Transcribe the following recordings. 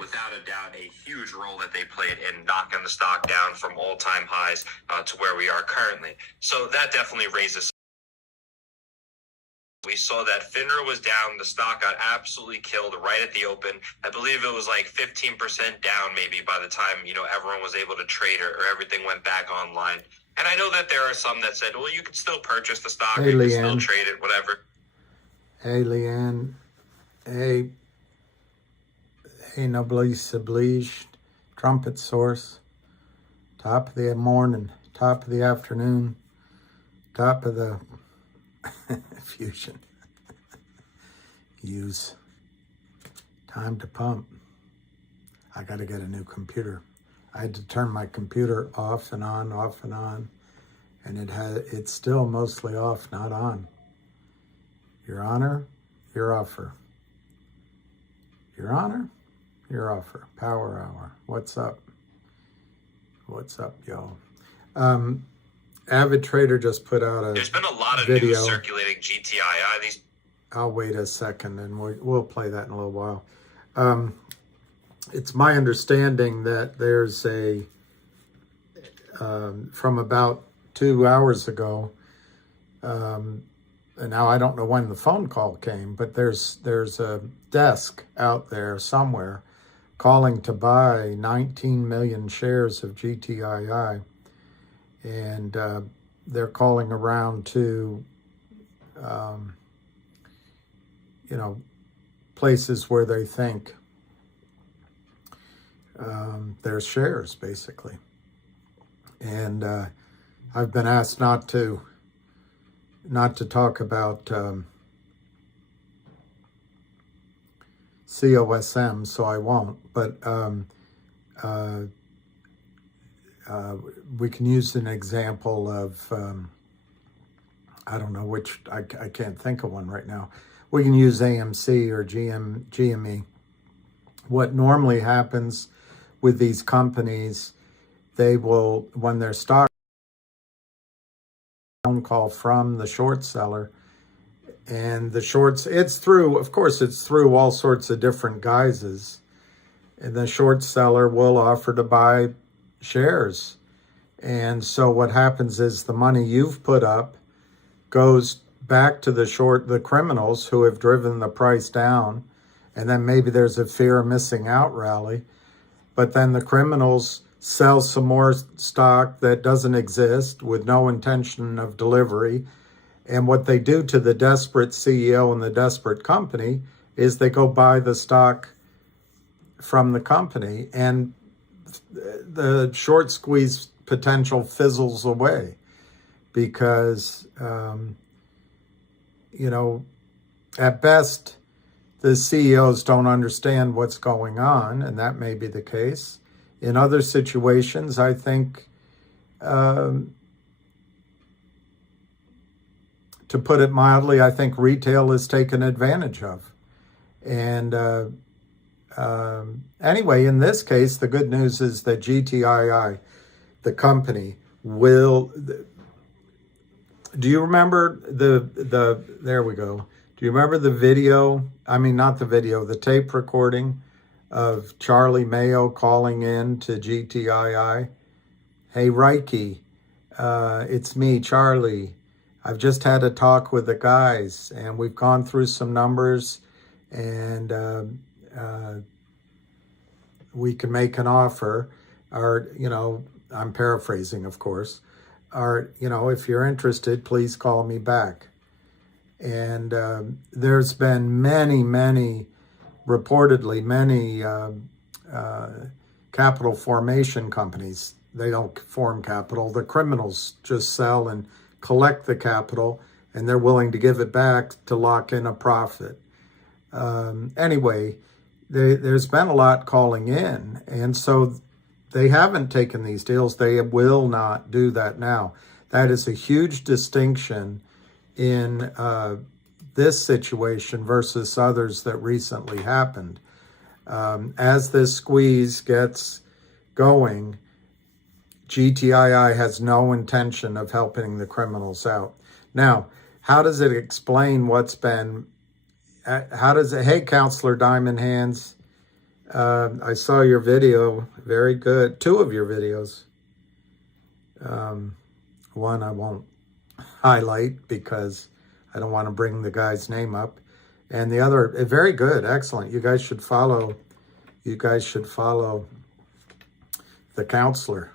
without a doubt, a huge role that they played in knocking the stock down from all-time highs to where we are currently. So that definitely raises. We saw that FINRA was down. The stock got absolutely killed right at the open. I believe it was like 15% down maybe by the time, everyone was able to trade or everything went back online. And I know that there are some that said, well, you can still purchase the stock, hey, you can Leanne. still trade it, whatever. Hey, Leanne. Hey, noblesse obliged. Trumpet source. Top of the morning, top of the afternoon, top of the fusion. Use. Time to pump. I got to get a new computer. I had to turn my computer off and on, and it's still mostly off, not on. Your Honor, your offer. Your Honor, your offer. Power hour. What's up? What's up, y'all? Avid Trader just put out a There's been a lot of video. news circulating GTII. I'll wait a second and we'll play that in a little while. It's my understanding that there's from about 2 hours ago, and now I don't know when the phone call came, but there's a desk out there somewhere calling to buy 19 million shares of GTII. And they're calling around to, places where they think there's shares, basically. And I've been asked not to talk about COSM, so I won't. But we can use an example of, I don't know which, I can't think of one right now. We can use AMC or GME. What normally happens with these companies, they will, when their stock phone call from the short seller, and the shorts, it's through all sorts of different guises, and the short seller will offer to buy shares. And so what happens is the money you've put up goes back to the criminals who have driven the price down, and then maybe there's a fear of missing out rally, but then the criminals sell some more stock that doesn't exist with no intention of delivery. And what they do to the desperate CEO and the desperate company is they go buy the stock from the company, and the short squeeze potential fizzles away because, at best, the CEOs don't understand what's going on, and that may be the case. In other situations, I think, to put it mildly, I think retail is taken advantage of. And anyway, in this case, the good news is that GTII, the company, will. Do you remember there we go. Do you remember the video? I mean, not the video, the tape recording of Charlie Mayo calling in to GTII? Hey, Reiki, it's me, Charlie. I've just had a talk with the guys, and we've gone through some numbers, and we can make an offer. Or, I'm paraphrasing, of course. Or, if you're interested, please call me back. And there's been reportedly many capital formation companies. They don't form capital. The criminals just sell and collect the capital, and they're willing to give it back to lock in a profit. Anyway, there's been a lot calling in, and so they haven't taken these deals. They will not do that now. That is a huge distinction in this situation versus others that recently happened. As this squeeze gets going, GTII has no intention of helping the criminals out. Now, how does it explain what's been, hey, Counselor Diamond Hands, I saw your video. Very good. Two of your videos. One I won't highlight because I don't want to bring the guy's name up. And the other, very good, excellent. You guys should follow. You guys should follow the counselor.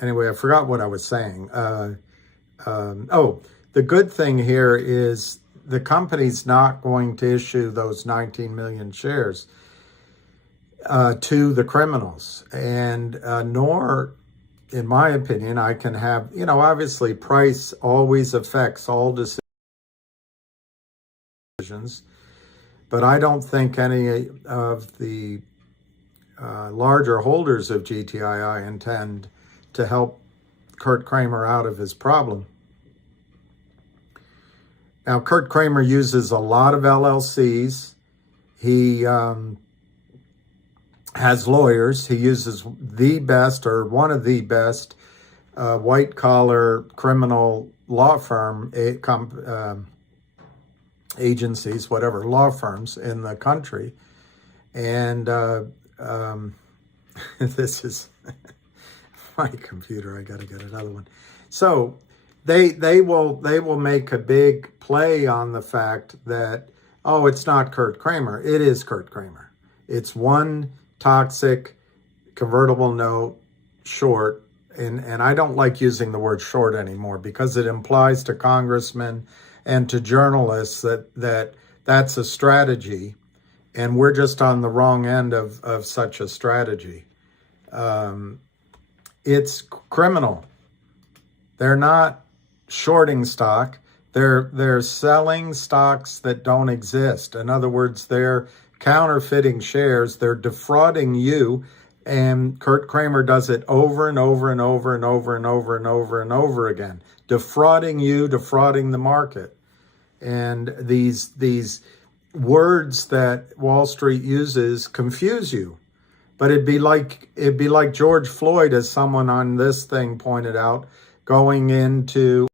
Anyway, I forgot what I was saying. Oh, the good thing here is the company's not going to issue those 19 million shares to the criminals. And nor, in my opinion, I can have, you know, obviously price always affects all decisions, but I don't think any of the larger holders of GTII intend to help Kurt Kramer out of his problem. Now, Kurt Kramer uses a lot of LLCs. He has lawyers. He uses the best or one of the best white-collar criminal law firm agencies, whatever, law firms in the country. And this is my computer. I got to get another one. So they will make a big play on the fact that, oh, it's not Kurt Kramer. It is Kurt Kramer. It's one toxic convertible note short. And I don't like using the word short anymore because it implies to congressmen and to journalists that that's a strategy. And we're just on the wrong end of such a strategy. It's criminal. They're not shorting stock. They're selling stocks that don't exist. In other words, they're counterfeiting shares. They're defrauding you. And Kurt Kramer does it over and over and over and over and over and over and over again. Defrauding you, defrauding the market. And these words that Wall Street uses confuse you. But it'd be like George Floyd, as someone on this thing pointed out, going into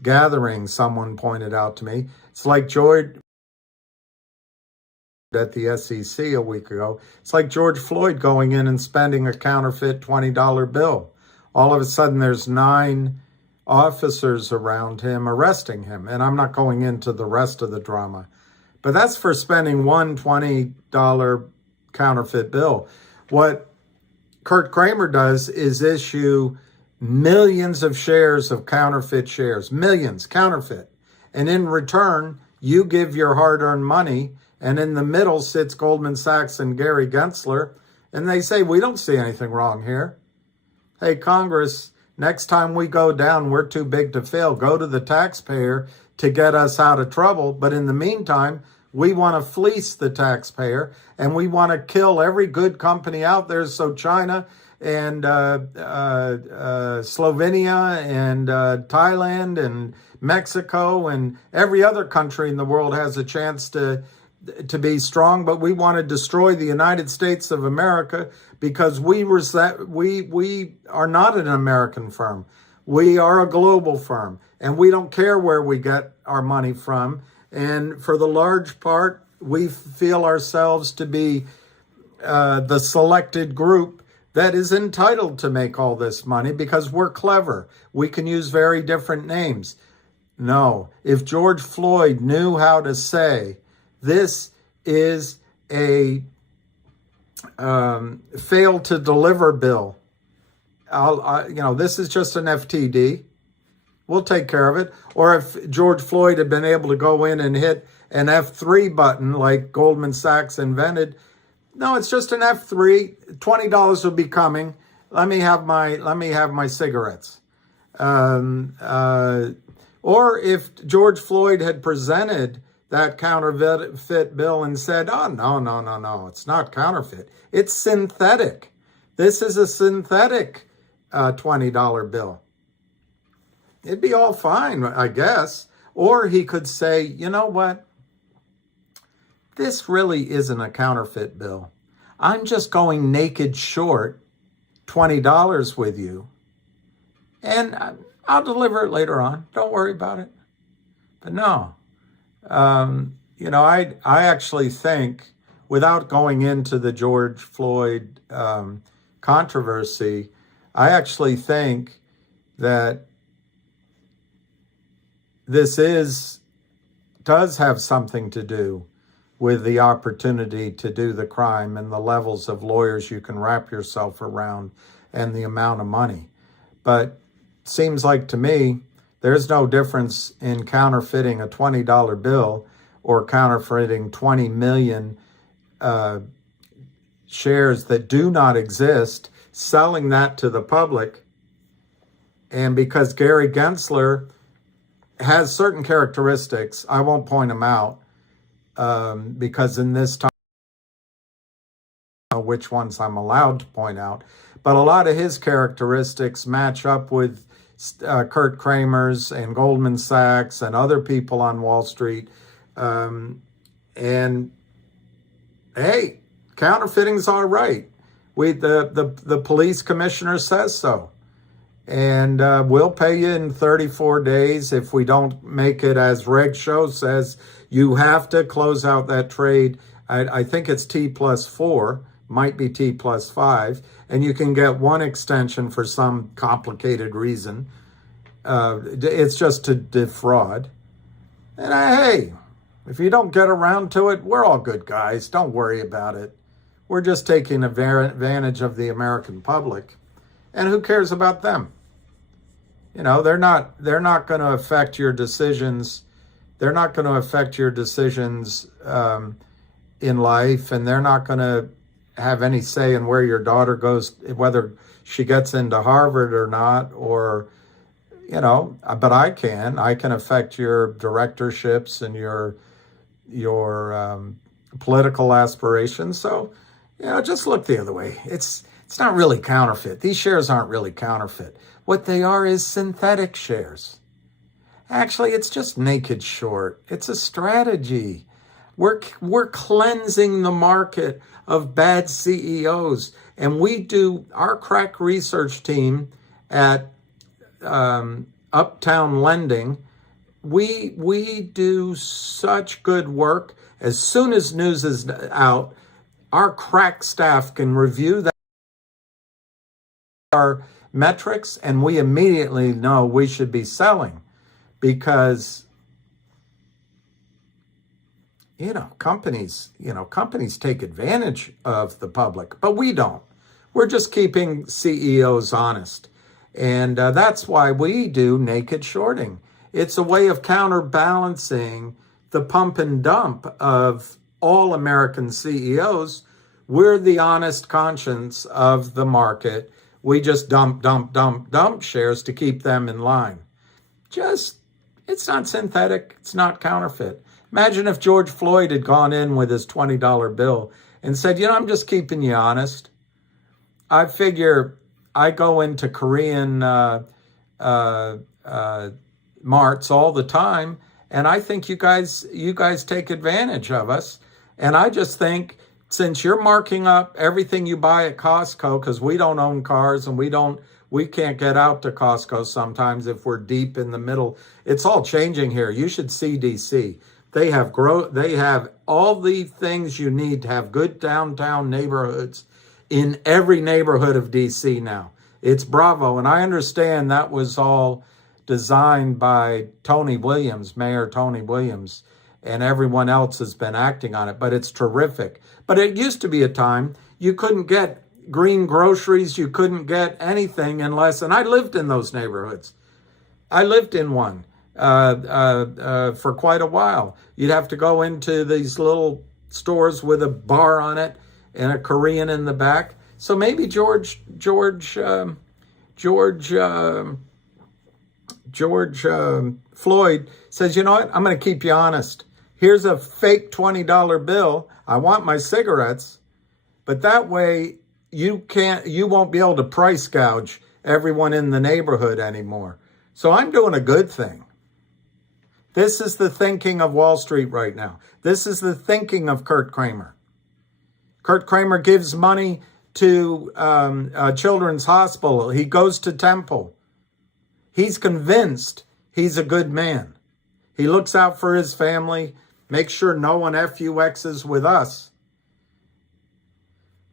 gathering, someone pointed out to me. It's like George at the SEC a week ago. It's like George Floyd going in and spending a counterfeit $20 bill. All of a sudden there's 9 officers around him arresting him. And I'm not going into the rest of the drama. But that's for spending one $20 counterfeit bill. What Kurt Kramer does is issue millions of shares of counterfeit shares. Millions, counterfeit. And in return, you give your hard-earned money, and in the middle sits Goldman Sachs and Gary Gensler, and they say, we don't see anything wrong here. Hey, Congress, next time we go down, we're too big to fail. Go to the taxpayer to get us out of trouble. But in the meantime, we want to fleece the taxpayer, and we want to kill every good company out there. So China and Slovenia and Thailand and Mexico and every other country in the world has a chance to be strong, but we want to destroy the United States of America because we are not an American firm. We are a global firm, and we don't care where we get our money from. And for the large part, we feel ourselves to be the selected group that is entitled to make all this money because we're clever. We can use very different names. No, if George Floyd knew how to say, this is a failed to deliver bill, this is just an FTD. We'll take care of it. Or if George Floyd had been able to go in and hit an F3 button like Goldman Sachs invented, no, it's just an F3. $20 will be coming. Let me have my cigarettes. Or if George Floyd had presented that counterfeit bill and said, oh, no, it's not counterfeit. It's synthetic. This is a synthetic $20 bill. It'd be all fine, I guess. Or he could say, you know what? This really isn't a counterfeit bill. I'm just going naked short $20 with you. And I'll deliver it later on. Don't worry about it. But no, I actually think, without going into the George Floyd controversy, I actually think that this does have something to do with the opportunity to do the crime and the levels of lawyers you can wrap yourself around and the amount of money. But seems like to me, there's no difference in counterfeiting a $20 bill or counterfeiting 20 million shares that do not exist, selling that to the public. And because Gary Gensler has certain characteristics, I won't point them out, because in this time, I don't know which ones I'm allowed to point out, but a lot of his characteristics match up with Kurt Kramer's and Goldman Sachs and other people on Wall Street. And hey, counterfeiting's all right. The police commissioner says so. And we'll pay you in 34 days if we don't make it, as Reg Show says. You have to close out that trade. I think it's T+4, might be T+5, and you can get one extension for some complicated reason. It's just to defraud. And hey, if you don't get around to it, we're all good guys. Don't worry about it. We're just taking advantage of the American public. And who cares about them? They're not going to affect your decisions. They're not going to affect your decisions in life, and they're not going to have any say in where your daughter goes, whether she gets into Harvard or not, or, but I can affect your directorships and your political aspirations. So, just look the other way. It's not really counterfeit. These shares aren't really counterfeit. What they are is synthetic shares. Actually, it's just naked short. It's a strategy. We're cleansing the market of bad CEOs. And our crack research team at Uptown Lending, we do such good work. As soon as news is out, our crack staff can review that, our metrics, and we immediately know we should be selling, because companies take advantage of the public, but we don't. We're just keeping CEOs honest, and that's why we do naked shorting. It's a way of counterbalancing the pump and dump of all American CEOs. We're the honest conscience of the market. We just dump shares to keep them in line. It's not synthetic. It's not counterfeit. Imagine if George Floyd had gone in with his $20 bill and said, I'm just keeping you honest. I figure I go into Korean marts all the time, and I think you guys take advantage of us. And I just think, since you're marking up everything you buy at Costco, because we don't own cars and we can't get out to Costco sometimes if we're deep in the middle. It's all changing here. You should see DC. They have all the things you need to have good downtown neighborhoods in every neighborhood of DC now. It's bravo. And I understand that was all designed by Mayor Tony Williams, and everyone else has been acting on it, but it's terrific. But it used to be a time you couldn't get green groceries, you couldn't get anything unless, and I lived in those neighborhoods. I lived in one for quite a while. You'd have to go into these little stores with a bar on it and a Korean in the back. So maybe George Floyd says, you know what, I'm going to keep you honest. Here's a fake $20 bill. I want my cigarettes, but that way you won't be able to price gouge everyone in the neighborhood anymore. So I'm doing a good thing. This is the thinking of Wall Street right now. This is the thinking of Kurt Kramer. Kurt Kramer gives money to Children's Hospital. He goes to Temple. He's convinced he's a good man. He looks out for his family, makes sure no one FUXs with us.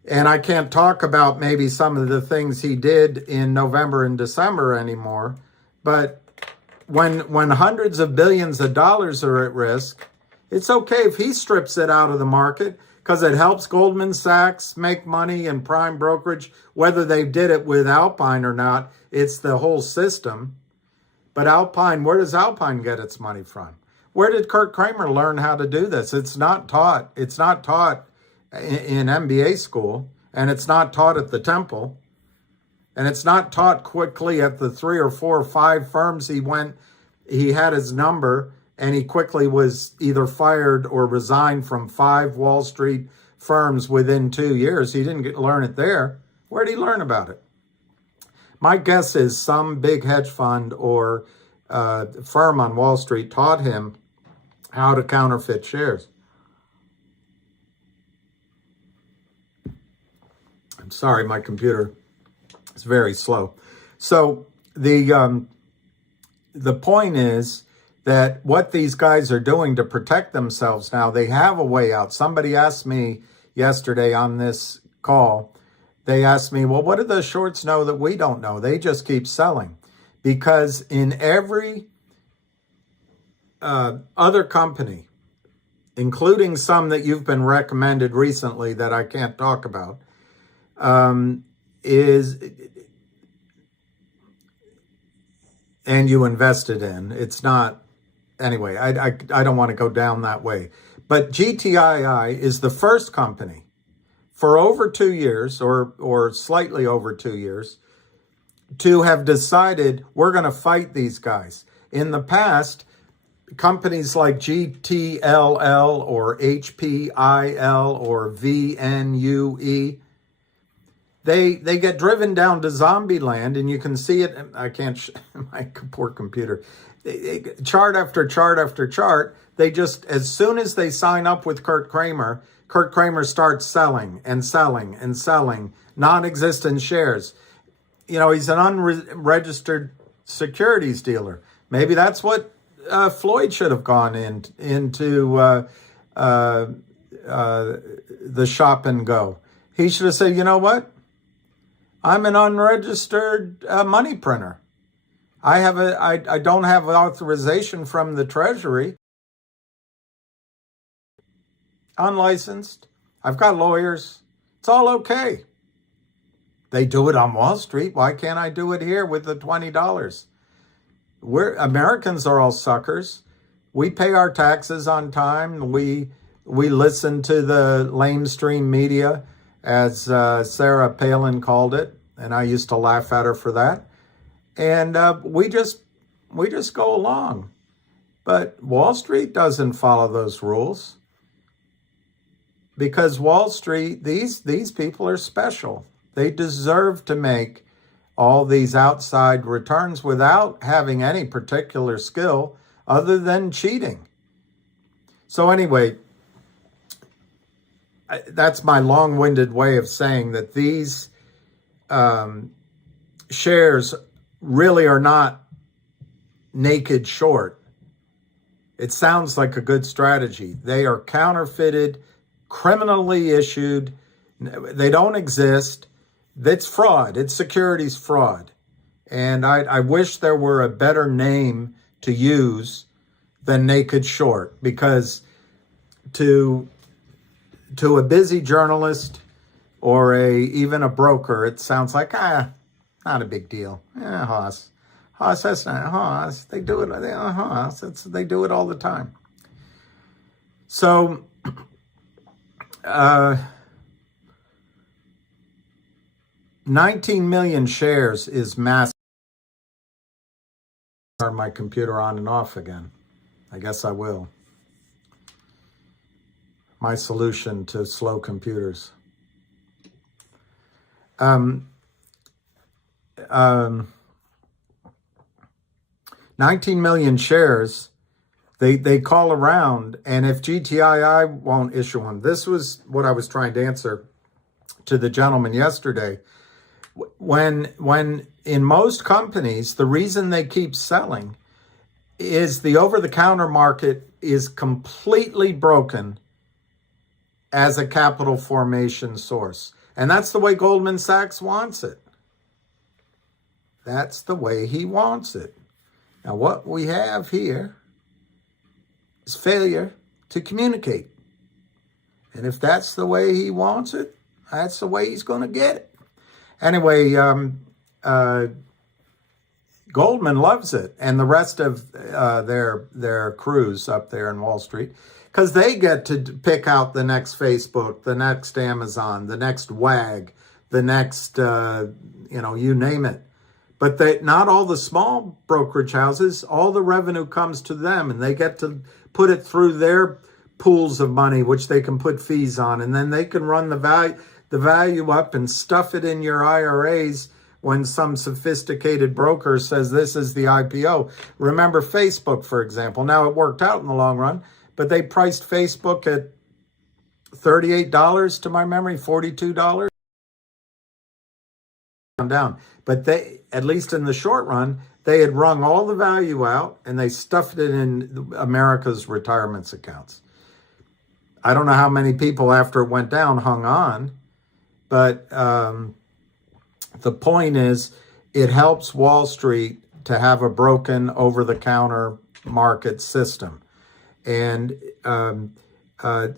And I can't talk about maybe some of the things he did in November and December anymore, but when hundreds of billions of dollars are at risk, it's okay if he strips it out of the market because it helps Goldman Sachs make money and prime brokerage, whether they did it with Alpine or not. It's the whole system. But Alpine, where does Alpine get its money from? Where did Kurt Kramer learn how to do this? It's not taught. It's not taught in MBA school, and it's not taught at the Temple, and it's not taught quickly at the 3 or 4 or 5 firms he had his number, and he quickly was either fired or resigned from 5 Wall Street firms within 2 years. He didn't learn it there. Where did he learn about it? My guess is some big hedge fund or firm on Wall Street taught him how to counterfeit shares. I'm sorry, my computer is very slow. So the point is that what these guys are doing to protect themselves now, they have a way out. Somebody asked me yesterday on this call, they asked me, well, what do the shorts know that we don't know? They just keep selling. Because in every other company, including some that you've been recommended recently that I can't talk about, and you invested in, it's not, anyway, I don't want to go down that way. But GTII is the first company for over 2 years or slightly over 2 years to have decided we're going to fight these guys. In the past, companies like GTIIL or HPIL or VNUE, they get driven down to zombie land, and you can see it. I can't, my poor computer. Chart after chart after chart, they just, as soon as they sign up with Kurt Kramer starts selling and selling and selling non-existent shares. You know, he's an unregistered securities dealer. Maybe that's what Floyd should have gone into the shop and go. He should have said, you know what? I'm an unregistered money printer. I don't have authorization from the Treasury. Unlicensed. I've got lawyers. It's all okay. They do it on Wall Street. Why can't I do it here with the $20? Americans are all suckers. We pay our taxes on time. We listen to the lamestream media, as Sarah Palin called it, and I used to laugh at her for that. And we just go along. But Wall Street doesn't follow those rules. Because Wall Street, these people are special. They deserve to make all these outside returns without having any particular skill other than cheating. So anyway, that's my long-winded way of saying that these shares really are not naked short. It sounds like a good strategy. They are counterfeited, criminally issued. They don't exist. It's fraud. It's securities fraud. And I wish there were a better name to use than naked short, because to a busy journalist or even a broker, it sounds like, not a big deal. Haas, that's not Haas. They do it. Haas. They do it all the time. So, 19 million shares is massive. Turn my computer on and off again. I guess I will. My solution to slow computers. 19 million shares. They call around, and if GTII won't issue one, this was what I was trying to answer to the gentleman yesterday. When in most companies, the reason they keep selling is the over-the-counter market is completely broken as a capital formation source. And that's the way Goldman Sachs wants it. That's the way he wants it. Now, what we have here is failure to communicate. And if that's the way he wants it, that's the way he's going to get it. Anyway, Goldman loves it, and the rest of their crews up there in Wall Street, because they get to pick out the next Facebook, the next Amazon, the next WAG, the next, you name it. But not all the small brokerage houses, all the revenue comes to them, and they get to put it through their pools of money, which they can put fees on, and then they can run the value up and stuff it in your IRAs when some sophisticated broker says this is the IPO. Remember Facebook, for example. Now, it worked out in the long run, but they priced Facebook at $38 to my memory, $42 down. But they, at least in the short run, they had wrung all the value out and they stuffed it in America's retirements accounts. I don't know how many people after it went down hung on, but the point is, it helps Wall Street to have a broken over-the-counter market system. And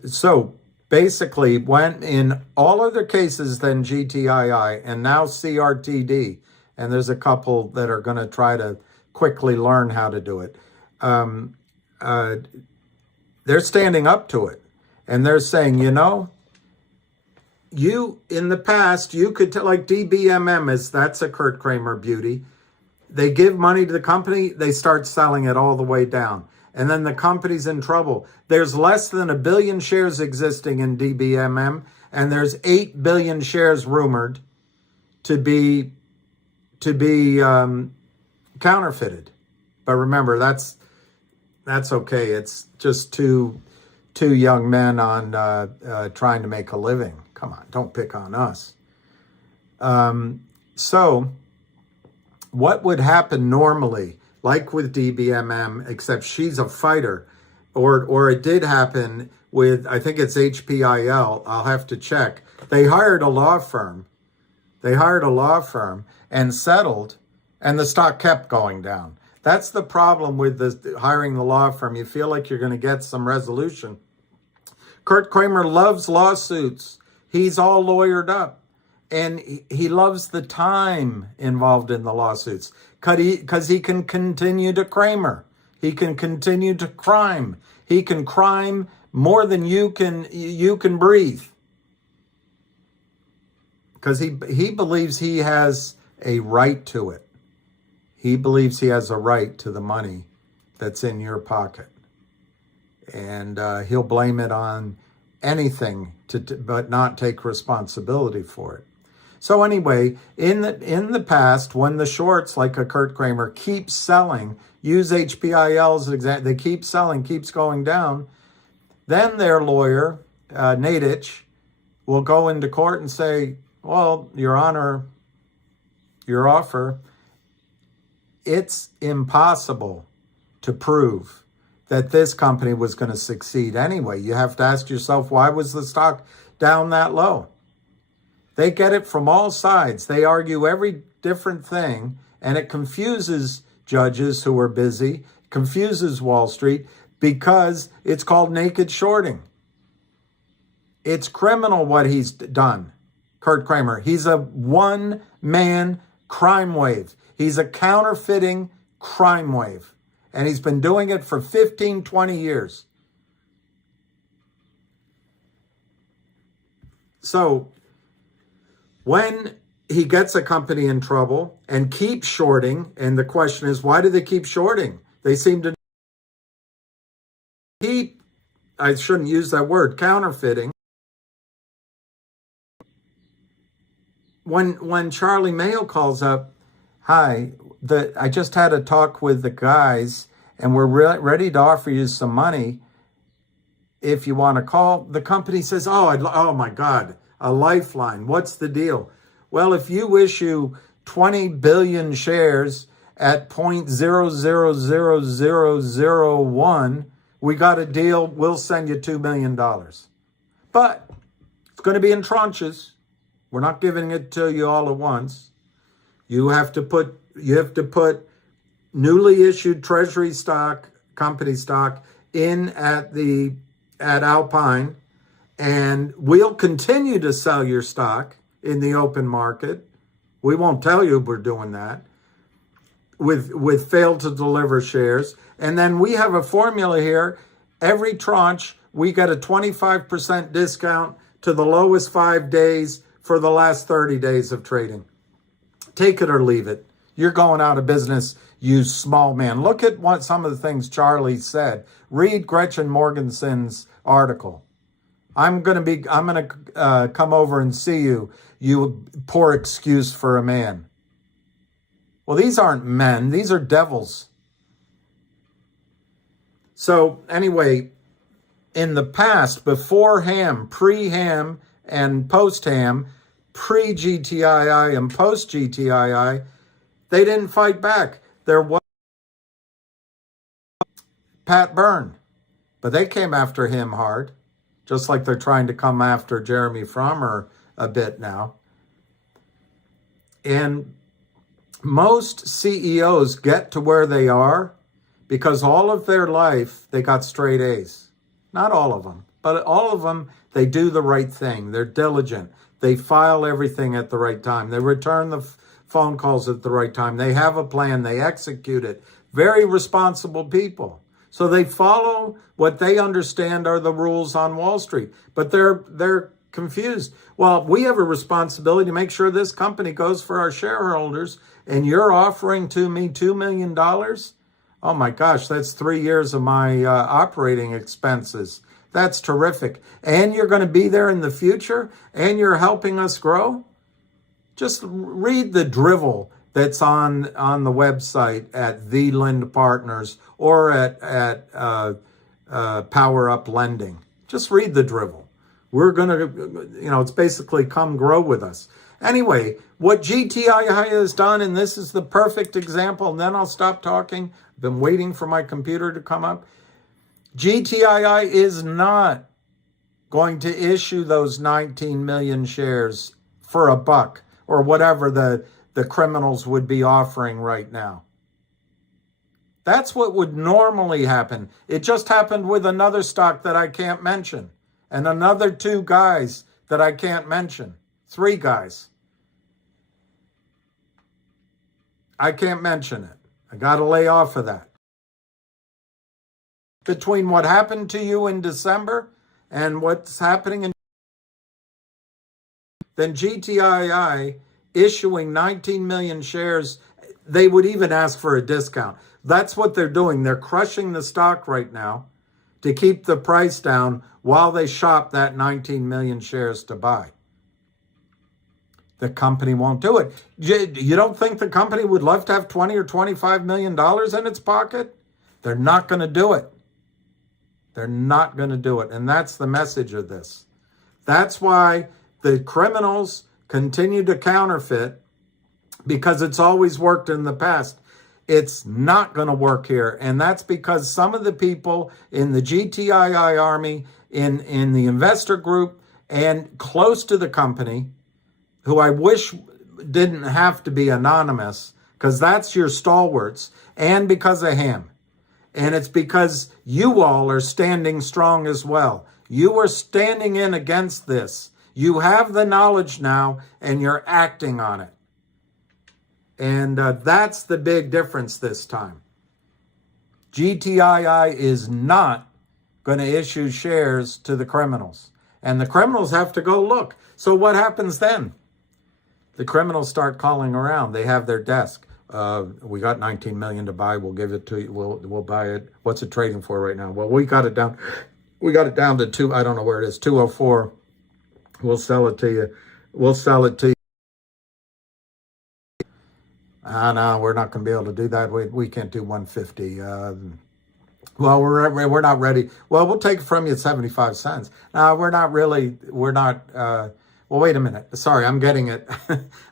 so basically, when in all other cases than GTII and now CRTD, and there's a couple that are going to try to quickly learn how to do it, they're standing up to it. And they're saying, you, in the past, you could, like DBMM that's a Kurt Kramer beauty. They give money to the company, they start selling it all the way down. And then the company's in trouble. There's less than 1 billion shares existing in DBMM, and there's 8 billion shares rumored to be counterfeited. But remember, that's okay. It's just two young men on trying to make a living. Come on, don't pick on us. So what would happen normally, like with DBMM, except she's a fighter, or it did happen with, I think it's HPIL, I'll have to check. They hired a law firm. And settled, and the stock kept going down. That's the problem with hiring the law firm. You feel like you're going to get some resolution. Kurt Kramer loves lawsuits. He's all lawyered up, and he loves the time involved in the lawsuits because he can continue to Kramer. He can continue to crime. He can crime more than you can breathe, because he believes he has a right to it. He believes he has a right to the money that's in your pocket, and he'll blame it on anything but not take responsibility for it. So anyway, in the past, when the shorts, like a Kurt Kramer, keep selling, use HPIL as an example, they keep selling, keeps going down, then their lawyer, Nadich, will go into court and say, well, Your Honor, your offer, it's impossible to prove that this company was going to succeed anyway. You have to ask yourself, why was the stock down that low? They get it from all sides. They argue every different thing, and it confuses judges who are busy, confuses Wall Street, because it's called naked shorting. It's criminal what he's done, Kurt Kramer. He's a one-man crime wave. He's a counterfeiting crime wave. And he's been doing it for 15, 20 years. So when he gets a company in trouble and keeps shorting, and the question is, why do they keep shorting? They seem to keep, I shouldn't use that word, counterfeiting. When Charlie Mayo calls up, hi, I just had a talk with the guys, and we're ready to offer you some money if you want to call. The company says, oh my God, a lifeline. What's the deal? Well, if you issue 20 billion shares at 0.000001, we got a deal, we'll send you $2 million. But it's going to be in tranches. We're not giving it to you all at once. You have to put newly issued treasury stock, company stock, in at Alpine, and we'll continue to sell your stock in the open market. We won't tell you we're doing that with failed to deliver shares. And then we have a formula here. Every tranche, we get a 25% discount to the lowest 5 days for the last 30 days of trading. Take it or leave it. You're going out of business, you small man. Look at what some of the things Charlie said. Read Gretchen Morgensen's article. I'm gonna come over and see you, you poor excuse for a man. Well, these aren't men, these are devils. So anyway, in the past, before Ham, pre-Ham and post-Ham, pre-GTII and post-GTII, they didn't fight back. There was Pat Byrne, but they came after him hard, just like they're trying to come after Jeremy Frommer a bit now. And most CEOs get to where they are because all of their life they got straight A's. Not all of them, but all of them, they do the right thing. They're diligent. They file everything at the right time. They return the phone calls at the right time. They have a plan. They execute it. Very responsible people. So they follow what they understand are the rules on Wall Street. But they're confused. Well, we have a responsibility to make sure this company goes for our shareholders, and you're offering to me $2 million? Oh my gosh, that's 3 years of my operating expenses. That's terrific. And you're going to be there in the future, and you're helping us grow? Just read the drivel that's on the website at The Lind Partners or at Power Up Lending. Just read the drivel. We're going to, it's basically come grow with us. Anyway, what GTII has done, and this is the perfect example, and then I'll stop talking. I've been waiting for my computer to come up. GTII is not going to issue those 19 million shares for $1 or whatever the criminals would be offering right now. That's what would normally happen. It just happened with another stock that I can't mention, and another 2 guys that I can't mention. 3 guys. I can't mention it. I got to lay off of that. Between what happened to you in December and what's happening in then GTII issuing 19 million shares, they would even ask for a discount. That's what they're doing. They're crushing the stock right now to keep the price down while they shop that 19 million shares to buy. The company won't do it. You don't think the company would love to have $20 or $25 million in its pocket? They're not going to do it. They're not going to do it. And that's the message of this. That's why the criminals continue to counterfeit, because it's always worked in the past. It's not going to work here. And that's because some of the people in the GTII army, in the investor group, and close to the company, who I wish didn't have to be anonymous, because that's your stalwarts, and because of Ham. And it's because you all are standing strong as well. You are standing in against this. You have the knowledge now, and you're acting on it. And that's the big difference this time. GTII is not going to issue shares to the criminals. And the criminals have to go look. So what happens then? The criminals start calling around. They have their desk. We got 19 million to buy. We'll give it to you. We'll buy it. What's it trading for right now? Well, we got it down. We got it down to 2. I don't know where it is. 204. We'll sell it to you. We'll sell it to you. No, we're not going to be able to do that. We can't do 150. Well, we're not ready. Well, we'll take it from you at 75 cents. No, we're not really. We're not. Well, wait a minute. Sorry, I'm getting it.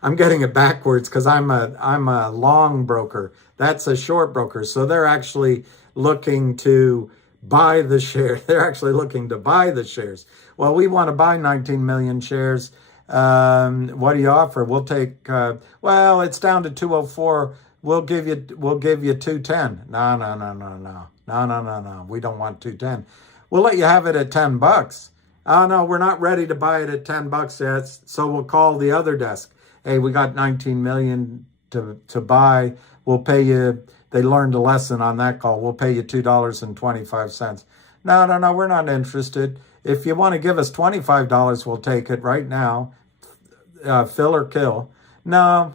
I'm getting it backwards because I'm a long broker. That's a short broker. So they're actually looking to buy the share. They're actually looking to buy the shares. Well, we want to buy 19 million shares. What do you offer? We'll take, well, it's down to 204. We'll give you 210. No. We don't want 210. We'll let you have it at $10. Oh no, we're not ready to buy it at $10 yet. So we'll call the other desk. Hey, we got 19 million to buy. We'll pay you. They learned a lesson on that call. We'll pay you $2.25. No, we're not interested. If you want to give us $25, we'll take it right now. Fill or kill. No,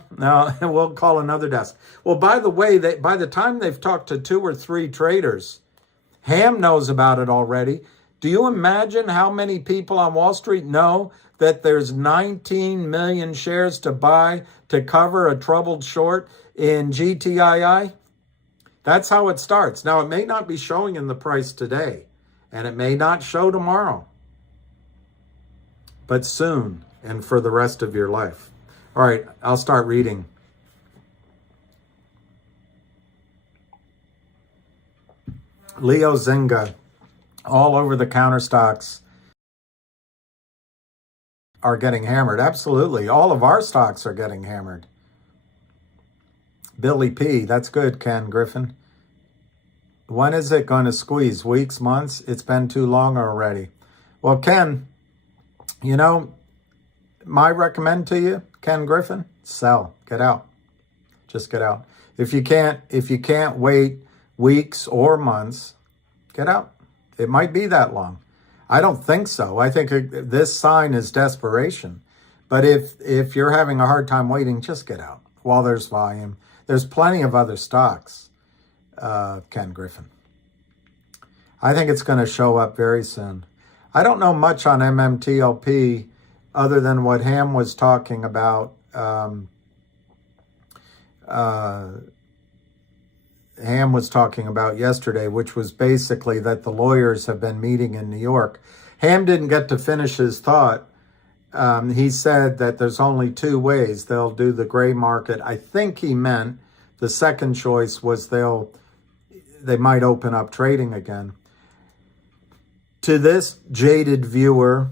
we'll call another desk. Well, by the way, by the time they've talked to 2 or 3 traders, Ham knows about it already. Do you imagine how many people on Wall Street know that there's 19 million shares to buy to cover a troubled short in GTII? That's how it starts. Now, it may not be showing in the price today, and it may not show tomorrow, but soon and for the rest of your life. All right, I'll start reading. Leo Zynga, all over the counter stocks are getting hammered. Absolutely. All of our stocks are getting hammered. Billy P, that's good, Ken Griffin. When is it going to squeeze? Weeks, months? It's been too long already. Well, Ken, you know, my recommend to you, Ken Griffin, sell. Get out. Just get out. If you can't wait weeks or months, get out. It might be that long. I don't think so. I think this sign is desperation. But if you're having a hard time waiting, just get out while there's volume. There's plenty of other stocks, Ken Griffin. I think it's going to show up very soon. I don't know much on MMTLP other than what Ham was talking about. Ham was talking about yesterday, which was basically that the lawyers have been meeting in New York. Ham didn't get to finish his thought. He said that there's only 2 ways they'll do the gray market. I think he meant the second choice was they might open up trading again. To this jaded viewer,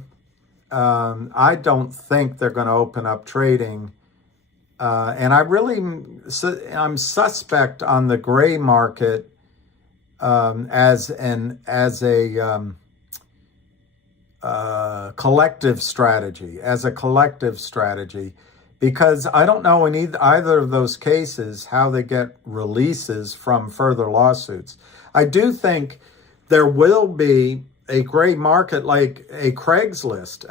I don't think they're going to open up trading. And I'm suspect on the gray market as a collective strategy, because I don't know in either of those cases how they get releases from further lawsuits. I do think there will be a gray market like a Craigslist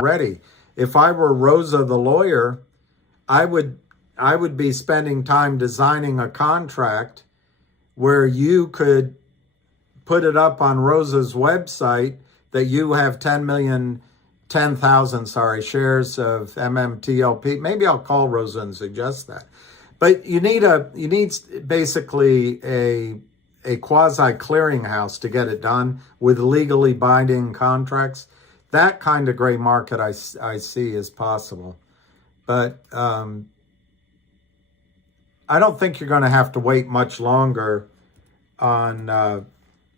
already. If I were Rosa the lawyer, I would be spending time designing a contract where you could put it up on Rosa's website that you have 10,000 shares of MMTLP. Maybe I'll call Rosa and suggest that. But you need basically a quasi clearinghouse to get it done with legally binding contracts. That kind of gray market I see is possible. But I don't think you're going to have to wait much longer on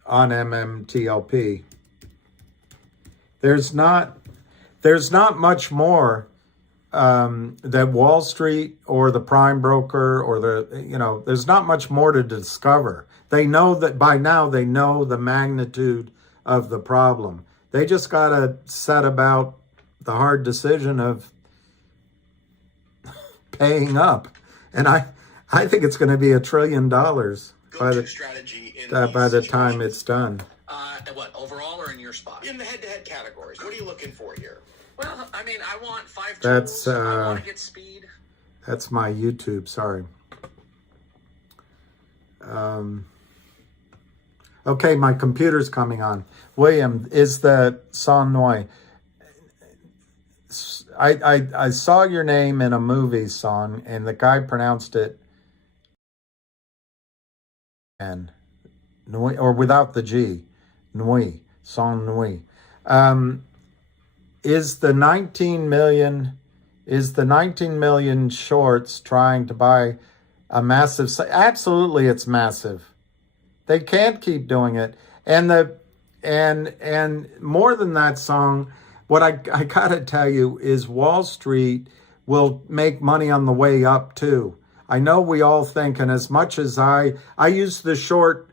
MMTLP. There's not much more that Wall Street or the prime broker or there's not much more to discover. They know that by now they know the magnitude of the problem. They just got to set about the hard decision of paying up. And I think it's going to be $1 trillion by the time it's done. What, overall or in your spot? In the head-to-head categories, what are you looking for here? Well, I mean, I want 5 tools. I want to get speed. That's my YouTube, sorry. Okay, my computer's coming on. William, is the Son Noi? I saw your name in a movie, Son, and the guy pronounced it and Nui, or without the G, Nui, Son Nui. Is the 19 million shorts trying to buy a massive, absolutely it's massive. They can't keep doing it. And more than that song, what I gotta tell you is Wall Street will make money on the way up too. I know we all think, and as much as I use the short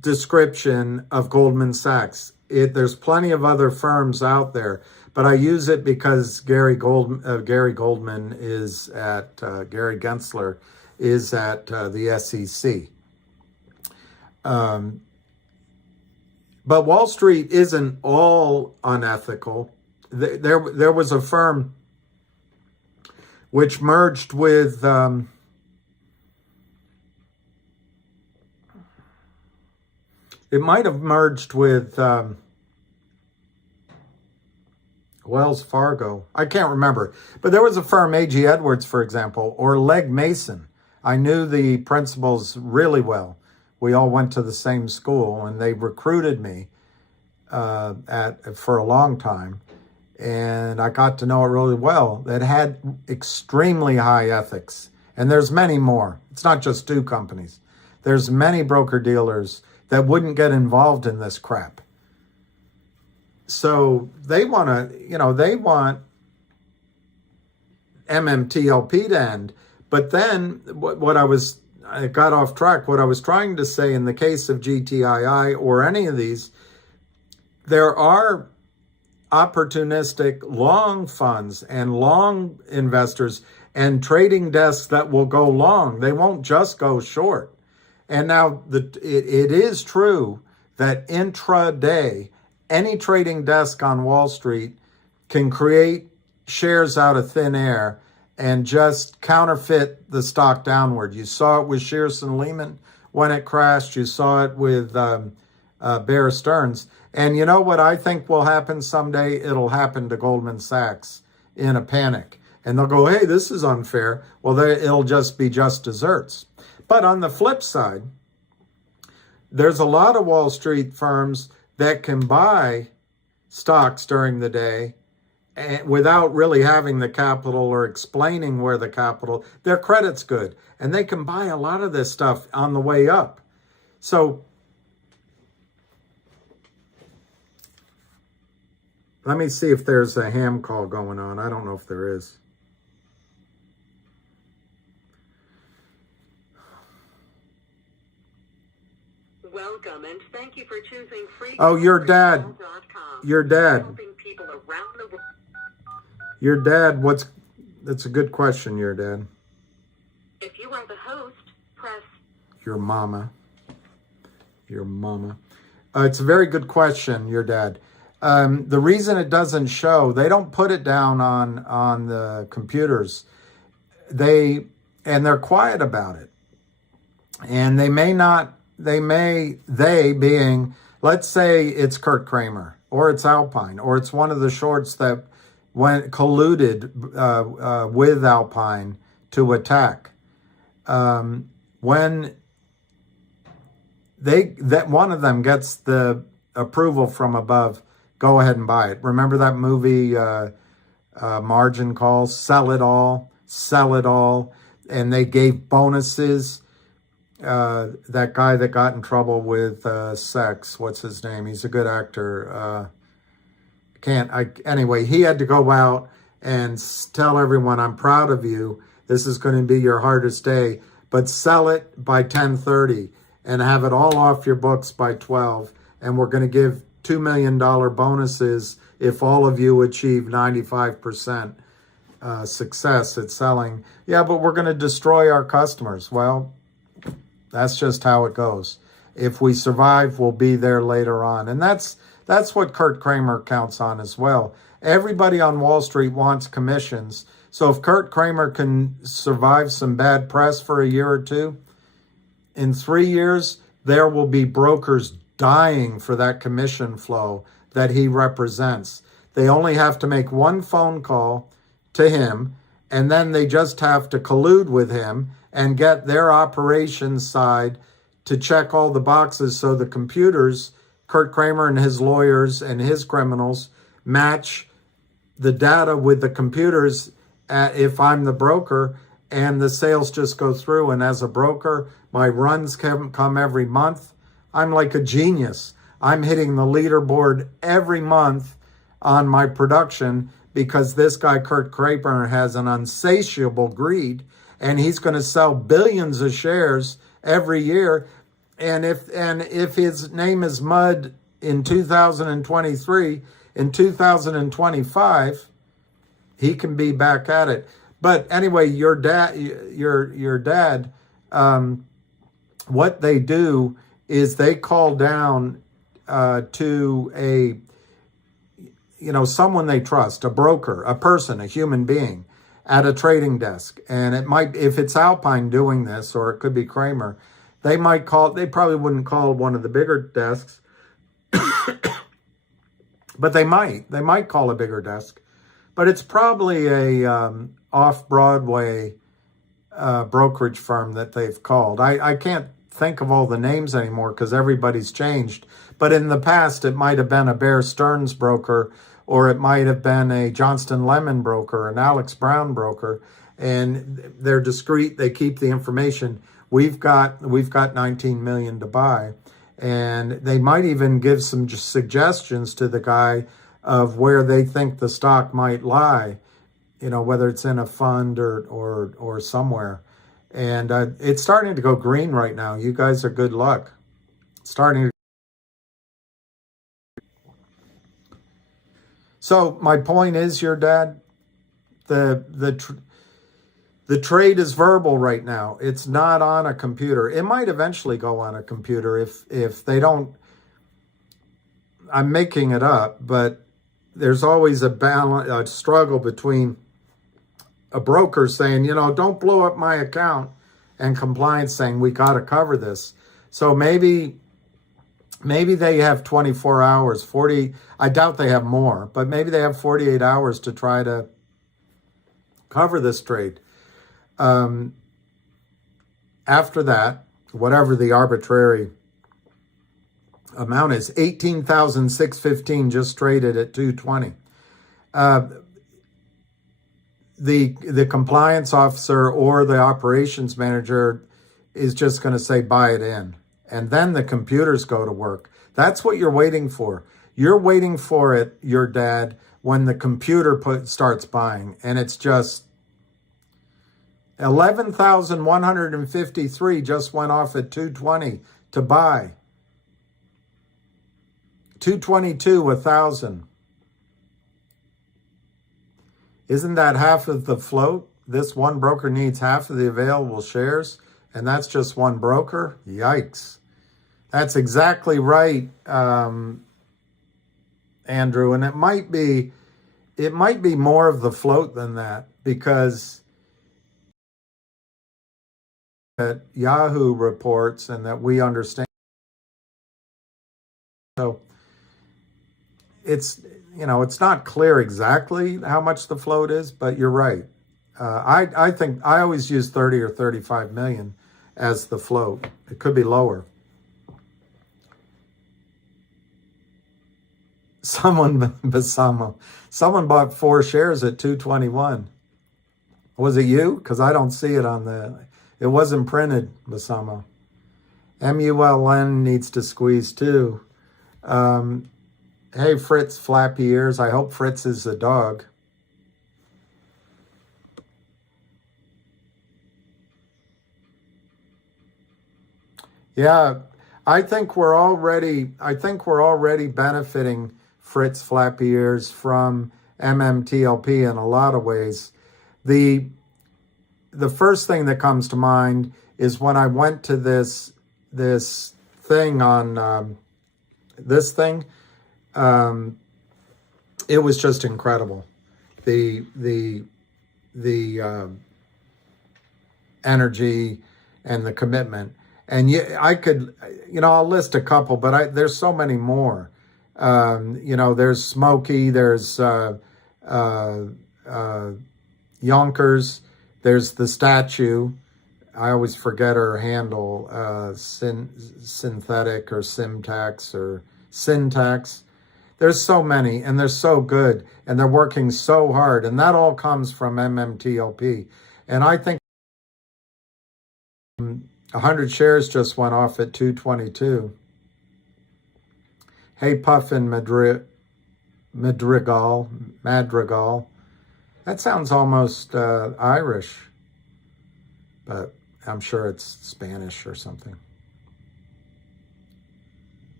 description of Goldman Sachs. There's plenty of other firms out there, but I use it because Gary Goldman is at Gary Gensler is at the SEC. But Wall Street isn't all unethical. There was a firm which merged with it might have merged with Wells Fargo. I can't remember. But there was a firm, A.G. Edwards, for example, or Legg Mason. I knew the principals really well. We all went to the same school, and they recruited me for a long time. And I got to know it really well. It had extremely high ethics. And there's many more. It's not just two companies. There's many broker-dealers that wouldn't get involved in this crap. So they want MMTLP to end. But then I got off track. What I was trying to say in the case of GTII or any of these, there are opportunistic long funds and long investors and trading desks that will go long. They won't just go short. And now it is true that intraday, any trading desk on Wall Street can create shares out of thin air and just counterfeit the stock downward. You saw it with Shearson Lehman when it crashed. You saw it with Bear Stearns. And you know what I think will happen someday? It'll happen to Goldman Sachs in a panic. And they'll go, hey, this is unfair. Well, it'll just be just desserts. But on the flip side, there's a lot of Wall Street firms that can buy stocks during the day without really having the capital or explaining where the capital, their credit's good. And they can buy a lot of this stuff on the way up. So let me see if there's a ham call going on. I don't know if there is. Welcome and thank you for choosing free. Oh, your dad. Your dad. Helping people around the world. Your dad, that's a good question, your dad. If you are the host, press. Your mama. Your mama. It's a very good question, your dad. The reason it doesn't show, they don't put it down on the computers. They're quiet about it. And they being, let's say it's Kurt Kramer, or it's Alpine, or it's one of the shorts that colluded with Alpine to attack. When one of them gets the approval from above, go ahead and buy it. Remember that movie, Margin Call, Sell It All, and they gave bonuses. That guy that got in trouble with sex, what's his name? He's a good actor. Anyway, he had to go out and tell everyone, I'm proud of you. This is going to be your hardest day, but sell it by 10:30 and have it all off your books by 12. And we're going to give $2 million bonuses if all of you achieve 95% success at selling. Yeah, but we're going to destroy our customers. Well, that's just how it goes. If we survive, we'll be there later on. And that's what Kurt Kramer counts on as well. Everybody on Wall Street wants commissions. So if Kurt Kramer can survive some bad press for a year or two, in 3 years, there will be brokers dying for that commission flow that he represents. They only have to make one phone call to him, and then they just have to collude with him and get their operations side to check all the boxes so the computers, Kurt Kramer and his lawyers and his criminals, match the data with the computers if I'm the broker, and the sales just go through. And as a broker, my runs come every month. I'm like a genius. I'm hitting the leaderboard every month on my production because this guy, Kurt Kraper, has an insatiable greed, and he's going to sell billions of shares every year. And if his name is mud in 2023, in 2025, he can be back at it. But anyway, your dad, what they do is they call down to a, someone they trust, a broker, a person, a human being at a trading desk. And it might, if it's Alpine doing this, or it could be Kramer, they probably wouldn't call one of the bigger desks, but they might call a bigger desk. But it's probably a off-Broadway brokerage firm that they've called. I can't think of all the names anymore because everybody's changed. But in the past, it might have been a Bear Stearns broker, or it might have been a Johnston Lemon broker, an Alex Brown broker, and they're discreet. They keep the information. We've got 19 million to buy, and they might even give some suggestions to the guy of where they think the stock might lie, whether it's in a fund or somewhere. And it's starting to go green right now. You guys are good luck. It's starting to. So my point is, your dad, the trade is verbal right now. It's not on a computer. It might eventually go on a computer if they don't. I'm making it up, but there's always a struggle between a broker saying, don't blow up my account, and compliance saying, we got to cover this. So maybe they have 24 hours, 40. I doubt they have more, but maybe they have 48 hours to try to cover this trade. After that, whatever the arbitrary amount is, 18,615 just traded at 220. The compliance officer or the operations manager is just going to say, buy it in. And then the computers go to work. That's what you're waiting for. You're waiting for it, your dad, when the computer starts buying. And it's just 11,153 just went off at 220 to buy. 222, 1,000. Isn't that half of the float? This one broker needs half of the available shares, and that's just one broker? Yikes. That's exactly right, Andrew. And it might be more of the float than that, because that Yahoo reports and that we understand. So it's not clear exactly how much the float is, but you're right. I think I always use 30 or 35 million as the float. It could be lower. Someone bought 4 shares at 221. Was it you? Because I don't see it it wasn't printed, Basamo. MULN needs to squeeze too. Hey, Fritz, flappy ears. I hope Fritz is a dog. Yeah, I think we're already benefiting Fritz flappy ears from MMTLP in a lot of ways. The first thing that comes to mind is when I went to this thing on this thing. It was just incredible. The energy and the commitment. And I could, I'll list a couple, but there's so many more. There's Smokey, there's Yonkers, there's the statue. I always forget her handle, synthetic or Simtax or Syntax. There's so many, and they're so good, and they're working so hard, and that all comes from MMTLP. And I think 100 shares just went off at 222. Hey, Puffin Madrigal. That sounds almost Irish, but I'm sure it's Spanish or something.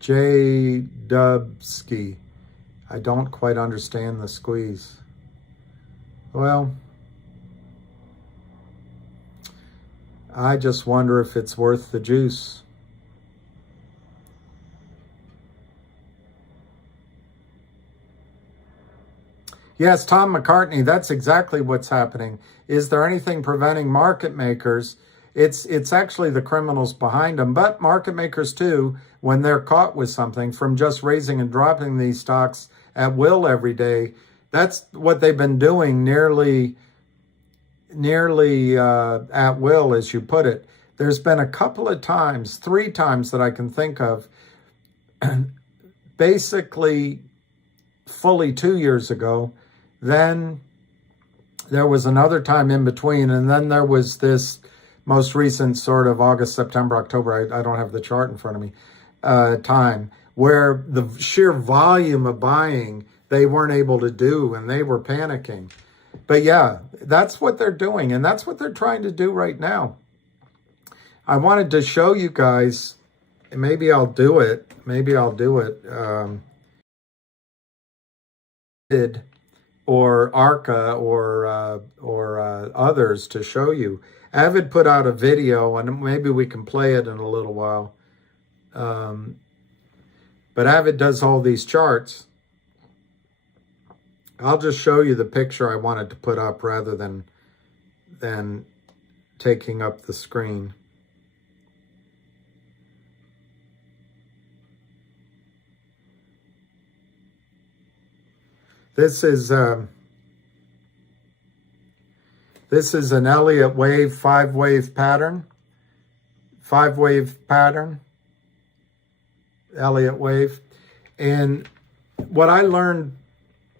J. Dubsky. I don't quite understand the squeeze. Well, I just wonder if it's worth the juice. Yes, Tom McCartney, that's exactly what's happening. Is there anything preventing market makers? It's actually the criminals behind them, but market makers too, when they're caught with something, from just raising and dropping these stocks at will every day. That's what they've been doing nearly at will, as you put it. There's been a couple of times, 3 times that I can think of, basically fully 2 years ago. Then there was another time in between, and then there was this most recent sort of August, September, October, I don't have the chart in front of me, time, where the sheer volume of buying they weren't able to do, and they were panicking. But yeah, that's what they're doing, and that's what they're trying to do right now. I wanted to show you guys, maybe I'll do it, or ARCA or others to show you. Avid put out a video, and maybe we can play it in a little while. But Avid does all these charts. I'll just show you the picture I wanted to put up rather than taking up the screen. This is an Elliott Wave 5-wave pattern. 5-wave pattern. Elliott Wave. And what I learned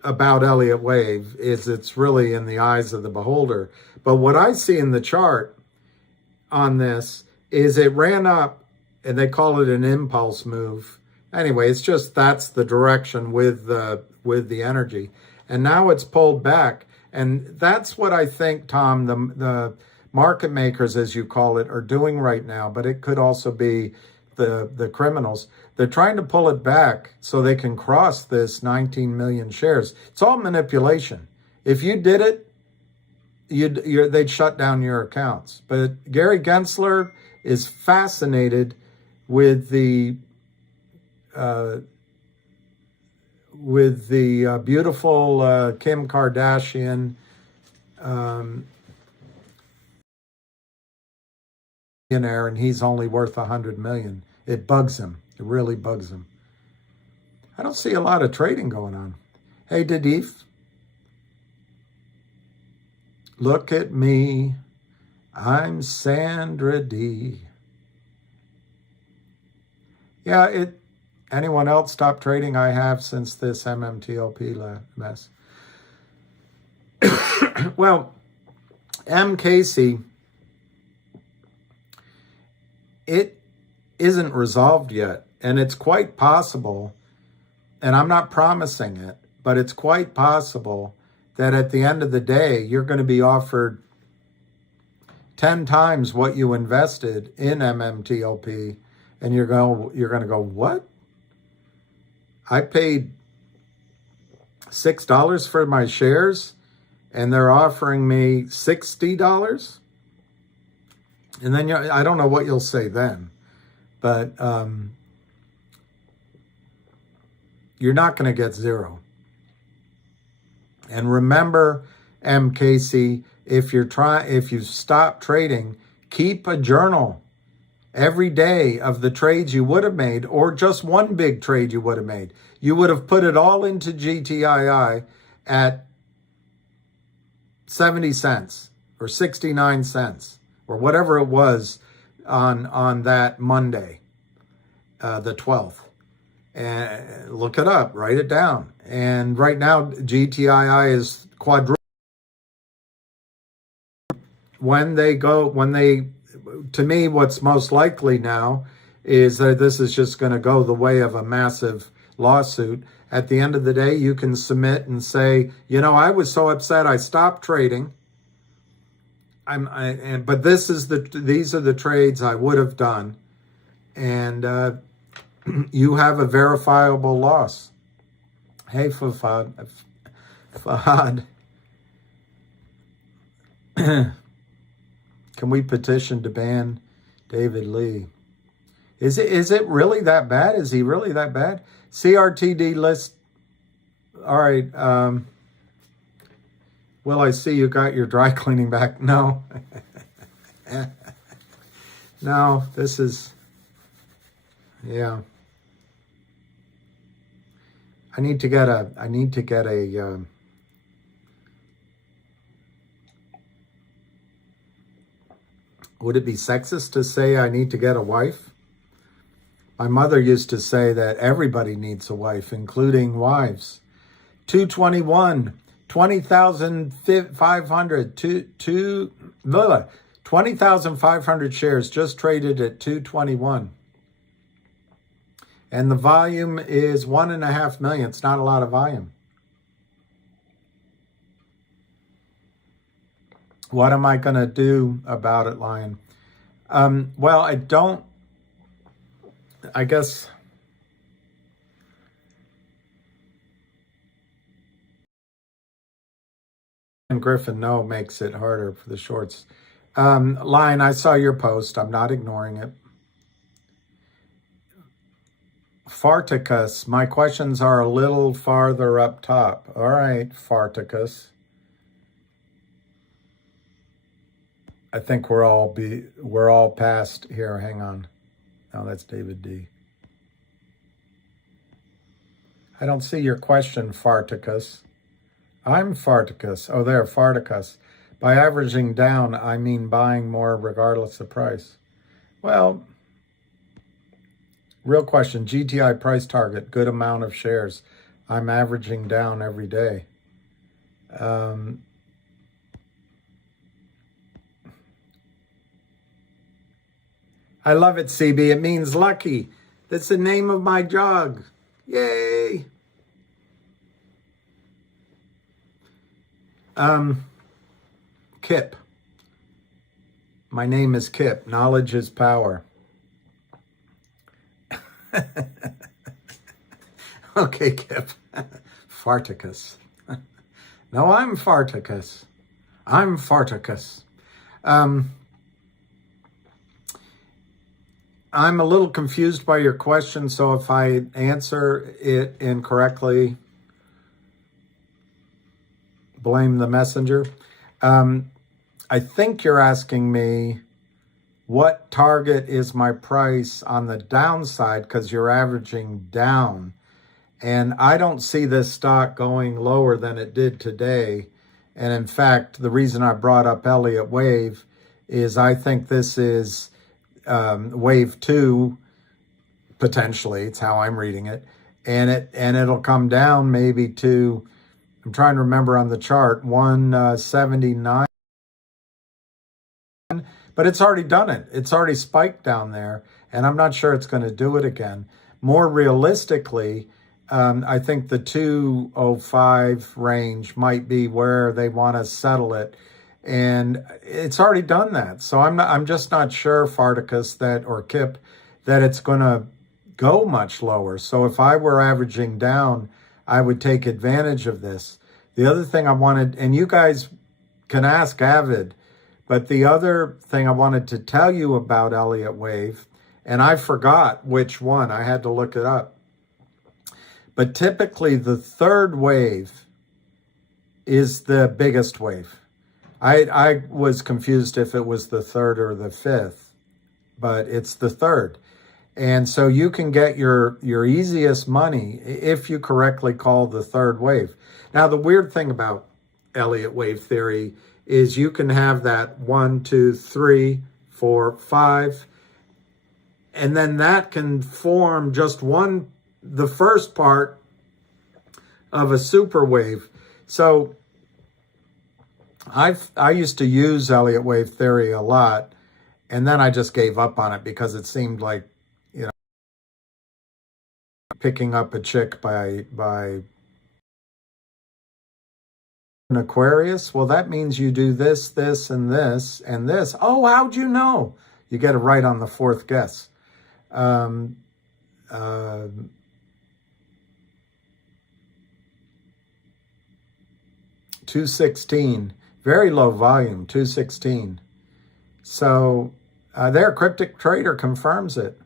about Elliott Wave is it's really in the eyes of the beholder. But what I see in the chart on this is it ran up, and they call it an impulse move. Anyway, it's just that's the direction with the energy. And now it's pulled back. And that's what I think, Tom, the market makers, as you call it, are doing right now. But it could also be the criminals. They're trying to pull it back so they can cross this 19 million shares. It's all manipulation. If you did it, they'd shut down your accounts. But Gary Gensler is fascinated with the beautiful Kim Kardashian millionaire, and he's only worth 100 million. It bugs him. It really bugs him. I don't see a lot of trading going on. Hey, Dadif. Look at me. I'm Sandra D. Yeah, anyone else stop trading? I have since this MMTLP mess. Well, M. Casey, it isn't resolved yet. And it's quite possible, and I'm not promising it, but it's quite possible that at the end of the day, you're going to be offered 10 times what you invested in MMTLP, and you're going to go, what? I paid $6 for my shares, and they're offering me $60? And then I don't know what you'll say then, but you're not going to get zero. And remember, M. Casey, if you stop trading, keep a journal every day of the trades you would have made, or just one big trade you would have made. You would have put it all into GTII at 70 cents or 69 cents or whatever it was on that Monday, the 12th. And look it up, write it down. And right now, GTII is quadruple. to me, what's most likely now is that this is just going to go the way of a massive lawsuit. At the end of the day, you can submit and say, I was so upset I stopped trading. But these are the trades I would have done, and you have a verifiable loss. Hey, Fahad. Can we petition to ban David Lee? Is it really that bad? Is he really that bad? CRTD list. All right. Well, I see you got your dry cleaning back. No. No, this is, yeah. I need to get a would it be sexist to say I need to get a wife? My mother used to say that everybody needs a wife, including wives. 221, 20,500, 20,500 shares just traded at 221. And the volume is 1.5 million. It's not a lot of volume. What am I going to do about it, Lion? Well, I guess and Griffin no makes it harder for the shorts. Lion, I saw your post. I'm not ignoring it. Farticus, my questions are a little farther up top. All right, Farticus. I think we're all past here. Hang on. No, that's David D. I don't see your question, Farticus. I'm Farticus. Oh, there, Farticus. By averaging down, I mean buying more regardless of price. Well, real question, GTI price target, good amount of shares. I'm averaging down every day. I love it, CB. It means lucky. That's the name of my jog. Yay. Kip. My name is Kip. Knowledge is power. Okay, Kip. Farticus. No, I'm Farticus. I'm Farticus. I'm a little confused by your question, so if I answer it incorrectly, blame the messenger. I think you're asking me what target is my price on the downside because you're averaging down. And I don't see this stock going lower than it did today. And in fact, the reason I brought up Elliott Wave is I think this is wave 2, potentially. It's how I'm reading it. And it'll come down maybe to, I'm trying to remember on the chart, 179. But it's already done it. It's already spiked down there. And I'm not sure it's going to do it again. More realistically, I think the 205 range might be where they want to settle it. And it's already done that. So I'm just not sure, Farticus, or Kip, that it's going to go much lower. So if I were averaging down, I would take advantage of this. The other thing I wanted, and you guys can ask Avid, but the other thing I wanted to tell you about Elliott Wave, and I forgot which one. I had to look it up. But typically the third wave is the biggest wave. I was confused if it was the third or the fifth, but it's the third. And so you can get your easiest money if you correctly call the third wave. Now, the weird thing about Elliott Wave theory is you can have that 1, 2, 3, 4, 5, and then that can form just the first part of a super wave. So I used to use Elliott Wave theory a lot, and then I just gave up on it because it seemed like, picking up a chick by an Aquarius. Well, that means you do this, this, and this, and this. Oh, how'd you know? You get it right on the fourth guess. 216, very low volume, 216. So their cryptic trader confirms it.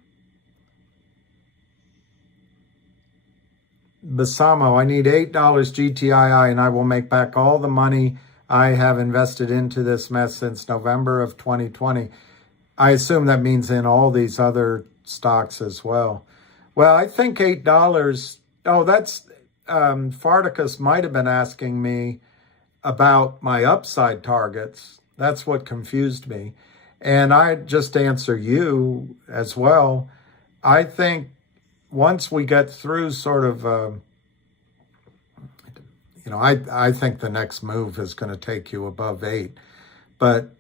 Basamo, I need $8 GTII and I will make back all the money I have invested into this mess since November of 2020. I assume that means in all these other stocks as well. Well, I think $8. Oh, that's Farticus might have been asking me about my upside targets. That's what confused me. And I just answer you as well. I think once we get through sort of, I think the next move is going to take you above 8. But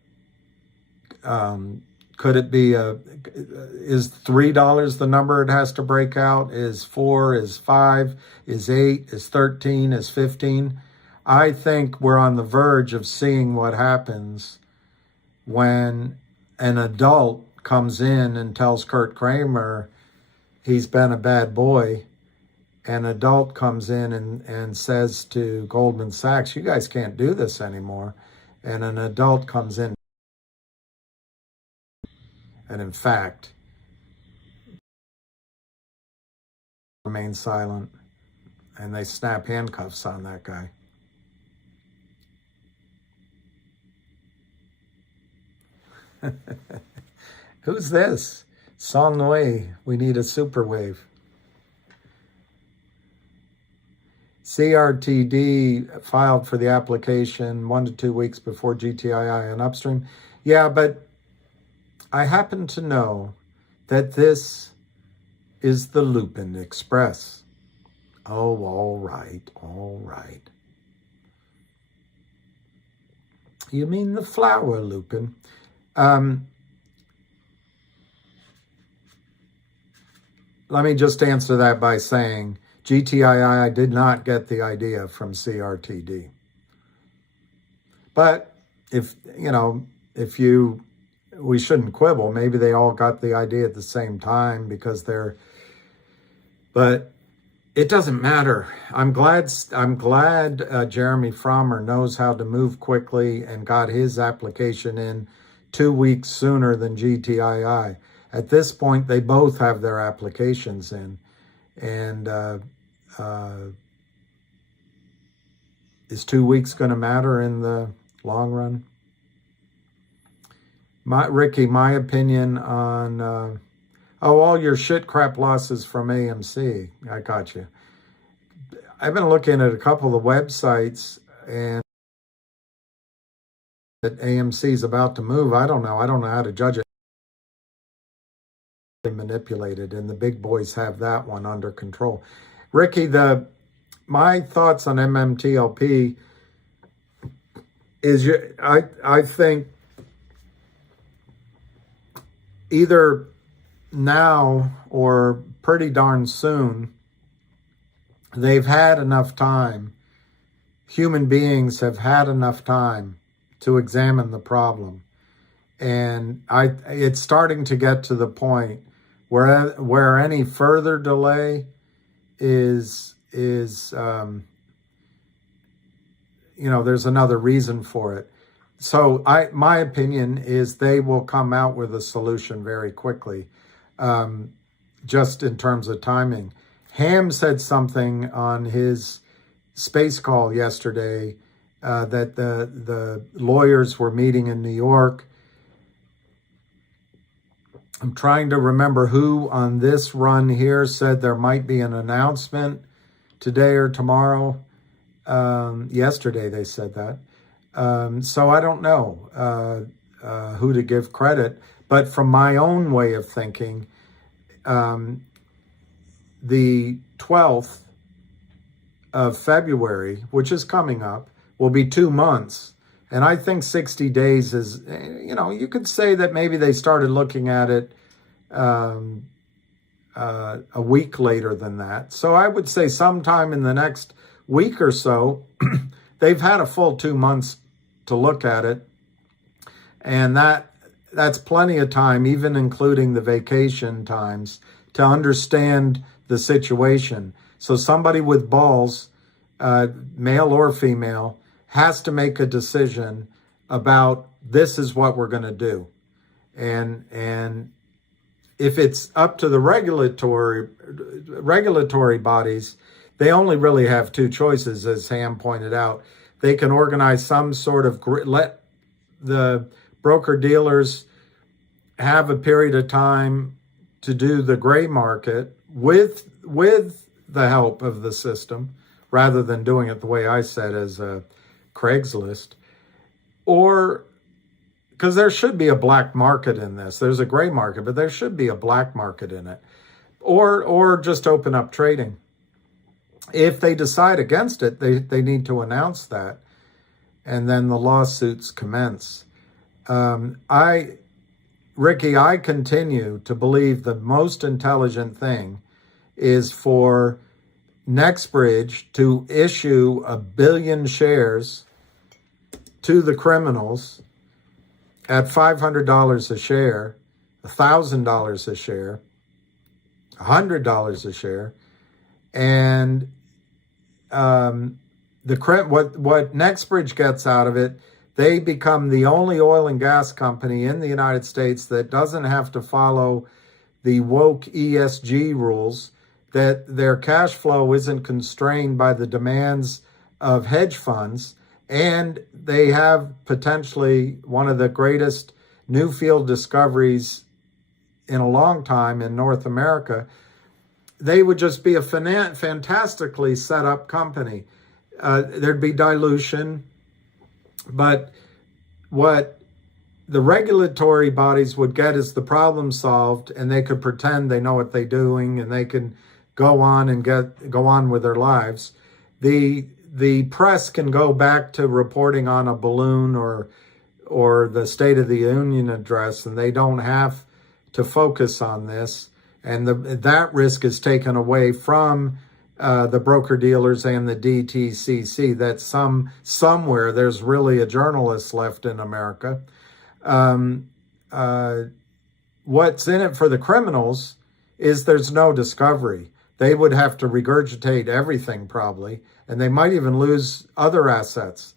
could it be is $3 the number it has to break out? Is 4, is 5, is 8, is 13, is 15? I think we're on the verge of seeing what happens when an adult comes in and tells Kurt Kramer he's been a bad boy. An adult comes in and says to Goldman Sachs, you guys can't do this anymore. And an adult comes in and in fact remain silent, and they snap handcuffs on that guy. Who's this? Song Wei, we need a super wave. CRTD filed for the application 1 to 2 weeks before GTII and Upstream. Yeah, but I happen to know that this is the Lupin Express. Oh, all right, all right. You mean the flower Lupin? Let me just answer that by saying GTII, I did not get the idea from CRTD. But we shouldn't quibble. Maybe they all got the idea at the same time because but it doesn't matter. I'm glad Jeremy Frommer knows how to move quickly and got his application in 2 weeks sooner than GTII. At this point, they both have their applications in. And is 2 weeks going to matter in the long run? Ricky, my opinion on, all your shit crap losses from AMC. I got you. I've been looking at a couple of websites and that AMC is about to move. I don't know how to judge it. Manipulated, and the big boys have that one under control. Ricky, my thoughts on MMTLP is I think either now or pretty darn soon, they've had enough time. Human beings have had enough time to examine the problem. And it's starting to get to the point where any further delay is there's another reason for it. So my opinion is they will come out with a solution very quickly, just in terms of timing. Ham said something on his space call yesterday that the lawyers were meeting in New York. I'm trying to remember who on this run here said there might be an announcement today or tomorrow. Yesterday they said that. So I don't know who to give credit. But from my own way of thinking, the 12th of February, which is coming up, will be 2 months. And I think 60 days is, you know, you could say that maybe they started looking at it a week later than that. So I would say sometime in the next week or so, they've had a full 2 months to look at it. And that's plenty of time, even including the vacation times, to understand the situation. So somebody with balls, male or female, has to make a decision about this is what we're going to do. And if it's up to the regulatory bodies, they only really have two choices, as Ham pointed out. They can organize some sort of, let the broker-dealers have a period of time to do the gray market with the help of the system, rather than doing it the way I said as a Craigslist, or because there should be a black market in this. There's a gray market, but there should be a black market in it, or just open up trading. If they decide against it, they need to announce that, and then the lawsuits commence. Ricky, I continue to believe the most intelligent thing is for Nextbridge to issue 1 billion shares to the criminals at $500 a share, $1,000 a share, $100 a share, and what Nextbridge gets out of it, they become the only oil and gas company in the United States that doesn't have to follow the woke ESG rules, that their cash flow isn't constrained by the demands of hedge funds, and they have potentially one of the greatest new field discoveries in a long time in North America. They would just be a fantastically set up company. There'd be dilution, but what the regulatory bodies would get is the problem solved, and they could pretend they know what they're doing, and they can go on with their lives. The press can go back to reporting on a balloon or the State of the Union address, and they don't have to focus on this. And that risk is taken away from the broker-dealers and the DTCC, that somewhere there's really a journalist left in America. What's in it for the criminals is there's no discovery. They would have to regurgitate everything probably, and they might even lose other assets.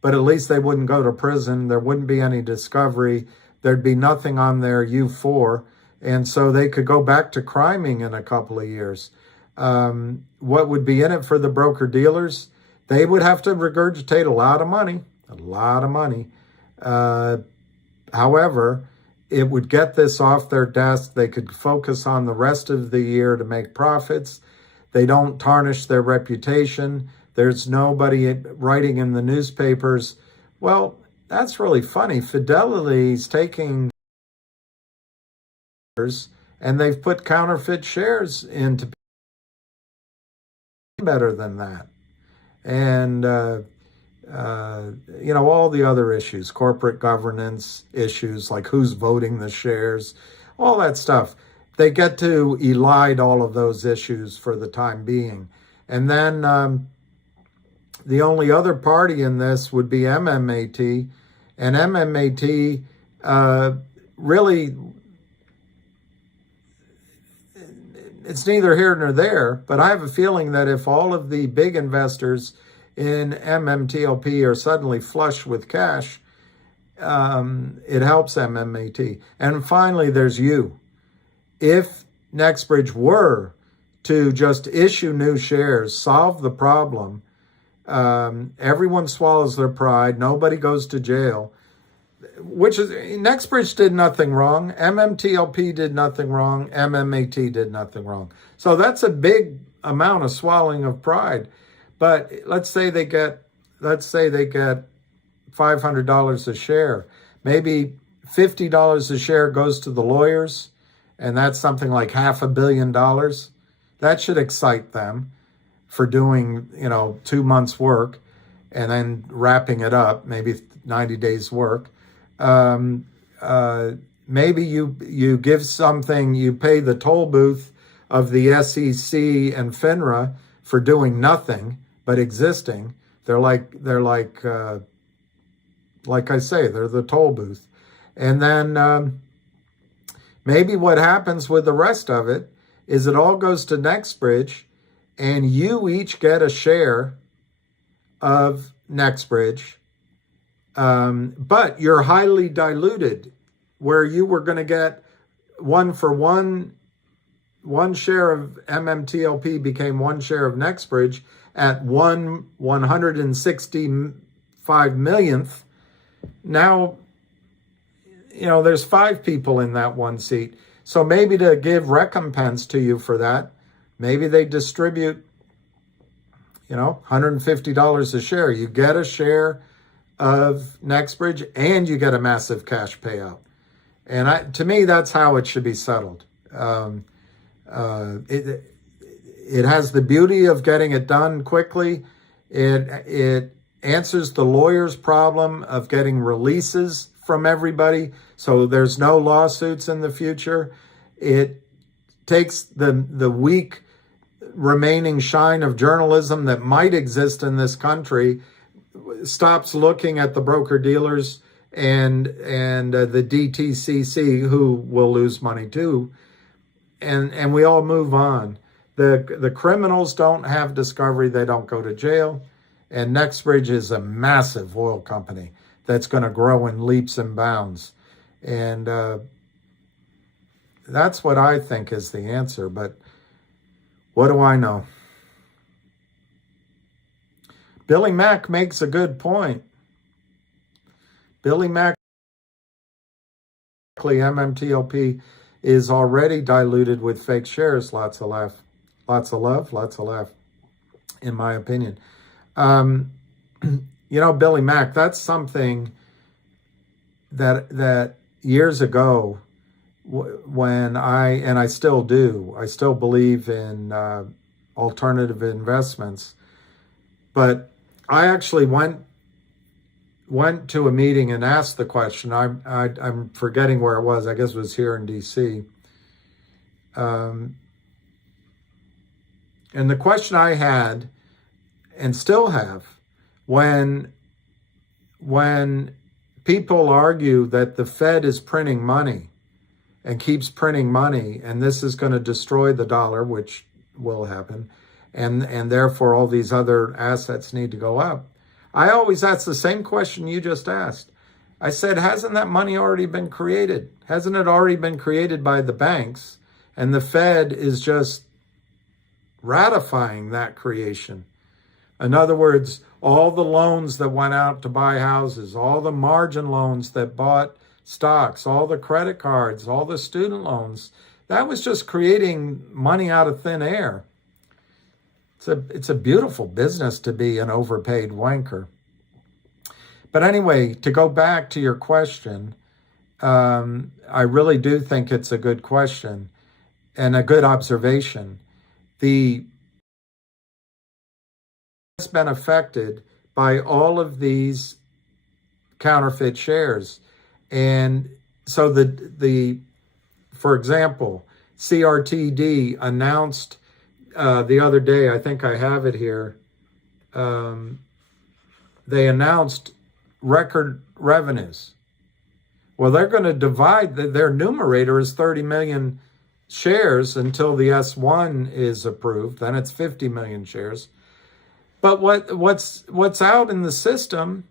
But at least they wouldn't go to prison. There wouldn't be any discovery. There'd be nothing on their U4. And so they could go back to criming in a couple of years. What would be in it for the broker-dealers? They would have to regurgitate a lot of money. However, it would get this off their desk. They could focus on the rest of the year to make profits. They don't tarnish their reputation. There's nobody writing in the newspapers, well, that's really funny. Fidelity's taking and they've put counterfeit shares into better than that. And, all the other issues, corporate governance issues, like who's voting the shares, all that stuff. They get to elide all of those issues for the time being. And then the only other party in this would be MMAT. And MMAT really, it's neither here nor there, but I have a feeling that if all of the big investors in MMTLP are suddenly flush with cash, it helps MMAT. And finally, there's you. If Nextbridge were to just issue new shares, solve the problem, everyone swallows their pride, nobody goes to jail, which is, Nextbridge did nothing wrong, MMTLP did nothing wrong, MMAT did nothing wrong. So that's a big amount of swallowing of pride. But let's say they get $500 a share. Maybe $50 a share goes to the lawyers, and that's something like $500 million. That should excite them for doing, 2 months' work. and then wrapping it up, maybe 90 days work. Maybe you give something, you pay the toll booth of the SEC and FINRA for doing nothing but existing. They're like I say, they're the toll booth. And then maybe what happens with the rest of it is it all goes to NextBridge, and you each get a share of NextBridge, but you're highly diluted, where you were going to get one share of MMTLP became one share of NextBridge at 165 millionth. Now, there's 5 people in that one seat. So maybe to give recompense to you for that, maybe they distribute, $150 a share. You get a share of NextBridge and you get a massive cash payout. And to me, that's how it should be settled. It has the beauty of getting it done quickly. It answers the lawyer's problem of getting releases from everybody, so there's no lawsuits in the future. It takes the weak remaining shine of journalism that might exist in this country, stops looking at the broker-dealers and the DTCC, who will lose money too, and we all move on. The criminals don't have discovery, they don't go to jail, and NextBridge is a massive oil company that's going to grow in leaps and bounds. And that's what I think is the answer, but what do I know? Billy Mack makes a good point. Billy Mack, MMTLP is already diluted with fake shares. Lots of love, in my opinion. Billy Mack, that's something that years ago, when I still believe in alternative investments, but I actually went to a meeting and asked the question. I'm forgetting where it was. I guess it was here in DC. And the question I had, and still have, when people argue that the Fed is printing money and keeps printing money, and this is going to destroy the dollar, which will happen, and therefore all these other assets need to go up, I always ask the same question you just asked. I said, hasn't that money already been created? Hasn't it already been created by the banks? And the Fed is just ratifying that creation. In other words, all the loans that went out to buy houses, all the margin loans that bought stocks, all the credit cards, all the student loans, that was just creating money out of thin air. It's a beautiful business to be an overpaid wanker. But anyway, to go back to your question, I really do think it's a good question and a good observation. The has been affected by all of these counterfeit shares. And so for example, CRTD announced the other day, I think I have it here, they announced record revenues. Well, they're going to divide, their numerator is 30 million shares until the S1 is approved, then it's 50 million shares. But what's out in the system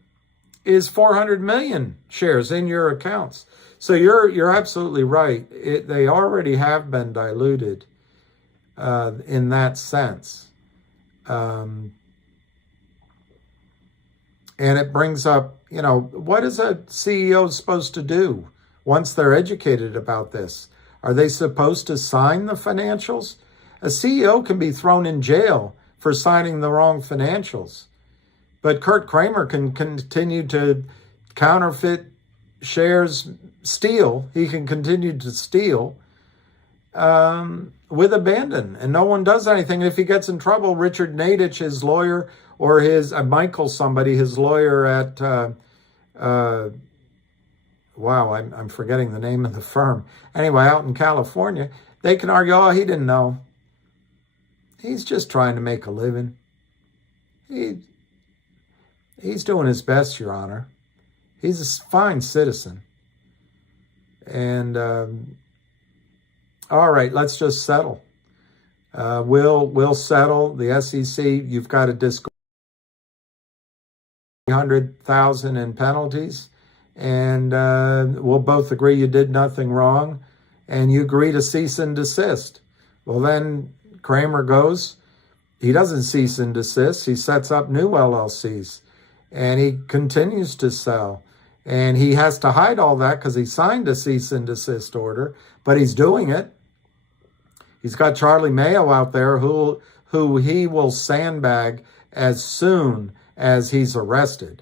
is 400 million shares in your accounts. So you're absolutely right. They already have been diluted in that sense. And it brings up, what is a CEO supposed to do once they're educated about this? Are they supposed to sign the financials? A CEO can be thrown in jail for signing the wrong financials. But Kurt Kramer can continue to counterfeit shares, steal. He can continue to steal. with abandon, and no one does anything. And if he gets in trouble, Richard Nadich, his lawyer, or his Michael somebody, his lawyer at wow, I'm forgetting the name of the firm. Anyway, out in California, they can argue, oh, he didn't know. He's just trying to make a living. He's doing his best, Your Honor. He's a fine citizen. And all right, let's just settle. We'll settle. The SEC, you've got to disgorge $300,000 in penalties, and we'll both agree you did nothing wrong, and you agree to cease and desist. Well, then Kramer goes. He doesn't cease and desist. He sets up new LLCs, and he continues to sell. And he has to hide all that because he signed a cease and desist order, but he's doing it. He's got Charlie Mayo out there who he will sandbag as soon as he's arrested.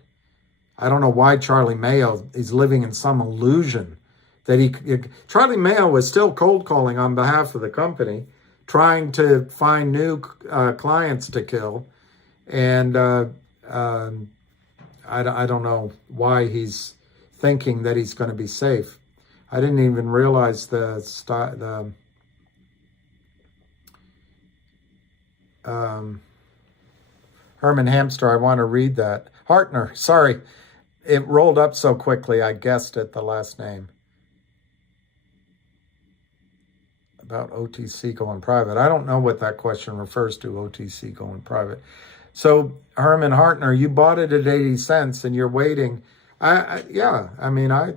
I don't know why Charlie Mayo is living in some illusion that Charlie Mayo was still cold calling on behalf of the company, trying to find new clients to kill. And I don't know why he's thinking that he's going to be safe. I didn't even realize the Herman Hamster, I want to read that. Hartner, sorry. It rolled up so quickly, I guessed it, the last name. About OTC going private. I don't know what that question refers to, OTC going private. So, Herman Hartner, you bought it at 80 cents and you're waiting. Yeah, I mean, I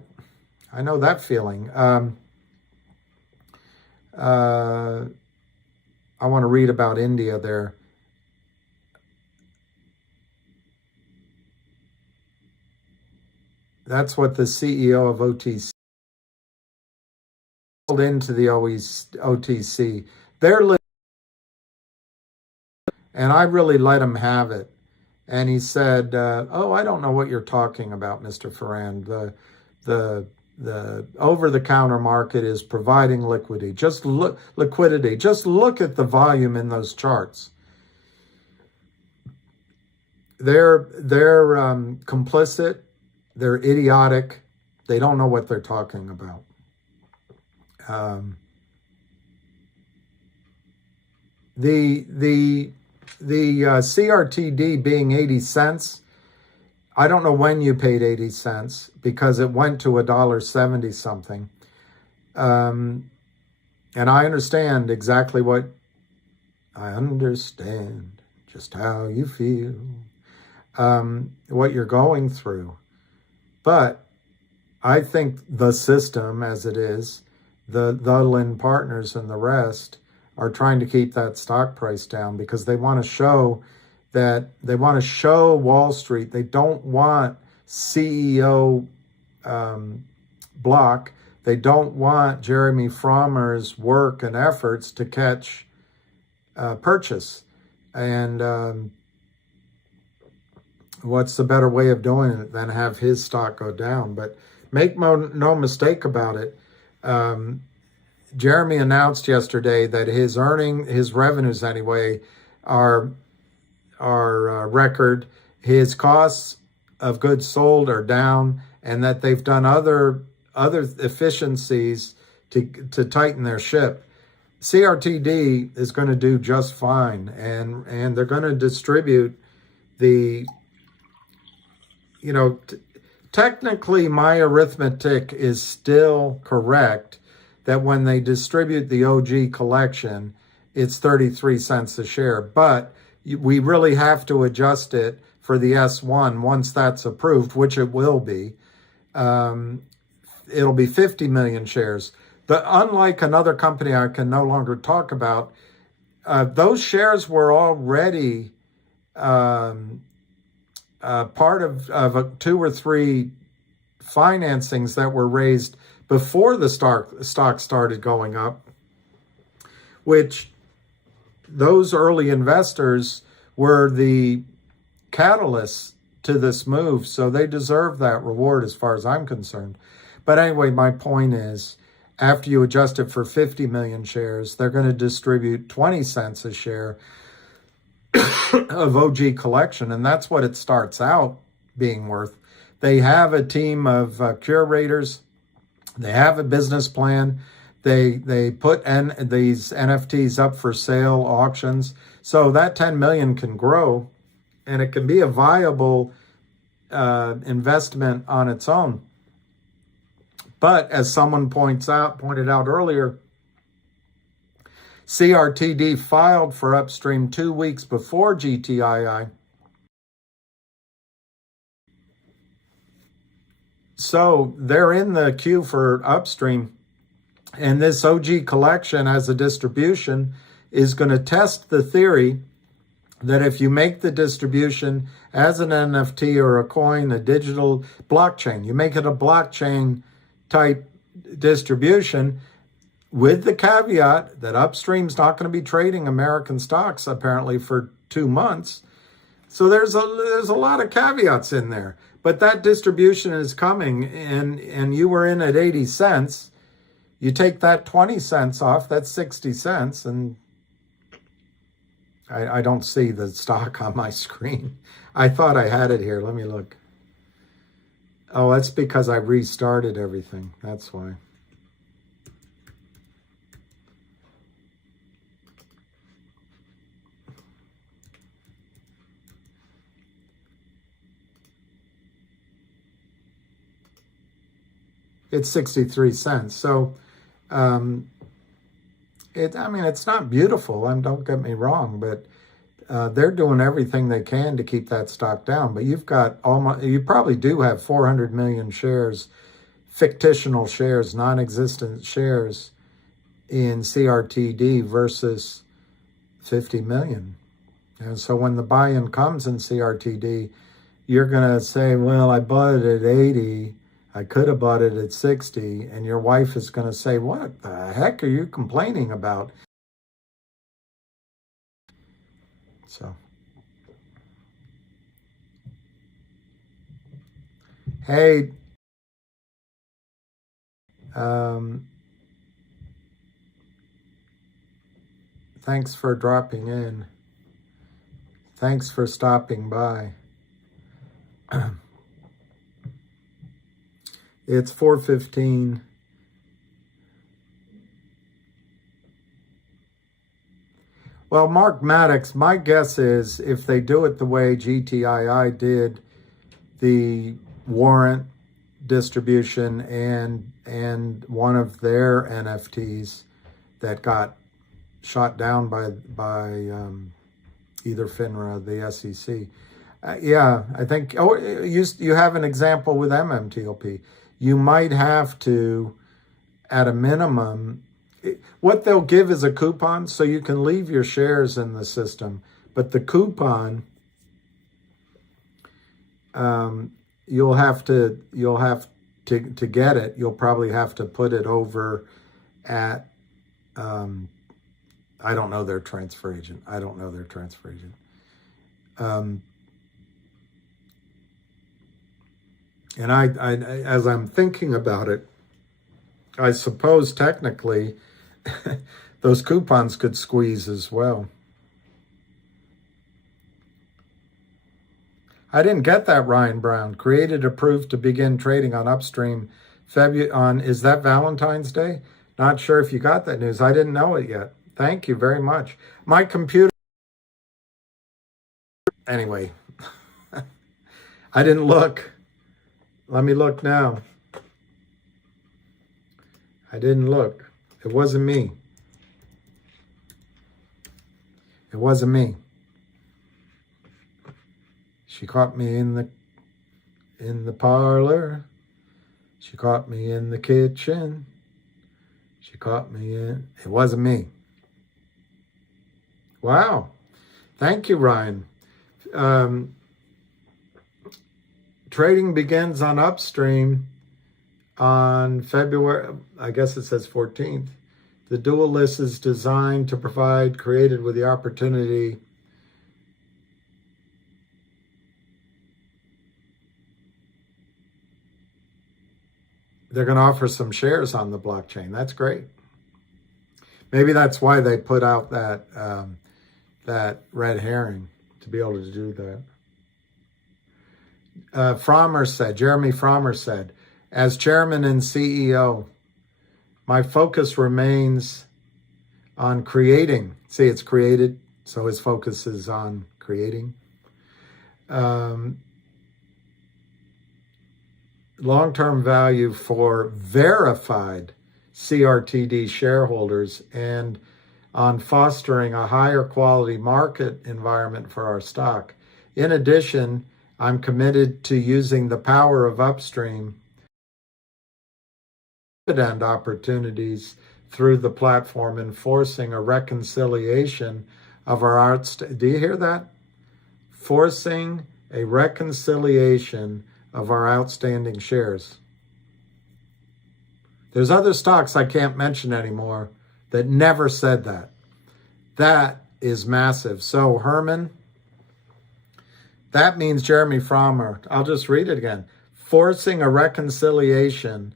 know that feeling. I want to read about India there. That's what the CEO of OTC sold into the OTC. And I really let him have it. And he said, oh, I don't know what you're talking about, Mr. Ferrand. The over-the-counter market is providing liquidity. Just look at the volume in those charts. They're complicit. They're idiotic. They don't know what they're talking about. The CRTD being 80 cents, I don't know when you paid 80 cents because it went to $1.70 something. And I understand exactly I understand just how you feel, what you're going through. But I think the system as it is, the Lynn Partners and the rest are trying to keep that stock price down because they want to show Wall Street. They don't want CEO block. They don't want Jeremy Frommer's work and efforts to catch purchase. And what's the better way of doing it than have his stock go down? But make no mistake about it. Jeremy announced yesterday that his revenues anyway, are record. His costs of goods sold are down, and that they've done other efficiencies to tighten their ship. CRTD is going to do just fine, and they're going to distribute technically my arithmetic is still correct that when they distribute the OG collection, it's 33 cents a share. But we really have to adjust it for the S1 once that's approved, which it will be. It'll be 50 million shares. Unlike another company I can no longer talk about, those shares were already part of 2 or 3 financings that were raised before the stock started going up, which those early investors were the catalysts to this move. So they deserve that reward as far as I'm concerned. But anyway, my point is, after you adjust it for 50 million shares, they're going to distribute 20 cents a share of OG collection. And that's what it starts out being worth. They have a team of curators. They have a business plan. They put these NFTs up for sale auctions. So that 10 million can grow, and it can be a viable investment on its own. But as someone pointed out earlier, CRTD filed for Upstream 2 weeks before GTII. So they're in the queue for Upstream. And this OG collection as a distribution is going to test the theory that if you make the distribution as an NFT or a coin, a digital blockchain, you make it a blockchain type distribution, with the caveat that Upstream's not going to be trading American stocks apparently for 2 months. So there's a lot of caveats in there. But that distribution is coming, and you were in at 80 cents. You take that 20 cents off, that's 60 cents, and I don't see the stock on my screen. I thought I had it here. Let me look. Oh, that's because I restarted everything. That's why. It's 63 cents. So, I mean, it's not beautiful. Don't get me wrong, but they're doing everything they can to keep that stock down. But you probably do have 400 million shares, fictional shares, non-existent shares in CRTD versus 50 million. And so when the buy-in comes in CRTD, you're going to say, well, I bought it at 80. I could have bought it at 60, and your wife is going to say, what the heck are you complaining about? So, hey, thanks for dropping in. Thanks for stopping by. It's 4:15. Well, Mark Maddox, my guess is if they do it the way GTII did, the warrant distribution and one of their NFTs that got shot down by either FINRA or the SEC. Yeah, I think, you have an example with MMTLP. You might have to, at a minimum, what they'll give is a coupon, so you can leave your shares in the system. But the coupon, you'll have to get it. You'll probably have to put it over at, I don't know their transfer agent. And I, as I'm thinking about it, I suppose technically those coupons could squeeze as well. I didn't get that, Ryan Brown. Created, approved to begin trading on Upstream. Is that Valentine's Day? Not sure if you got that news. I didn't know it yet. Thank you very much. My computer. Anyway, I didn't look. Let me look now. I didn't look. It wasn't me. It wasn't me. She caught me in the parlor. She caught me in the kitchen. She caught me in. It wasn't me. Wow. Thank you, Ryan. Trading begins on Upstream on February, I guess it says 14th. The dual list is designed to provide created with the opportunity they're going to offer some shares on the blockchain. That's great. Maybe that's why they put out that that red herring, to be able to do that. Jeremy Frommer said, as chairman and CEO, my focus remains on creating. See, it's created, so his focus is on creating. Long-term value for verified CRTD shareholders and on fostering a higher quality market environment for our stock. In addition, I'm committed to using the power of Upstream dividend opportunities through the platform, enforcing a reconciliation of our do you hear that? Forcing a reconciliation of our outstanding shares. There's other stocks I can't mention anymore that never said that. That is massive. So Herman, that means Jeremy Frommer. I'll just read it again. Forcing a reconciliation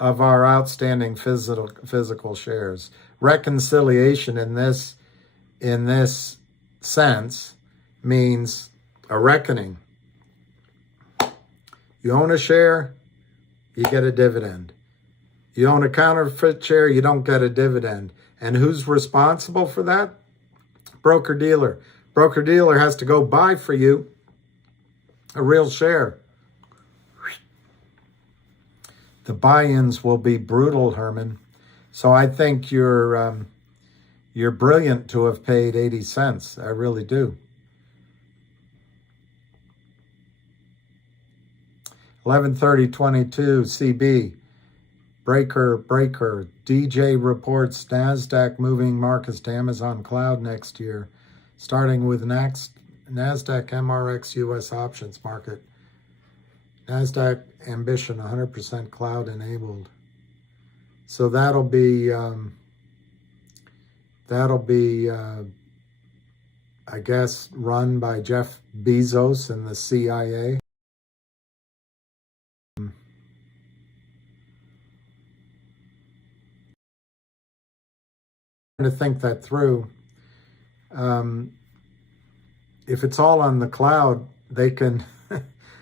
of our outstanding physical shares. Reconciliation in this sense means a reckoning. You own a share, you get a dividend. You own a counterfeit share, you don't get a dividend. And who's responsible for that? Broker-dealer. Broker-dealer has to go buy for you a real share. The buy-ins will be brutal, Herman. So I think you're brilliant to have paid 80 cents. I really do. 11:30:22 CB. Breaker. DJ reports NASDAQ moving markets to Amazon Cloud next year, starting with NASDAQ MRX US options market. NASDAQ ambition 100% cloud enabled. So that'll be I guess run by Jeff Bezos and the CIA. To think that through. If it's all on the cloud, they can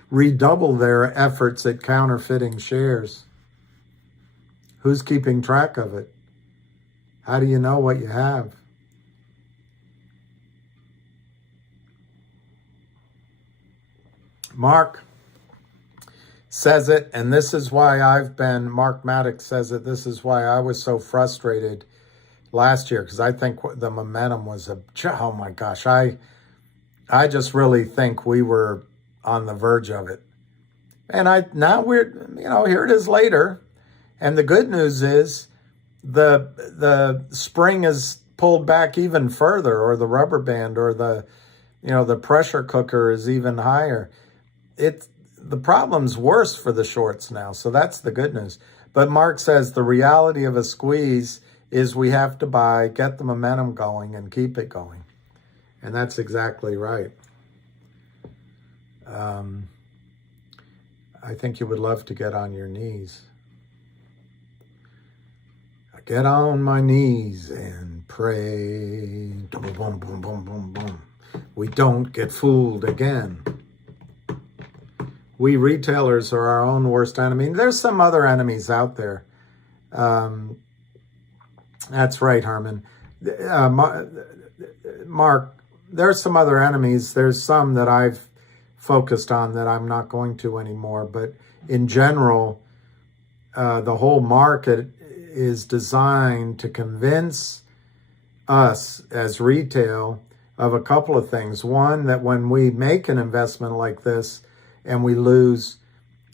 redouble their efforts at counterfeiting shares. Who's keeping track of it? How do you know what you have? Mark says it, and this is why Mark Maddox says it, this is why I was so frustrated last year, because I think the momentum was oh my gosh, I just really think we were on the verge of it. And now we're, here it is later. And the good news is the spring is pulled back even further, or the rubber band, or the pressure cooker is even higher. The problem's worse for the shorts now. So that's the good news. But Mark says the reality of a squeeze is we have to buy, get the momentum going, and keep it going. And that's exactly right. I think you would love to get on your knees. I get on my knees and pray. Boom, boom, boom, boom, boom, boom. We don't get fooled again. We retailers are our own worst enemy. There's some other enemies out there. That's right, Herman. Mark, there's some other enemies. There's some that I've focused on that I'm not going to anymore. But in general, the whole market is designed to convince us as retail of a couple of things. One, that when we make an investment like this and we lose,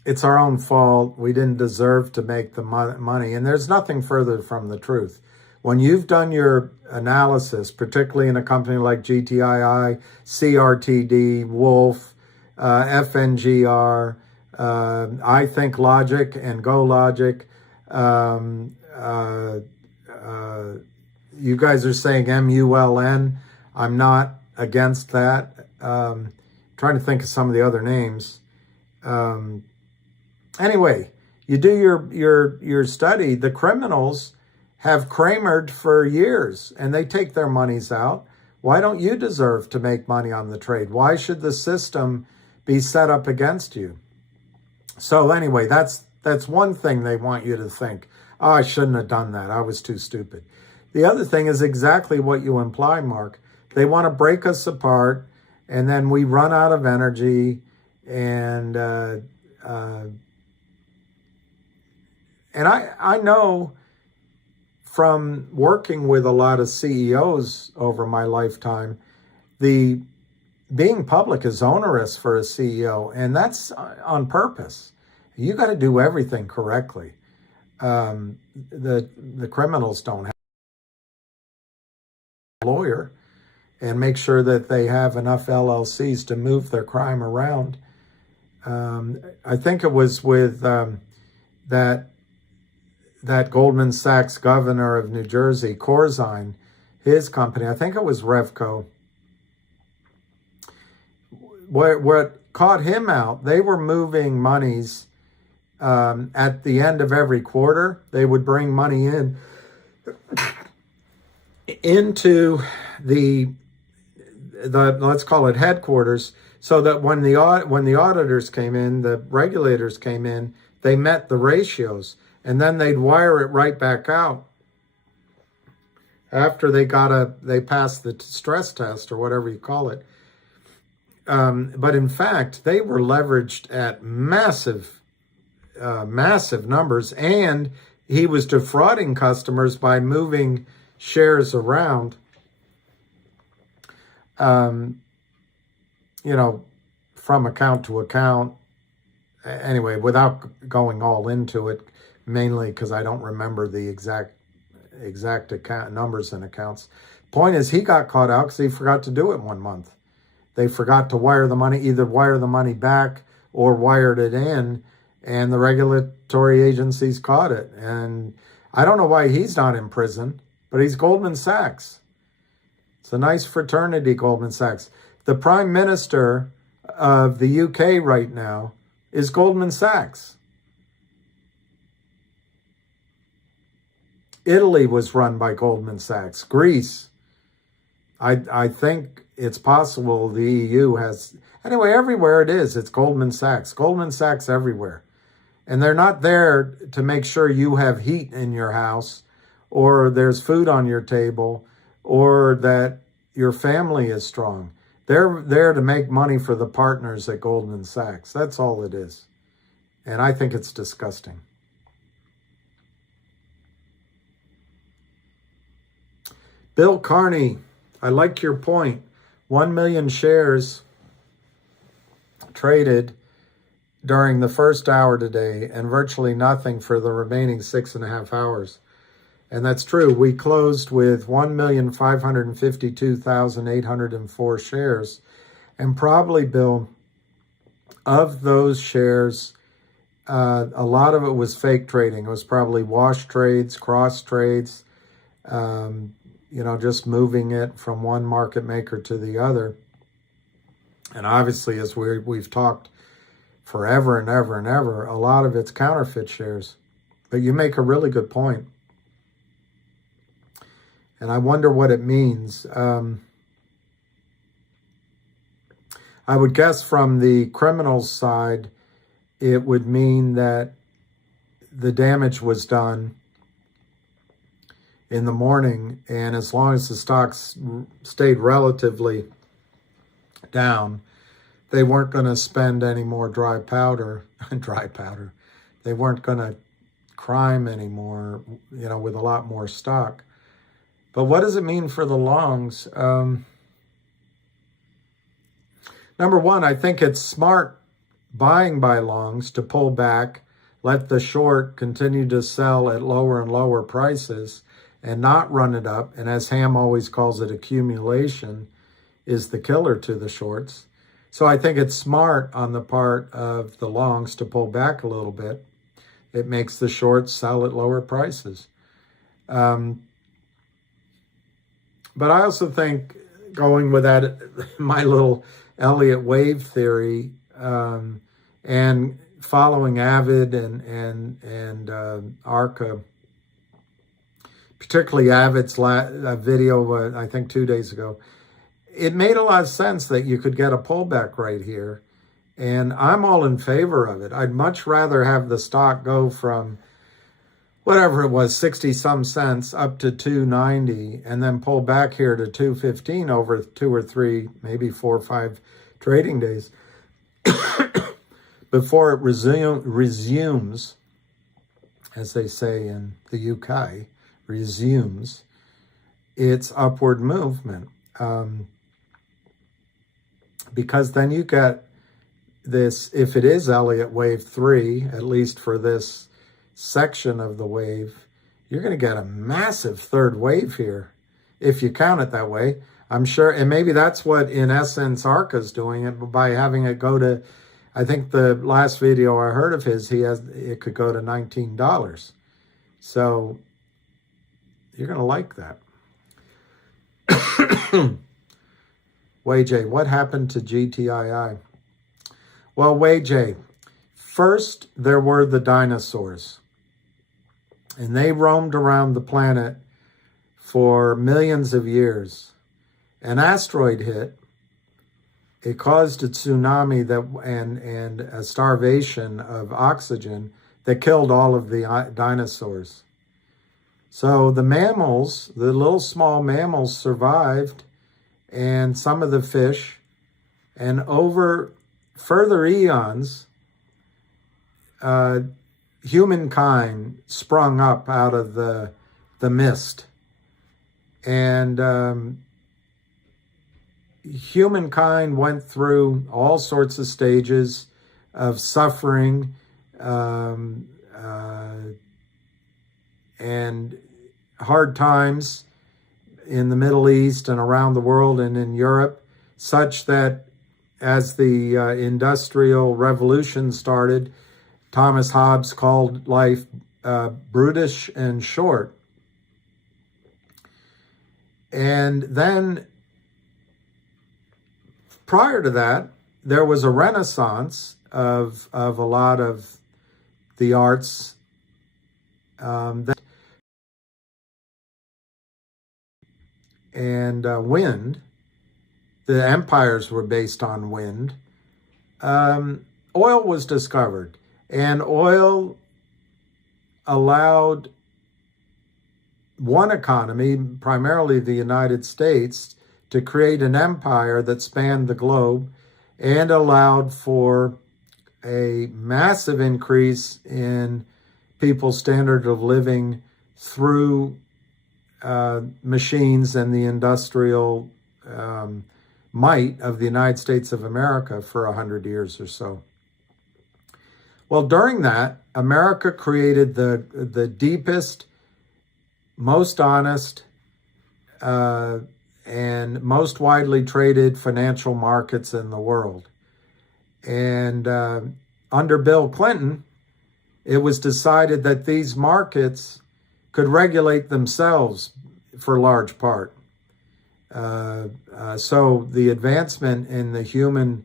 it's our own fault. We didn't deserve to make the money. And there's nothing further from the truth. When you've done your analysis, particularly in a company like GTII, CRTD, Wolf, FNGR, I Think Logic and Go Logic, you guys are saying MULN. I'm not against that. Trying to think of some of the other names. Anyway, You do your study. The criminals have Kramered for years, and they take their monies out. Why don't you deserve to make money on the trade? Why should the system be set up against you? So anyway, that's one thing they want you to think. Oh, I shouldn't have done that. I was too stupid. The other thing is exactly what you imply, Mark. They want to break us apart, and then we run out of energy, and I know from working with a lot of CEOs over my lifetime, being public is onerous for a CEO, and that's on purpose. You got to do everything correctly. The criminals don't have a lawyer, and make sure that they have enough LLCs to move their crime around. I think it was with that Goldman Sachs governor of New Jersey, Corzine, his company, I think it was Revco. What caught him out, they were moving monies at the end of every quarter. They would bring money into the let's call it headquarters, so that when the auditors came in, the regulators came in, they met the ratios, and then they'd wire it right back out after they passed the stress test, or whatever you call it. But in fact, they were leveraged at massive numbers, and he was defrauding customers by moving shares around, from account to account. Anyway, without going all into it, mainly because I don't remember the exact account numbers and accounts. Point is, he got caught out because he forgot to do it 1 month. They forgot to wire the money, either wire the money back or wired it in, and the regulatory agencies caught it. And I don't know why he's not in prison, but he's Goldman Sachs. It's a nice fraternity, Goldman Sachs. The Prime Minister of the UK right now is Goldman Sachs. Italy was run by Goldman Sachs. Greece. I think it's possible the EU has... Anyway, everywhere it is, it's Goldman Sachs. Goldman Sachs everywhere. And they're not there to make sure you have heat in your house, or there's food on your table, or that your family is strong. They're there to make money for the partners at Goldman Sachs. That's all it is. And I think it's disgusting. Bill Carney, I like your point. 1 million shares traded during the first hour today, and virtually nothing for the remaining 6.5 hours. And that's true. We closed with 1,552,804 shares. And probably, Bill, of those shares, a lot of it was fake trading. It was probably wash trades, cross trades, just moving it from one market maker to the other. And obviously, as we've talked forever and ever and ever, a lot of it's counterfeit shares. But you make a really good point. And I wonder what it means. I would guess from the criminals' side, it would mean that the damage was done in the morning, and as long as the stocks stayed relatively down, they weren't going to spend any more dry powder. They weren't going to crime anymore, with a lot more stock. But what does it mean for the longs? Number one, I think it's smart buying by longs to pull back, let the short continue to sell at lower and lower prices and not run it up. And as Ham always calls it, accumulation is the killer to the shorts. So I think it's smart on the part of the longs to pull back a little bit. It makes the shorts sell at lower prices. But I also think, going with that, my little Elliott Wave theory, and following Avid and ARCA, particularly Avid's video, I think 2 days ago, it made a lot of sense that you could get a pullback right here. And I'm all in favor of it. I'd much rather have the stock go from whatever it was, 60 some cents up to 290 and then pull back here to 215 over 2 or 3, maybe 4 or 5 trading days before it resumes, as they say in the UK, resumes its upward movement. Because then you get this, if it is Elliott Wave 3, at least for this section of the wave, you're going to get a massive third wave here, if you count it that way. I'm sure, and maybe that's what, in essence, ARCA's doing it by having it go to, I think the last video I heard of his, it could go to $19. So you're going to like that. WayJ, what happened to GTII? Well, WayJ, first there were the dinosaurs, and they roamed around the planet for millions of years. An asteroid hit. It caused a tsunami and a starvation of oxygen that killed all of the dinosaurs. So the mammals, the little small mammals, survived, and some of the fish, and over further eons, humankind sprung up out of the mist. And humankind went through all sorts of stages of suffering and hard times in the Middle East and around the world and in Europe, such that as the Industrial Revolution started, Thomas Hobbes called life brutish and short. And then prior to that, there was a renaissance of a lot of the arts and wind. The empires were based on wind. Oil was discovered, and oil allowed one economy, primarily the United States, to create an empire that spanned the globe and allowed for a massive increase in people's standard of living through machines and the industrial might of the United States of America for 100 years or so. Well, during that, America created the deepest, most honest, and most widely traded financial markets in the world. And under Bill Clinton, it was decided that these markets could regulate themselves for large part. So the advancement in the human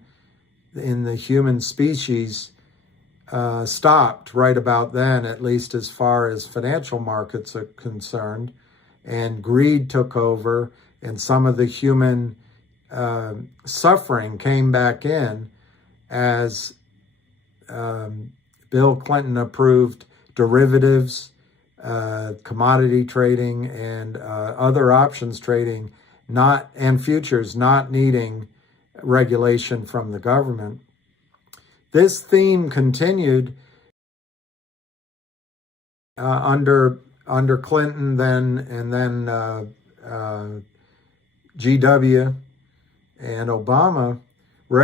species stopped right about then, at least as far as financial markets are concerned, and greed took over, and some of the human suffering came back in as Bill Clinton approved derivatives, commodity trading, and other options trading, and futures not needing regulation from the government. This theme continued under Clinton, then GW and Obama. The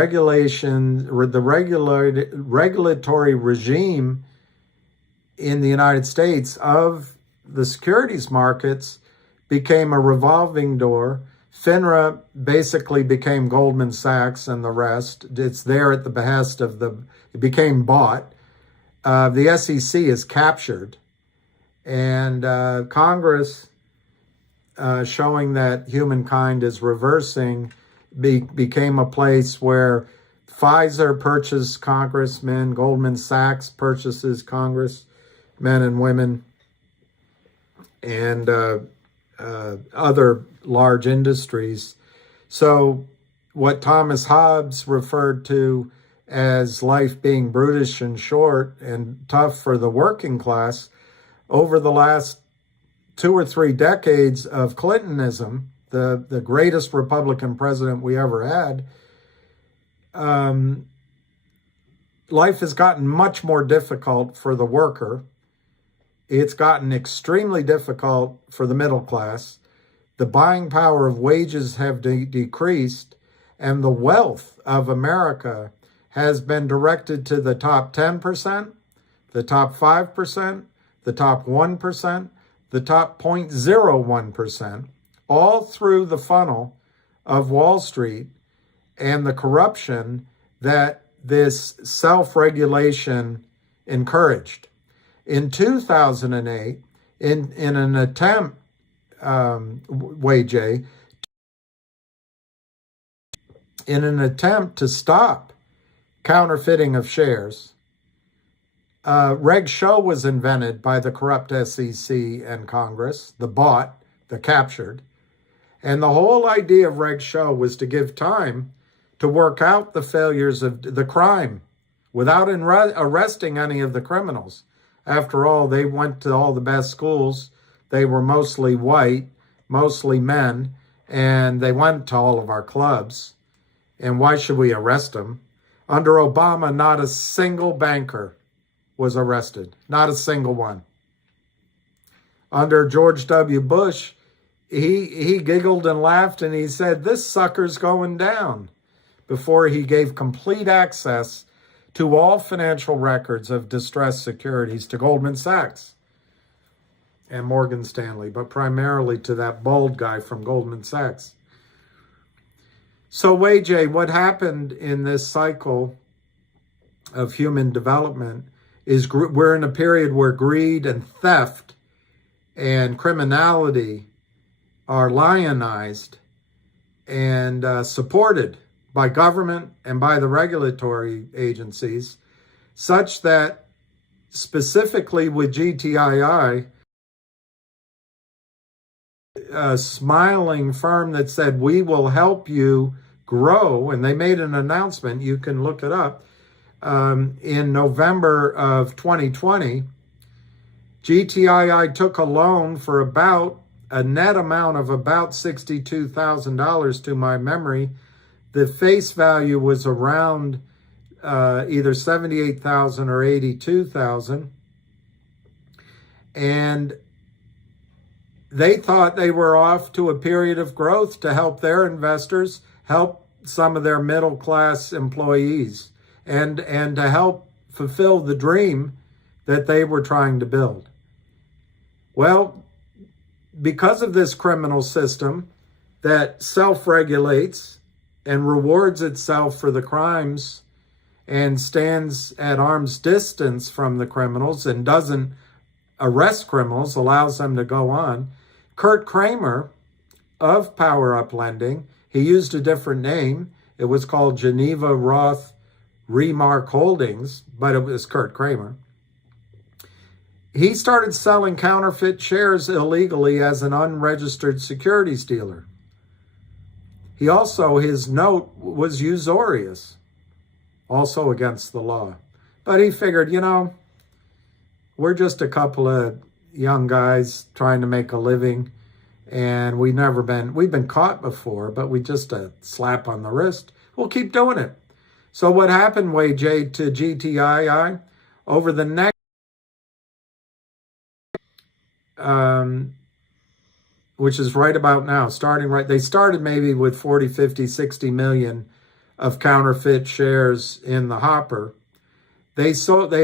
regulatory regime in the United States of the securities markets became a revolving door. FINRA basically became Goldman Sachs and the rest. It's there at the behest of it became bought. The SEC is captured. And Congress, showing that humankind is reversing, became a place where Pfizer purchased congressmen. Goldman Sachs purchases congressmen and women, and other large industries. So what Thomas Hobbes referred to as life being brutish and short and tough for the working class, over the last 2 or 3 decades of Clintonism, the greatest Republican president we ever had, life has gotten much more difficult for the worker. It's gotten extremely difficult for the middle class. The buying power of wages have decreased, and the wealth of America has been directed to the top 10%, the top 5%, the top 1%, the top 0.01%, all through the funnel of Wall Street and the corruption that this self-regulation encouraged. In 2008, in an attempt, WayJ, in an attempt to stop counterfeiting of shares, Reg Show was invented by the corrupt SEC and Congress, the bought, the captured. And the whole idea of Reg Show was to give time to work out the failures of the crime without arresting any of the criminals. After all, they went to all the best schools. They were mostly white, mostly men, and they went to all of our clubs. And why should we arrest them? Under Obama, not a single banker was arrested, not a single one. Under George W. Bush, he giggled and laughed and he said, this sucker's going down, before he gave complete access to all financial records of distressed securities to Goldman Sachs and Morgan Stanley, but primarily to that bald guy from Goldman Sachs. So, WayJ, what happened in this cycle of human development is we're in a period where greed and theft and criminality are lionized and supported by government and by the regulatory agencies, such that specifically with GTII, a smiling firm that said, we will help you grow, and they made an announcement, you can look it up, in November of 2020, GTII took a loan for about a net amount of about $62,000 to my memory. The face value was around either $78,000 or $82,000. And they thought they were off to a period of growth to help their investors, help some of their middle class employees, and to help fulfill the dream that they were trying to build. Well, because of this criminal system that self-regulates and rewards itself for the crimes and stands at arm's distance from the criminals and doesn't arrest criminals, allows them to go on, Kurt Kramer of Power Up Lending, he used a different name. It was called Geneva Roth Remark Holdings, but it was Kurt Kramer. He started selling counterfeit shares illegally as an unregistered securities dealer. He also, his note was usurious, also against the law. But he figured, we're just a couple of young guys trying to make a living, and we've been caught before, but we just a slap on the wrist. We'll keep doing it. So what happened, WayJ, to GTII over the next which is right about now, they started maybe with 40, 50, 60 million of counterfeit shares in the hopper. They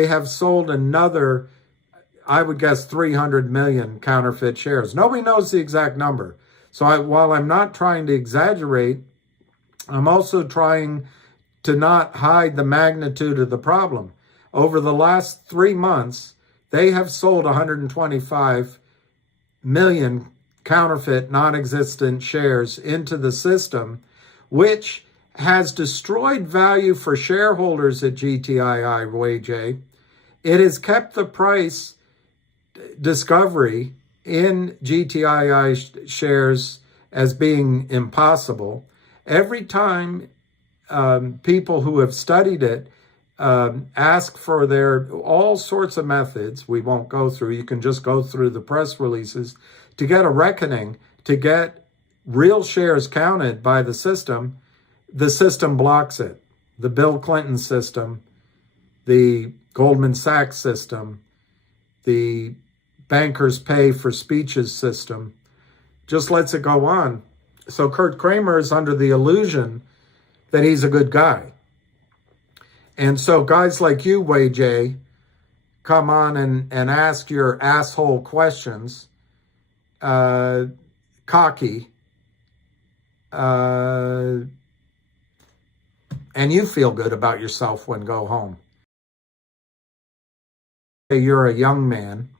have sold another, I would guess, 300 million counterfeit shares. Nobody knows the exact number. So while I'm not trying to exaggerate, I'm also trying to not hide the magnitude of the problem. Over the last 3 months, they have sold 125 million counterfeit, non-existent shares into the system, which has destroyed value for shareholders at GTII, WAJ. It has kept the price discovery in GTII shares as being impossible. Every time people who have studied it ask for their all sorts of methods, we won't go through, you can just go through the press releases, to get a reckoning, to get real shares counted by the system blocks it. The Bill Clinton system, the Goldman Sachs system, the bankers pay for speeches system, just lets it go on. So Kurt Kramer is under the illusion that he's a good guy. And so guys like you, WAJ, come on and ask your asshole questions, cocky, and you feel good about yourself when go home. You're a young man,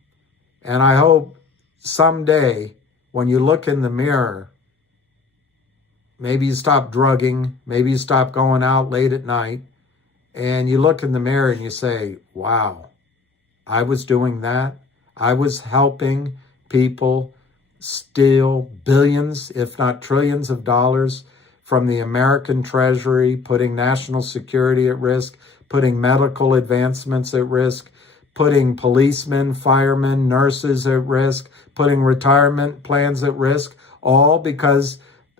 and I hope someday when you look in the mirror, maybe you stop drugging, maybe you stop going out late at night, and you look in the mirror and you say, wow, I was doing that. I was helping people steal billions, if not trillions of dollars from the American Treasury, putting national security at risk, putting medical advancements at risk, putting policemen, firemen, nurses at risk, putting retirement plans at risk, all because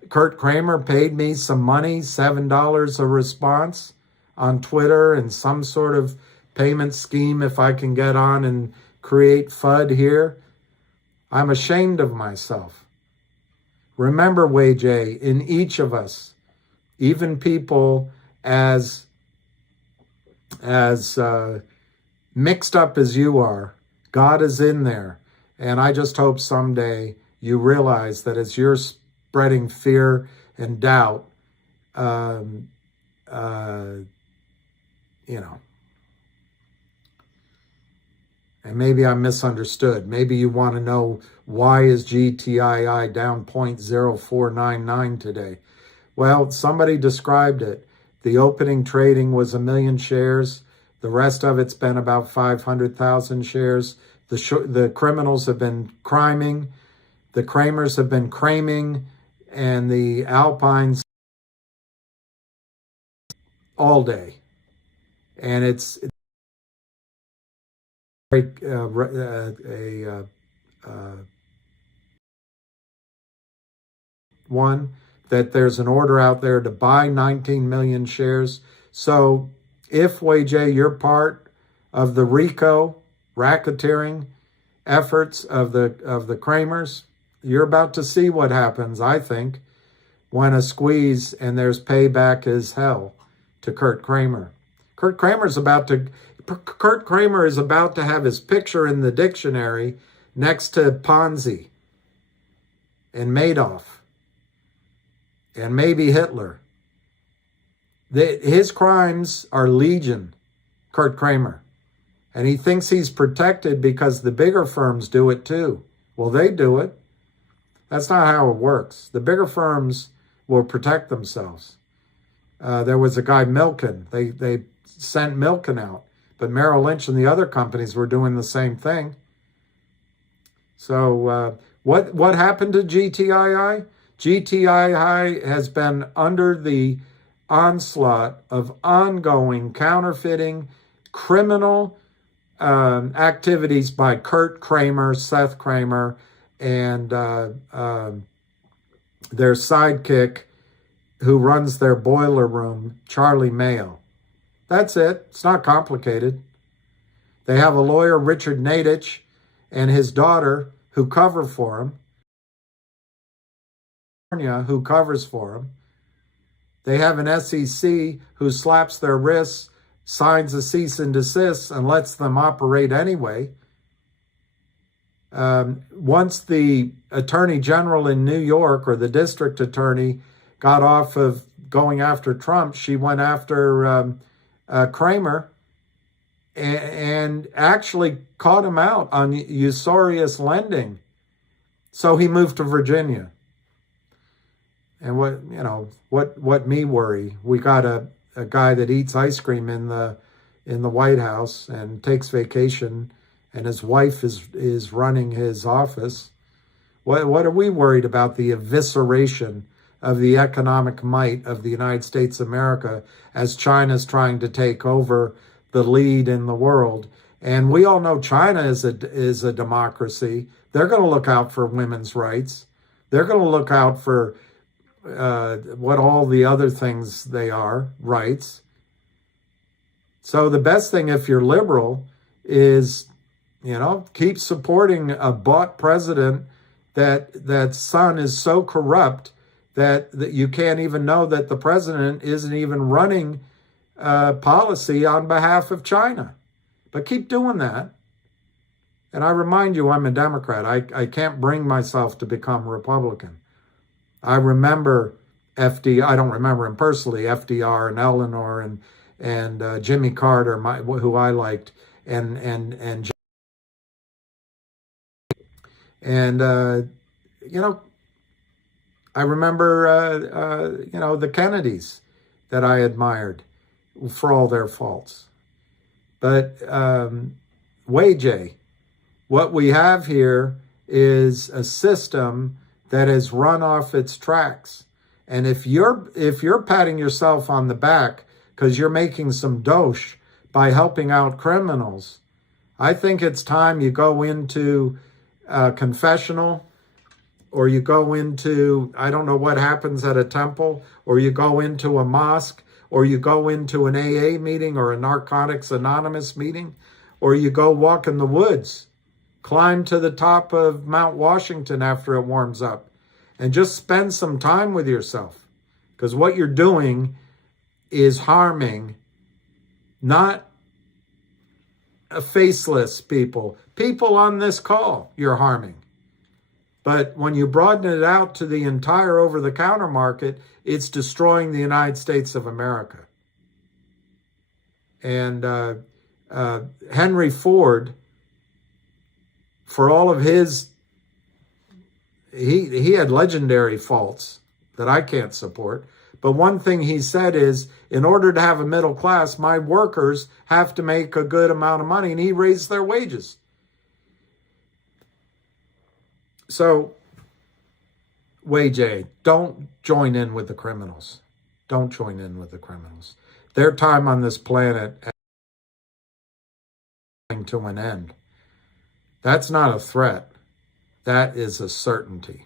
Kurt Kramer paid me some money, $7 a response on Twitter, and some sort of payment scheme if I can get on and create FUD here. I'm ashamed of myself. Remember, WAJ, in each of us, even people as mixed up as you are, God is in there. And I just hope someday you realize that as you're spreading fear and doubt, and maybe I misunderstood. Maybe you want to know, why is GTII down 0.0499 today? Well, somebody described it. The opening trading was 1 million shares. The rest of it's been about 500,000 shares. The criminals have been criming. The Kramers have been craming. And the Alpines all day. And it's one, that there's an order out there to buy 19 million shares. So if, WAJ, you're part of the RICO racketeering efforts of the Kramers, you're about to see what happens, I think, when a squeeze and there's payback as hell to Kurt Kramer. Kurt Kramer is about to have his picture in the dictionary next to Ponzi and Madoff and maybe Hitler. His crimes are legion, Kurt Kramer. And he thinks he's protected because the bigger firms do it too. Well, they do it. That's not how it works. The bigger firms will protect themselves. There was a guy, Milken. They sent Milken out. But Merrill Lynch and the other companies were doing the same thing. So what happened to GTII? GTII has been under the onslaught of ongoing counterfeiting, criminal activities by Kurt Kramer, Seth Kramer, and their sidekick who runs their boiler room, Charlie Mayo. That's it. It's not complicated. They have a lawyer, Richard Nadich, and his daughter who cover for him, who covers for him. They have an SEC who slaps their wrists, signs a cease and desist, and lets them operate anyway. Once the attorney general in New York, or the district attorney, got off of going after Trump, she went after Kramer and actually caught him out on usurious lending. So he moved to Virginia. And what me worry? We got a guy that eats ice cream in the White House and takes vacation, and his wife is running his office. What are we worried about? The evisceration of the economic might of the United States of America as China's trying to take over the lead in the world. And we all know China is a democracy. They're going to look out for women's rights. They're going to look out for what all the other things they are, rights. So the best thing, if you're liberal, is, keep supporting a bought president that son is so corrupt that you can't even know that the president isn't even running policy on behalf of China. But keep doing that. And I remind you, I'm a Democrat. I can't bring myself to become Republican. I remember I don't remember him personally, FDR and Eleanor and Jimmy Carter, who I liked, and I remember, the Kennedys that I admired for all their faults. But Wei, what we have here is a system that has run off its tracks. And if you're patting yourself on the back because you're making some dosh by helping out criminals, I think it's time you go into confessional, or you go into, I don't know what happens at a temple, or you go into a mosque, or you go into an AA meeting or a Narcotics Anonymous meeting, or you go walk in the woods, climb to the top of Mount Washington after it warms up, and just spend some time with yourself. Because what you're doing is harming not faceless people on this call you're harming. But when you broaden it out to the entire over-the-counter market, it's destroying the United States of America. And Henry Ford, for all of his, he had legendary faults that I can't support. But one thing he said is, in order to have a middle class, my workers have to make a good amount of money, and he raised their wages. So, Wei J, don't join in with the criminals. Don't join in with the criminals. Their time on this planet is coming to an end. That's not a threat. That is a certainty.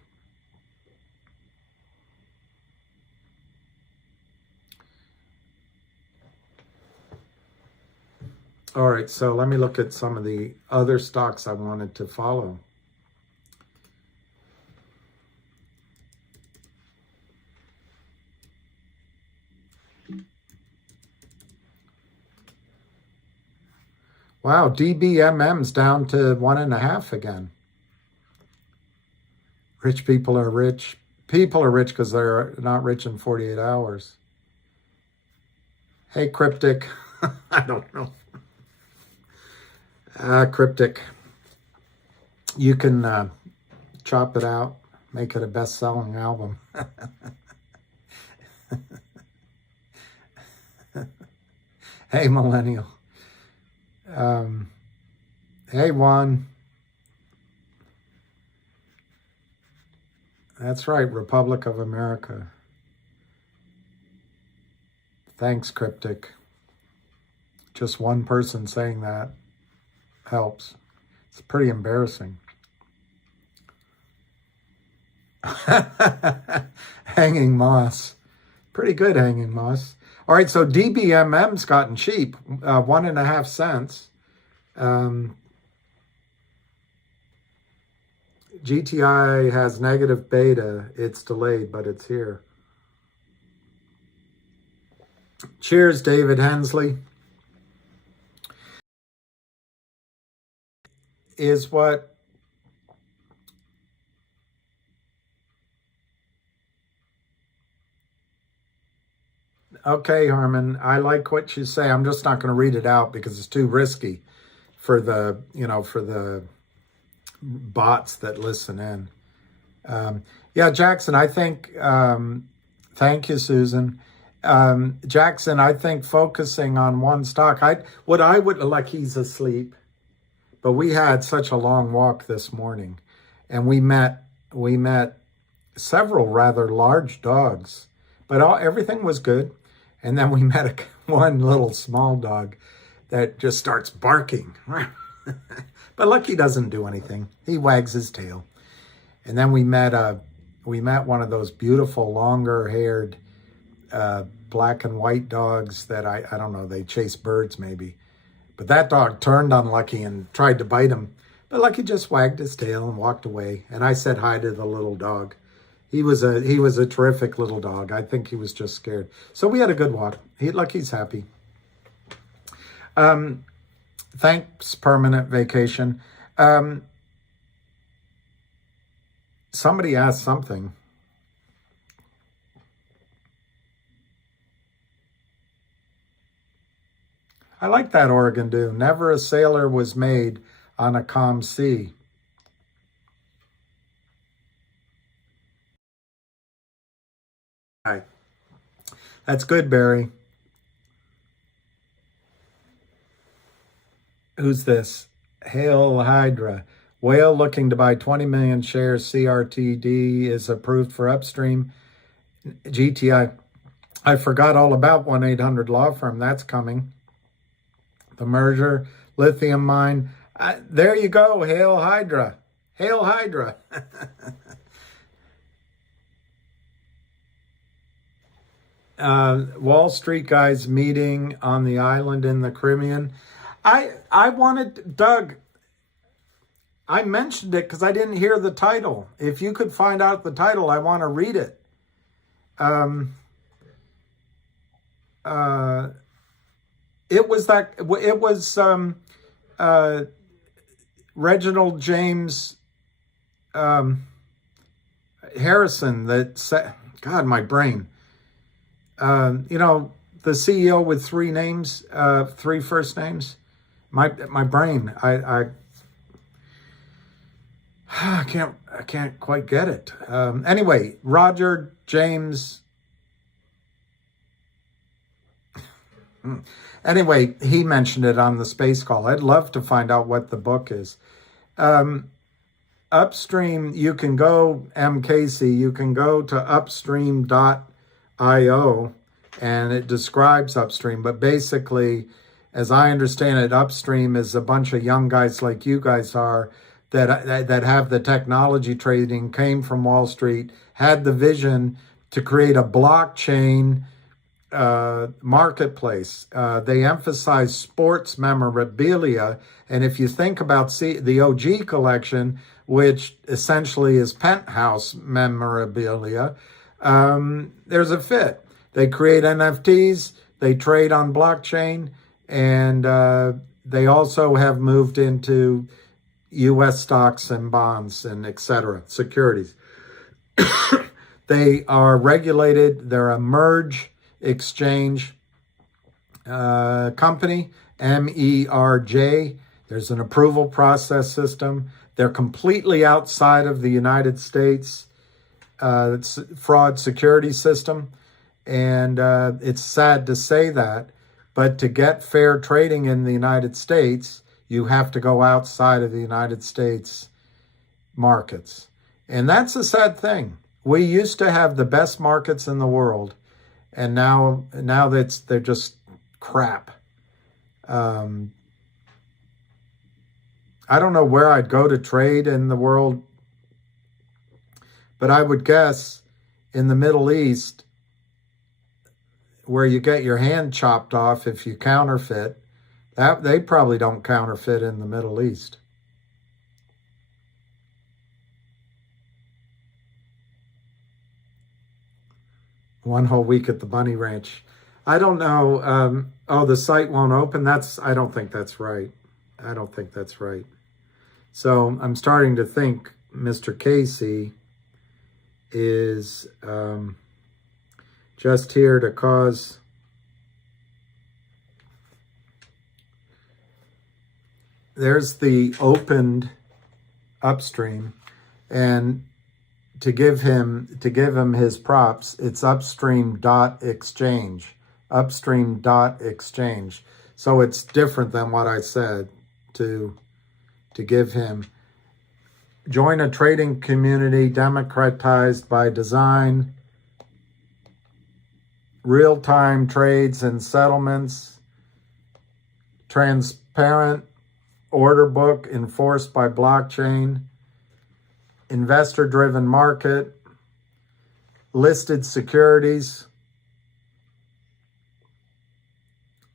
All right, so let me look at some of the other stocks I wanted to follow. Wow, DBMM's down to 1.5 again. Rich people are rich. People are rich because they're not rich in 48 hours. Hey, Cryptic. I don't know. Cryptic. You can chop it out, make it a best-selling album. Hey, Millennial. Hey, Juan. That's right, Republic of America. Thanks, Cryptic. Just one person saying that helps. It's pretty embarrassing. Hanging Moss. Pretty good, Hanging Moss. All right, so DBMM's gotten cheap, 1.5 cents. GTI has negative beta. It's delayed, but it's here. Cheers, David Hensley. Is what okay, Herman, I like what you say. I'm just not going to read it out because it's too risky for the, for the bots that listen in. Yeah, Jackson, I think, thank you, Susan. Jackson, I think focusing on one stock, like he's asleep, but we had such a long walk this morning, and we met several rather large dogs, but everything was good. And then we met one little small dog that just starts barking. But Lucky doesn't do anything. He wags his tail. And then we met one of those beautiful longer-haired black and white dogs that I don't know, they chase birds maybe. But that dog turned on Lucky and tried to bite him. But Lucky just wagged his tail and walked away. And I said hi to the little dog. He was a terrific little dog. I think he was just scared. So we had a good walk. Lucky's happy. Thanks, Permanent Vacation. Somebody asked something. I like that Oregon do. Never a sailor was made on a calm sea. Right. That's good, Barry. Who's this? Hail Hydra. Whale looking to buy 20 million shares. CRTD is approved for Upstream. GTI. I forgot all about 1-800 Law Firm. That's coming. The merger. Lithium mine. There you go. Hail Hydra. Hail Hydra. Wall Street guys meeting on the island in the Caribbean. I wanted, Doug, I mentioned it because I didn't hear the title. If you could find out the title, I want to read it. It was Reginald James Harrison that said, God, my brain. The CEO with three names, three first names. My brain, I can't quite get it. Anyway, Roger James. Anyway, he mentioned it on the space call. I'd love to find out what the book is. Upstream, you can go, MKC, you can go to upstream.io and it describes Upstream. But basically, as I understand it, Upstream is a bunch of young guys like you guys are that have the technology trading, came from Wall Street, had the vision to create a blockchain marketplace. They emphasize sports memorabilia. And if you think about the OG collection, which essentially is penthouse memorabilia, there's a fit. They create NFTs, they trade on blockchain, and they also have moved into U.S. stocks and bonds and et cetera, securities. They are regulated. They're a merge exchange company, MERJ. There's an approval process system. They're completely outside of the United States fraud security system. And it's sad to say that, but to get fair trading in the United States, you have to go outside of the United States markets. And that's a sad thing. We used to have the best markets in the world, and now they're just crap. I don't know where I'd go to trade in the world, but I would guess in the Middle East, where you get your hand chopped off if you counterfeit, that they probably don't counterfeit in the Middle East. One whole week at the Bunny Ranch. I don't know. The site won't open. I don't think that's right. I don't think that's right. So I'm starting to think Mr. Casey is just here to cause there's the opened Upstream, and to give him his props, it's upstream.exchange. Upstream.exchange. So it's different than what I said to give him. Join a trading community democratized by design. Real-time trades and settlements. Transparent order book enforced by blockchain. Investor-driven market. Listed securities.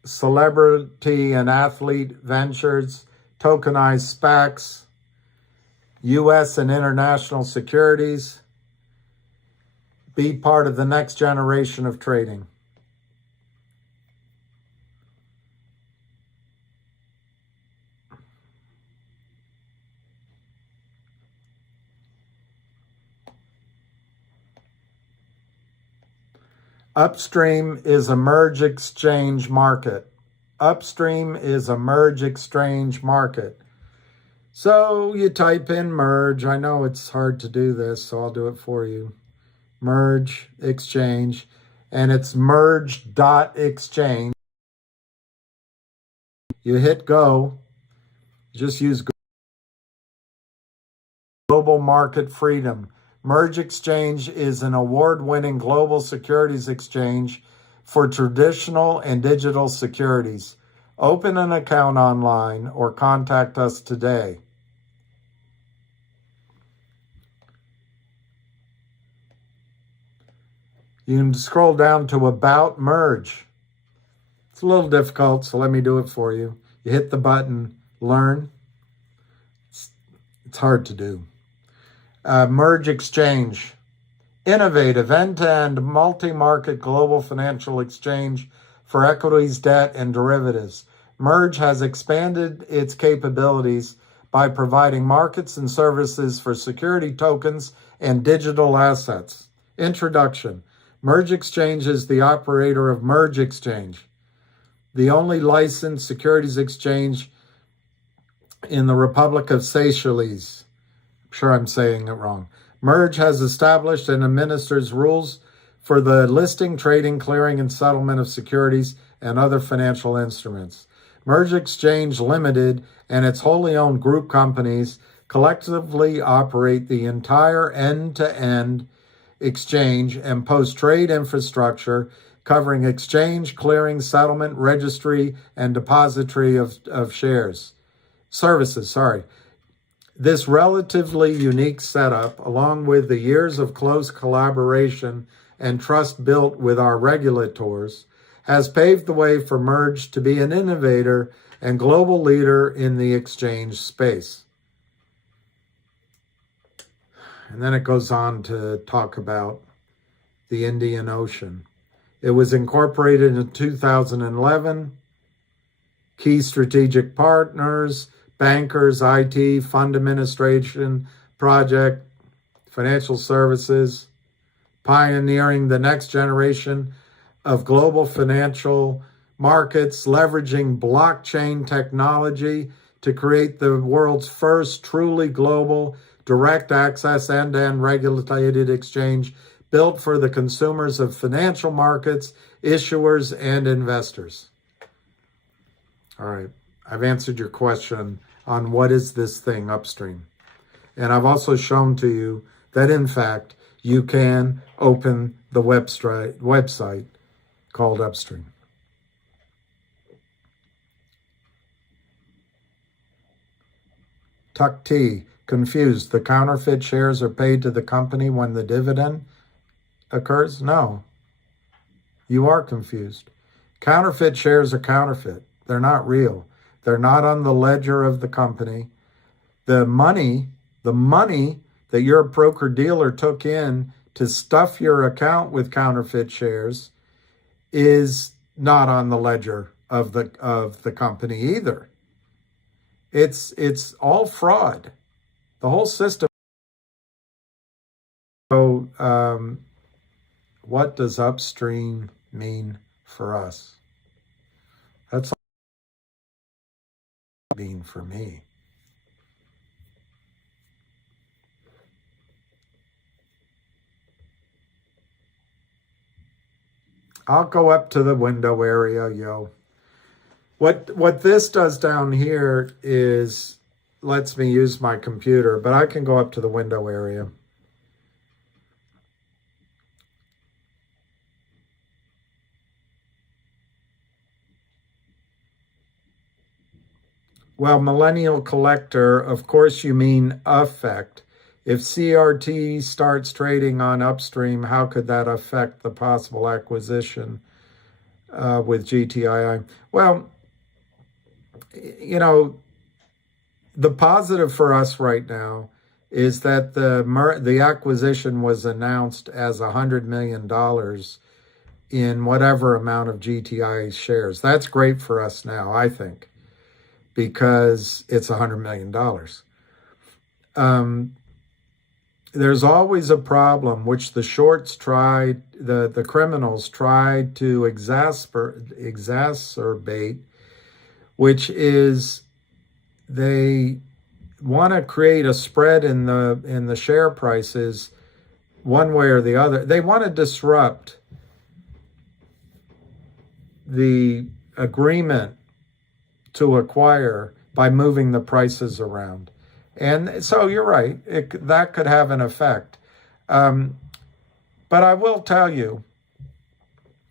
Celebrity and athlete ventures. Tokenized SPACs. U.S. and international securities. Be part of the next generation of trading. Upstream is a merge exchange market. Upstream is a merge exchange market. So you type in merge. I know it's hard to do this, so I'll do it for you. Merge exchange, and it's merge.exchange. You hit go. Just use global market freedom. Merge Exchange is an award-winning global securities exchange for traditional and digital securities. Open an account online or contact us today. You can scroll down to About Merge. It's a little difficult, so let me do it for you. You hit the button, Learn. It's hard to do. Merge Exchange. Innovative, end-to-end, multi-market global financial exchange for equities, debt, and derivatives. Merge has expanded its capabilities by providing markets and services for security tokens and digital assets. Introduction. Merge Exchange is the operator of Merge Exchange, the only licensed securities exchange in the Republic of Seychelles. I'm sure I'm saying it wrong. Merge has established and administers rules for the listing, trading, clearing, and settlement of securities and other financial instruments. Merge Exchange Limited and its wholly owned group companies collectively operate the entire end-to-end exchange and post-trade infrastructure covering exchange, clearing, settlement, registry, and depository of services. This relatively unique setup, along with the years of close collaboration and trust built with our regulators, has paved the way for Merge to be an innovator and global leader in the exchange space. And then it goes on to talk about the Indian Ocean. It was incorporated in 2011. Key strategic partners, bankers, IT, fund administration, project, financial services, pioneering the next generation of global financial markets, leveraging blockchain technology to create the world's first truly global direct access end-to-end regulated exchange built for the consumers of financial markets, issuers, and investors. All right, I've answered your question on what is this thing, Upstream. And I've also shown to you that, in fact, you can open the website called Upstream. Tuck T, confused. The counterfeit shares are paid to the company when the dividend occurs? No. You are confused. Counterfeit shares are counterfeit. They're not real. They're not on the ledger of the company. The money that your broker-dealer took in to stuff your account with counterfeit shares is not on the ledger of the company either. It's all fraud. The whole system. So, what does Upstream mean for us? That's all it mean for me. I'll go up to the window area, yo. What this does down here is lets me use my computer, but I can go up to the window area. Well, millennial collector, of course you mean affect. If CRT starts trading on Upstream, how could that affect the possible acquisition with GTII? Well, you know, the positive for us right now is that the acquisition was announced as $100 million in whatever amount of GTI shares. That's great for us now, I think, because it's $100 million. There's always a problem, which the shorts tried, the criminals tried to exacerbate, which is they want to create a spread in the share prices one way or the other. They want to disrupt the agreement to acquire by moving the prices around. And so you're right, that could have an effect. But I will tell you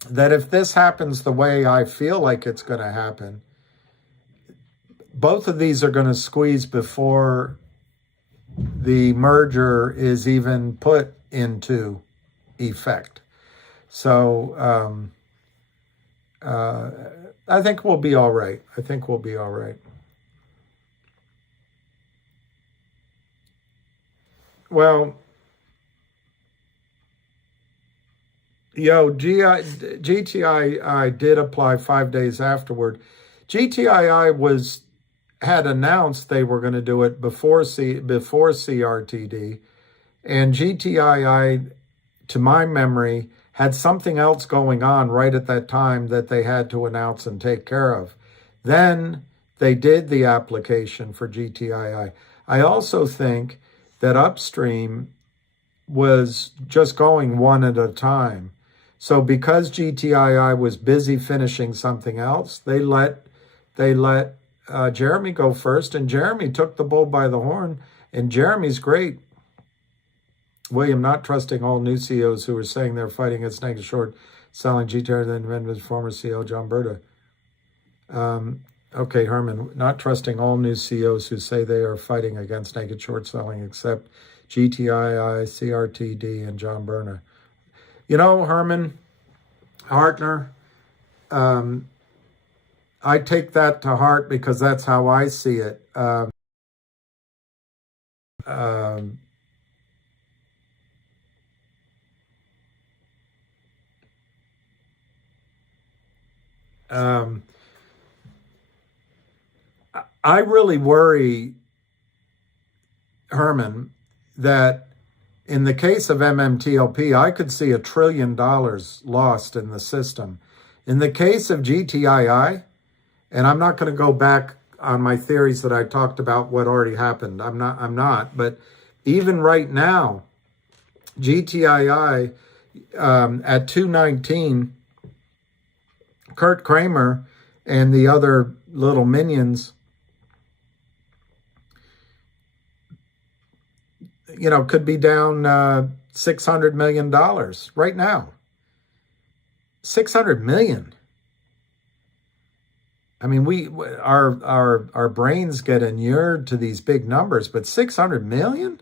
that if this happens the way I feel like it's going to happen, both of these are going to squeeze before the merger is even put into effect. So I think we'll be all right. I think we'll be all right. Well, GTII did apply 5 days afterward. GTII had announced they were going to do it before CRTD, and GTII, to my memory, had something else going on right at that time that they had to announce and take care of. Then they did the application for GTII. I also think that Upstream was just going one at a time. So because GTII was busy finishing something else, they let Jeremy go first, and Jeremy took the bull by the horn, and Jeremy's great. William, not trusting all new CEOs who are saying they're fighting against negative short selling GTII than amended former CEO John Berta. Okay, Herman, not trusting all new CEOs who say they are fighting against naked short selling except GTII, CRTD, and John Berner. You know, Herman Hartner, I take that to heart because that's how I see it. I really worry, Herman, that in the case of MMTLP, I could see $1 trillion lost in the system. In the case of GTII, and I'm not going to go back on my theories that I talked about what already happened. I'm not. But even right now, GTII at 219, Kurt Kramer and the other little minions, could be down $600 million right now. $600 million. I mean, our brains get inured to these big numbers, but 600 million?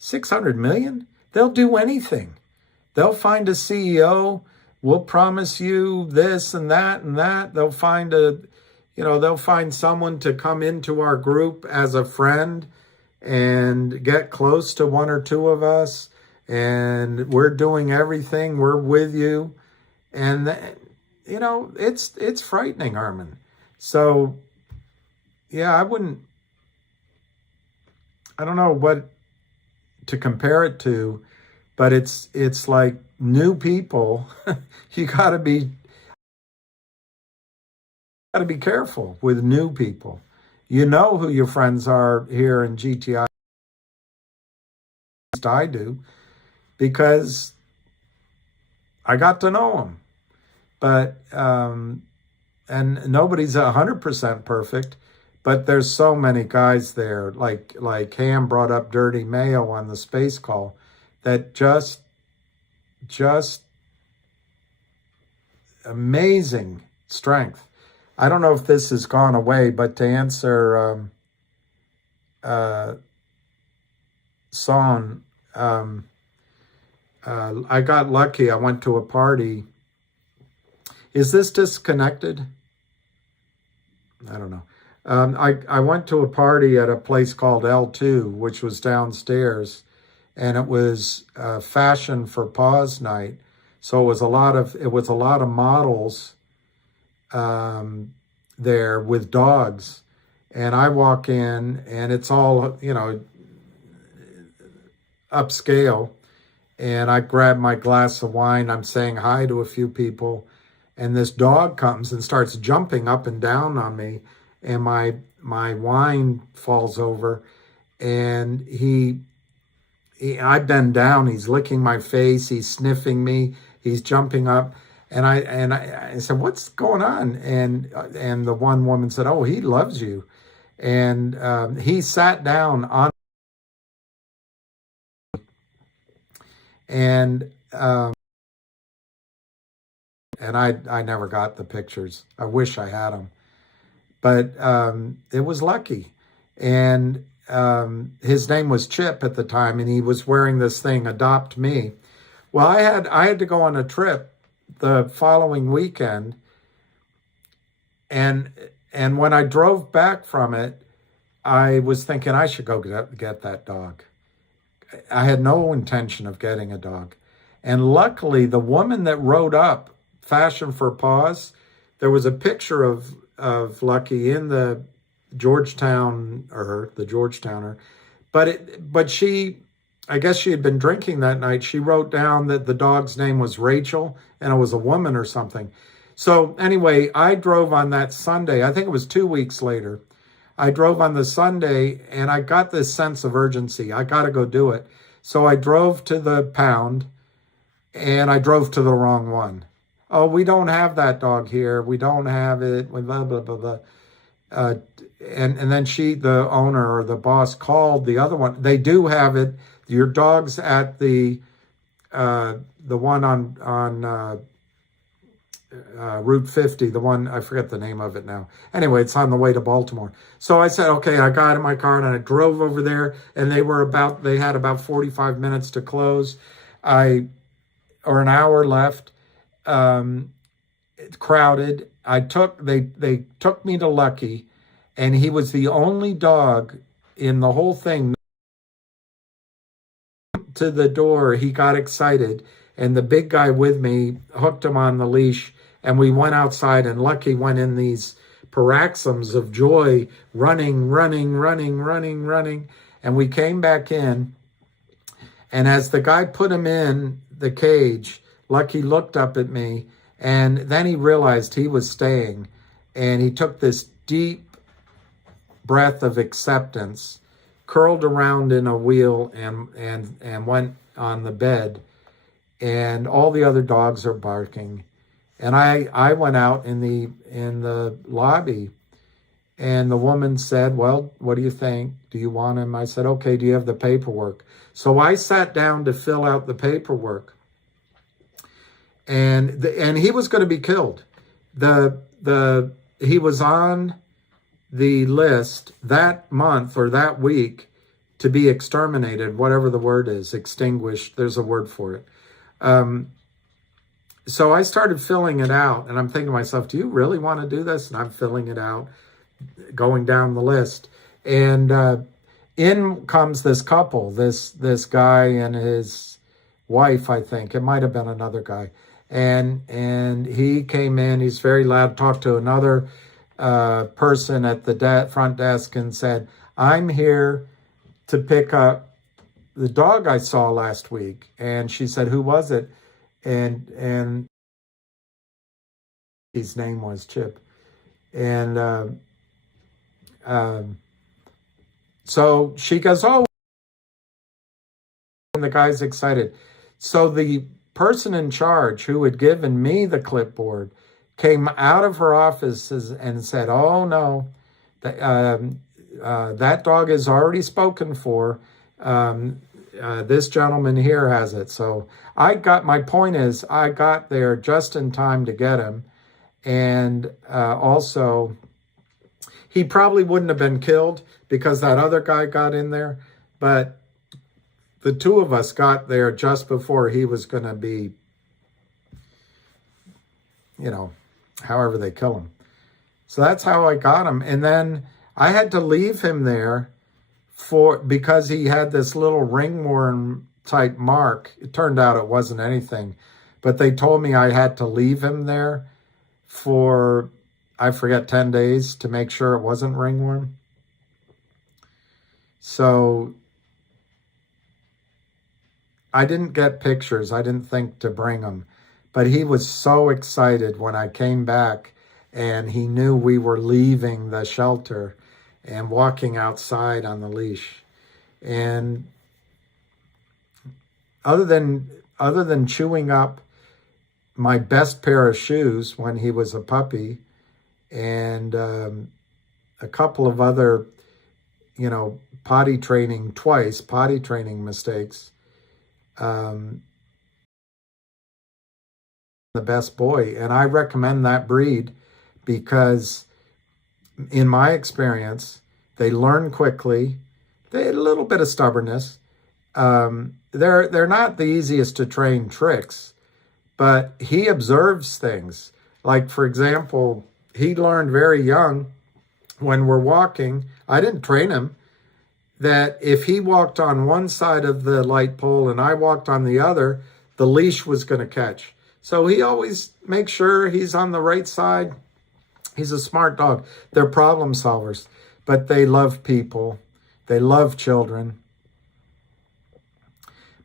600 million? They'll do anything. They'll find a CEO. We'll promise you this and that and that. They'll find they'll find someone to come into our group as a friend and get close to one or two of us. And we're doing everything. We're with you. And it's frightening, Herman. So, yeah, I don't know what to compare it to, but it's like new people. You gotta be careful with new people. You know who your friends are here in GTI. I do, because I got to know them. But, and nobody's 100% perfect, but there's so many guys there, like Ham brought up Dirty Mayo on the space call, that just amazing strength. I don't know if this has gone away, but to answer Son, I got lucky. I went to a party. Is this disconnected? I don't know. I went to a party at a place called L2, which was downstairs, and it was Fashion for Paws night. So it was a lot of models there with dogs, and I walk in, and it's all, you know, upscale, and I grab my glass of wine. I'm saying hi to a few people, and this dog comes and starts jumping up and down on me, and my wine falls over, and I bend down. He's licking my face. He's sniffing me. He's jumping up, and I said, "What's going on?" And the one woman said, "Oh, he loves you," and he sat down on, and I never got the pictures. I wish I had them, but it was lucky, and his name was Chip at the time, and he was wearing this thing, Adopt Me. Well, I had to go on a trip the following weekend, and when I drove back from it, I was thinking I should go get that dog. I had no intention of getting a dog, and luckily, the woman that wrote up Fashion for Paws, there was a picture of Lucky in the Georgetowner, but she, I guess she had been drinking that night. She wrote down that the dog's name was Rachel, and it was a woman or something. So anyway, I drove on that Sunday. I think it was 2 weeks later. I drove on the Sunday, and I got this sense of urgency. I got to go do it. So I drove to the pound, and I drove to the wrong one. Oh, we don't have that dog here. We don't have it. Blah, blah, blah, blah. And then the owner or the boss called the other one. They do have it. Your dog's at the one on Route 50, the one, I forget the name of it now. Anyway, it's on the way to Baltimore. So I said, okay, I got in my car and I drove over there, and they had about 45 minutes to close. Or an hour left. Crowded. They took me to Lucky, and he was the only dog in the whole thing. To the door, he got excited, and the big guy with me hooked him on the leash, and we went outside, and Lucky went in these paroxysms of joy, running, and we came back in, and as the guy put him in the cage, Lucky looked up at me, and then he realized he was staying, and he took this deep breath of acceptance, curled around in a wheel, and went on the bed, and all the other dogs are barking. And I went out in the lobby, and the woman said, "Well, what do you think? Do you want him?" I said, "Okay, do you have the paperwork?" So I sat down to fill out the paperwork, and he was going to be killed. He was on the list that month or that week to be exterminated, whatever the word is, extinguished. There's a word for it. So I started filling it out, and I'm thinking to myself, do you really want to do this? And I'm filling it out, going down the list. And in comes this couple, this guy and his wife, I think. It might have been another guy. And he came in, he's very loud, talked to another person at the front desk and said, "I'm here to pick up the dog I saw last week." And she said, "Who was it?" And his name was Chip. And so she goes, "Oh," and the guy's excited. So the person in charge who had given me the clipboard came out of her offices and said, "Oh no, that dog is already spoken for. This gentleman here has it." So my point is, I got there just in time to get him. And also, he probably wouldn't have been killed because that other guy got in there. But the two of us got there just before he was going to be, however they kill him. So that's how I got him. And then I had to leave him there because he had this little ringworm type mark. It turned out it wasn't anything, but they told me I had to leave him there for, I forget, 10 days to make sure it wasn't ringworm. So I didn't get pictures. I didn't think to bring them, but he was so excited when I came back and he knew we were leaving the shelter and walking outside on the leash. And other than chewing up my best pair of shoes when he was a puppy, and a couple of other, potty training mistakes, the best boy. And I recommend that breed because in my experience, they learn quickly. They had a little bit of stubbornness. They're not the easiest to train tricks, but he observes things. Like, for example, he learned very young when we're walking, I didn't train him, that if he walked on one side of the light pole and I walked on the other, the leash was going to catch. So he always makes sure he's on the right side. He's a smart dog. They're problem solvers, but they love people. They love children.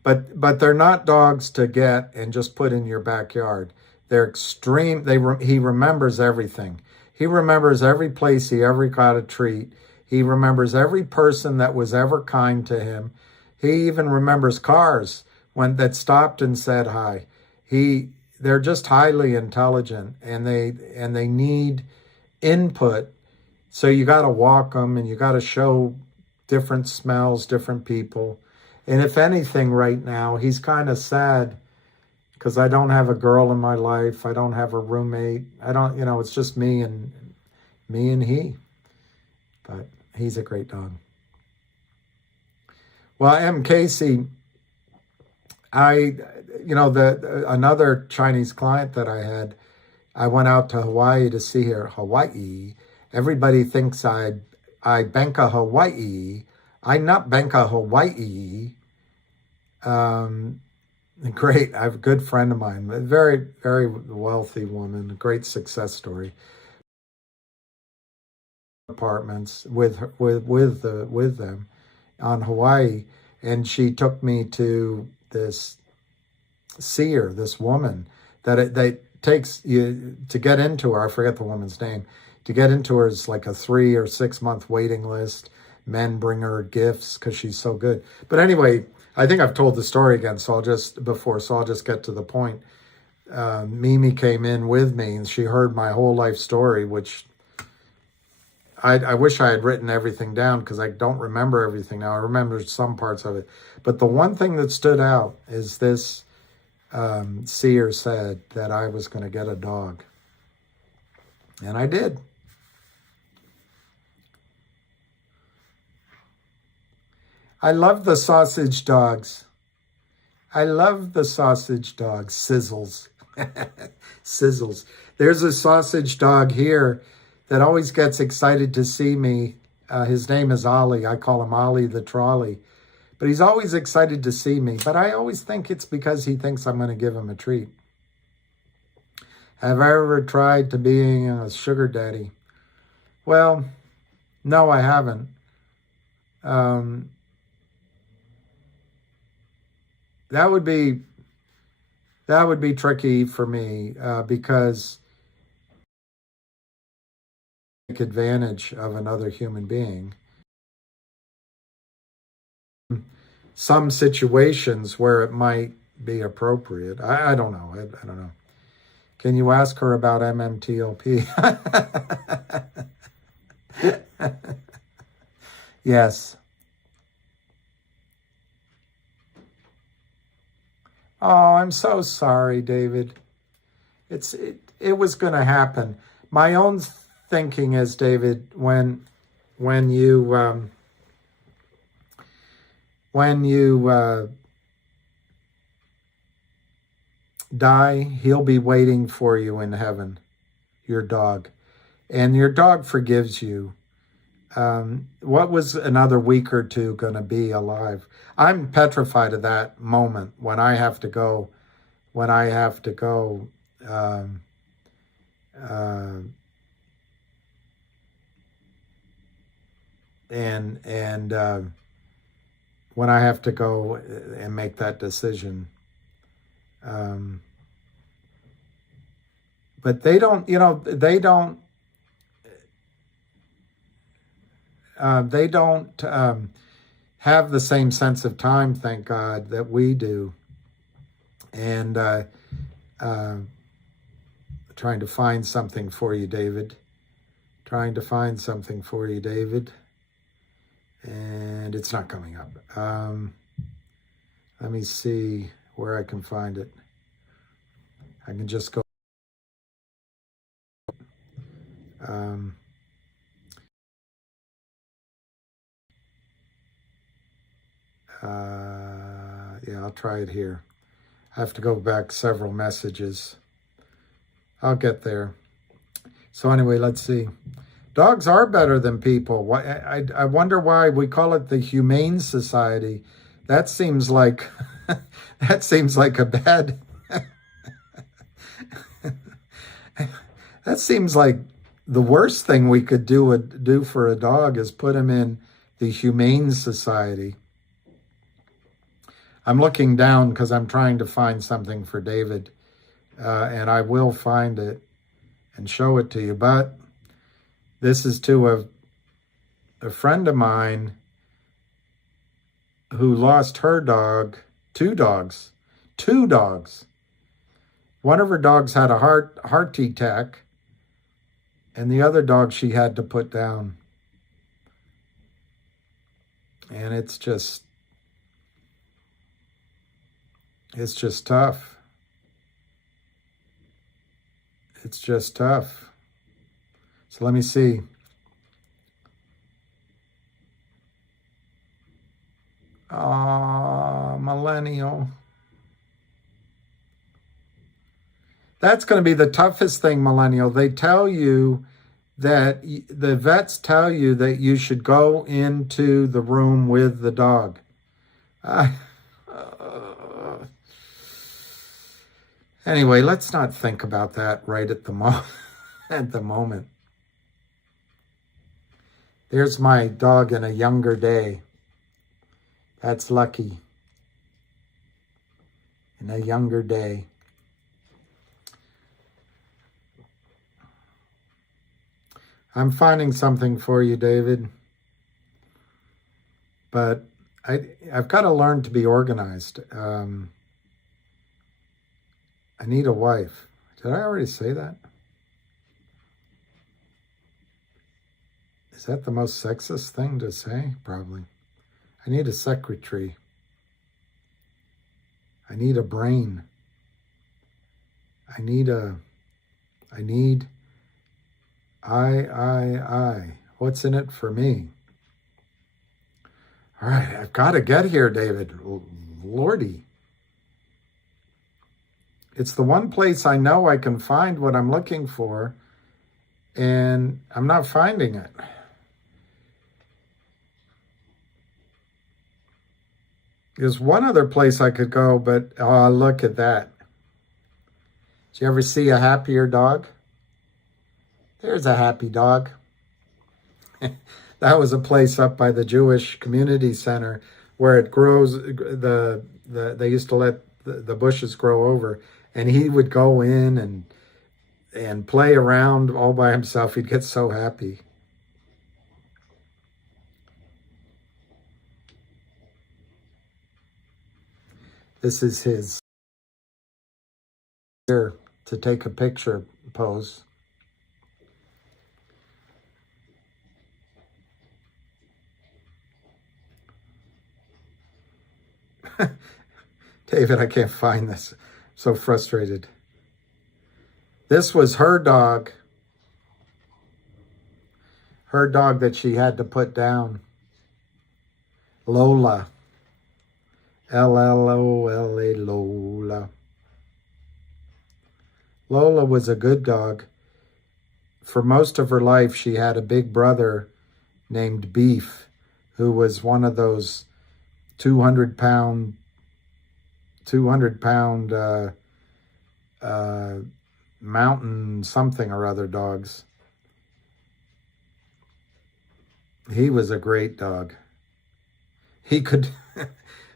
But they're not dogs to get and just put in your backyard. They're extreme. He remembers everything. He remembers every place he ever got a treat. He remembers every person that was ever kind to him. He even remembers cars that stopped and said hi. They're just highly intelligent, and they need input. So you got to walk them, and you got to show different smells, different people. And if anything, right now, he's kind of sad because I don't have a girl in my life. I don't have a roommate. I don't, it's just me and he. But he's a great dog. Well, M. Casey, another Chinese client that I had, I went out to Hawaii to see her. Hawaii. Everybody thinks I banka Hawaii. I not banka Hawaii. Great. I have a good friend of mine, a very, very wealthy woman, a great success story. Apartments with them on Hawaii, and she took me to this seer, this woman that takes you to get into her. I forget the woman's name. To get into her is like a 3 or 6 month waiting list. Men bring her gifts because she's so good. But anyway, I think I've told the story again, so I'll just get to the point. Mimi came in with me, and she heard my whole life story, which I wish I had written everything down because I don't remember everything now. I remember some parts of it. But the one thing that stood out is this seer said that I was going to get a dog. And I did. I love the sausage dogs. I love the sausage dogs. Sizzles. Sizzles. There's a sausage dog here that always gets excited to see me. His name is Ollie. I call him Ollie the trolley. But he's always excited to see me. But I always think it's because he thinks I'm going to give him a treat. Have I ever tried to being a sugar daddy? Well, no, I haven't. That would be tricky for me because I take advantage of another human being. Some situations where it might be appropriate. I don't know. I don't know. Can you ask her about MMTLP? Yes. Oh, I'm so sorry, David. It was going to happen. My own thinking is, David, when you die, he'll be waiting for you in heaven, your dog, and your dog forgives you. What was another week or two going to be alive? I'm petrified of that moment when I have to go. When I have to go. When I have to go and make that decision. But they don't, they don't have the same sense of time, thank God, that we do. And trying to find something for you, David. Trying to find something for you, David. And it's not coming up. Let me see where I can find it. I can just go. Yeah, I'll try it here. I have to go back several messages. I'll get there. So anyway, let's see. Dogs are better than people. I wonder why we call it the Humane Society. That seems like that seems like a bad. That seems like the worst thing we could do for a dog is put him in the Humane Society. I'm looking down because I'm trying to find something for David, and I will find it and show it to you. But this is to a friend of mine who lost her dog, two dogs. One of her dogs had a heart attack, and the other dog she had to put down. And it's just tough. It's just tough. So let me see. Millennial. That's going to be the toughest thing, Millennial. They tell you that, the vets tell you that you should go into the room with the dog. Anyway, let's not think about that right at the moment. There's my dog in a younger day. That's lucky. In a younger day. I'm finding something for you, David. But I've got to learn to be organized. I need a wife. Did I already say that? Is that the most sexist thing to say? Probably. I need a secretary. I need a brain. I. What's in it for me? All right, I've got to get here, David. Lordy. It's the one place I know I can find what I'm looking for, and I'm not finding it. There's one other place I could go, but oh, look at that. Did you ever see a happier dog? There's a happy dog. That was a place up by the Jewish Community Center where it grows, they used to let the bushes grow over, and he would go in and play around all by himself. He'd get so happy. This is his. here to take a picture pose. David, I can't find this. So frustrated. This was her dog. Her dog that she had to put down. Lola. L-L-O-L-A, Lola. Lola was a good dog. For most of her life, she had a big brother named Beef, who was one of those 200-pound mountain something or other dogs. He was a great dog. He could,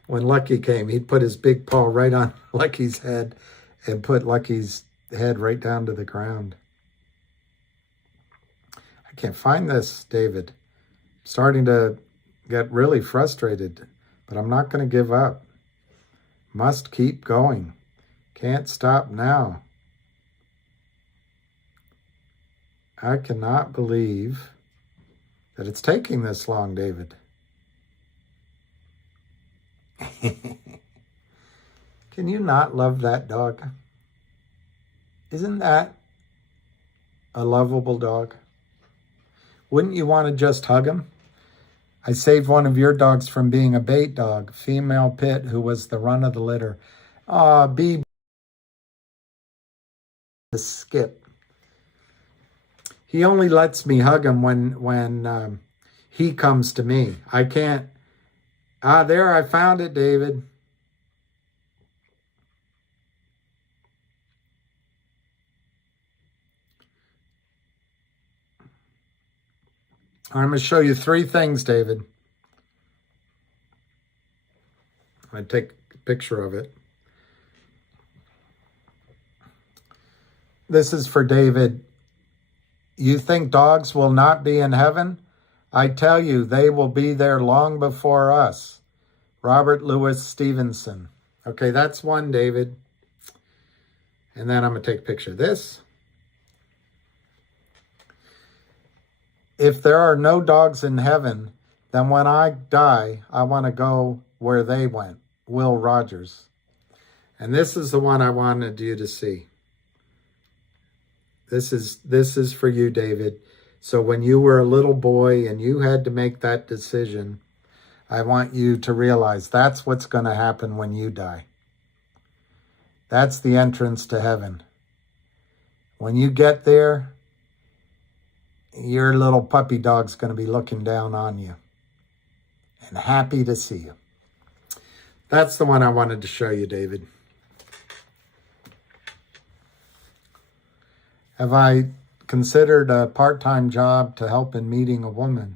when Lucky came, he'd put his big paw right on Lucky's head and put Lucky's head right down to the ground. I can't find this, David. I'm starting to get really frustrated, but I'm not going to give up. Must keep going. Can't stop now. I cannot believe that it's taking this long, David. Can you not love that dog? Isn't that a lovable dog? Wouldn't you want to just hug him? I saved one of your dogs from being a bait dog, female pit, who was the run of the litter. Ah, be Skip. He only lets me hug him when he comes to me. I can't. Ah, there, I found it, David. I'm going to show you three things, David. I take a picture of it. This is for David. You think dogs will not be in heaven? I tell you, they will be there long before us. Robert Louis Stevenson. Okay, that's one, David. And then I'm going to take a picture of this. If there are no dogs in heaven, then when I die, I want to go where they went. Will Rogers. And this is the one I wanted you to see. This is for you, David. So when you were a little boy and you had to make that decision, I want you to realize that's what's going to happen when you die. That's the entrance to heaven. When you get there, your little puppy dog's going to be looking down on you and happy to see you. That's the one I wanted to show you, David. Have I considered a part-time job to help in meeting a woman?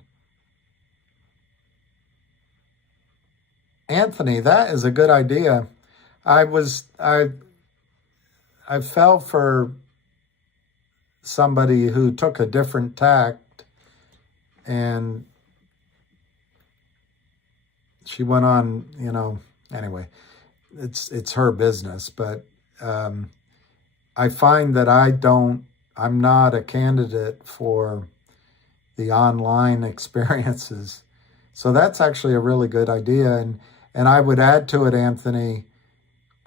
Anthony, that is a good idea. I fell for somebody who took a different tact, and she went on, anyway, it's her business, but I find that I'm not a candidate for the online experiences. So that's actually a really good idea. And I would add to it, Anthony,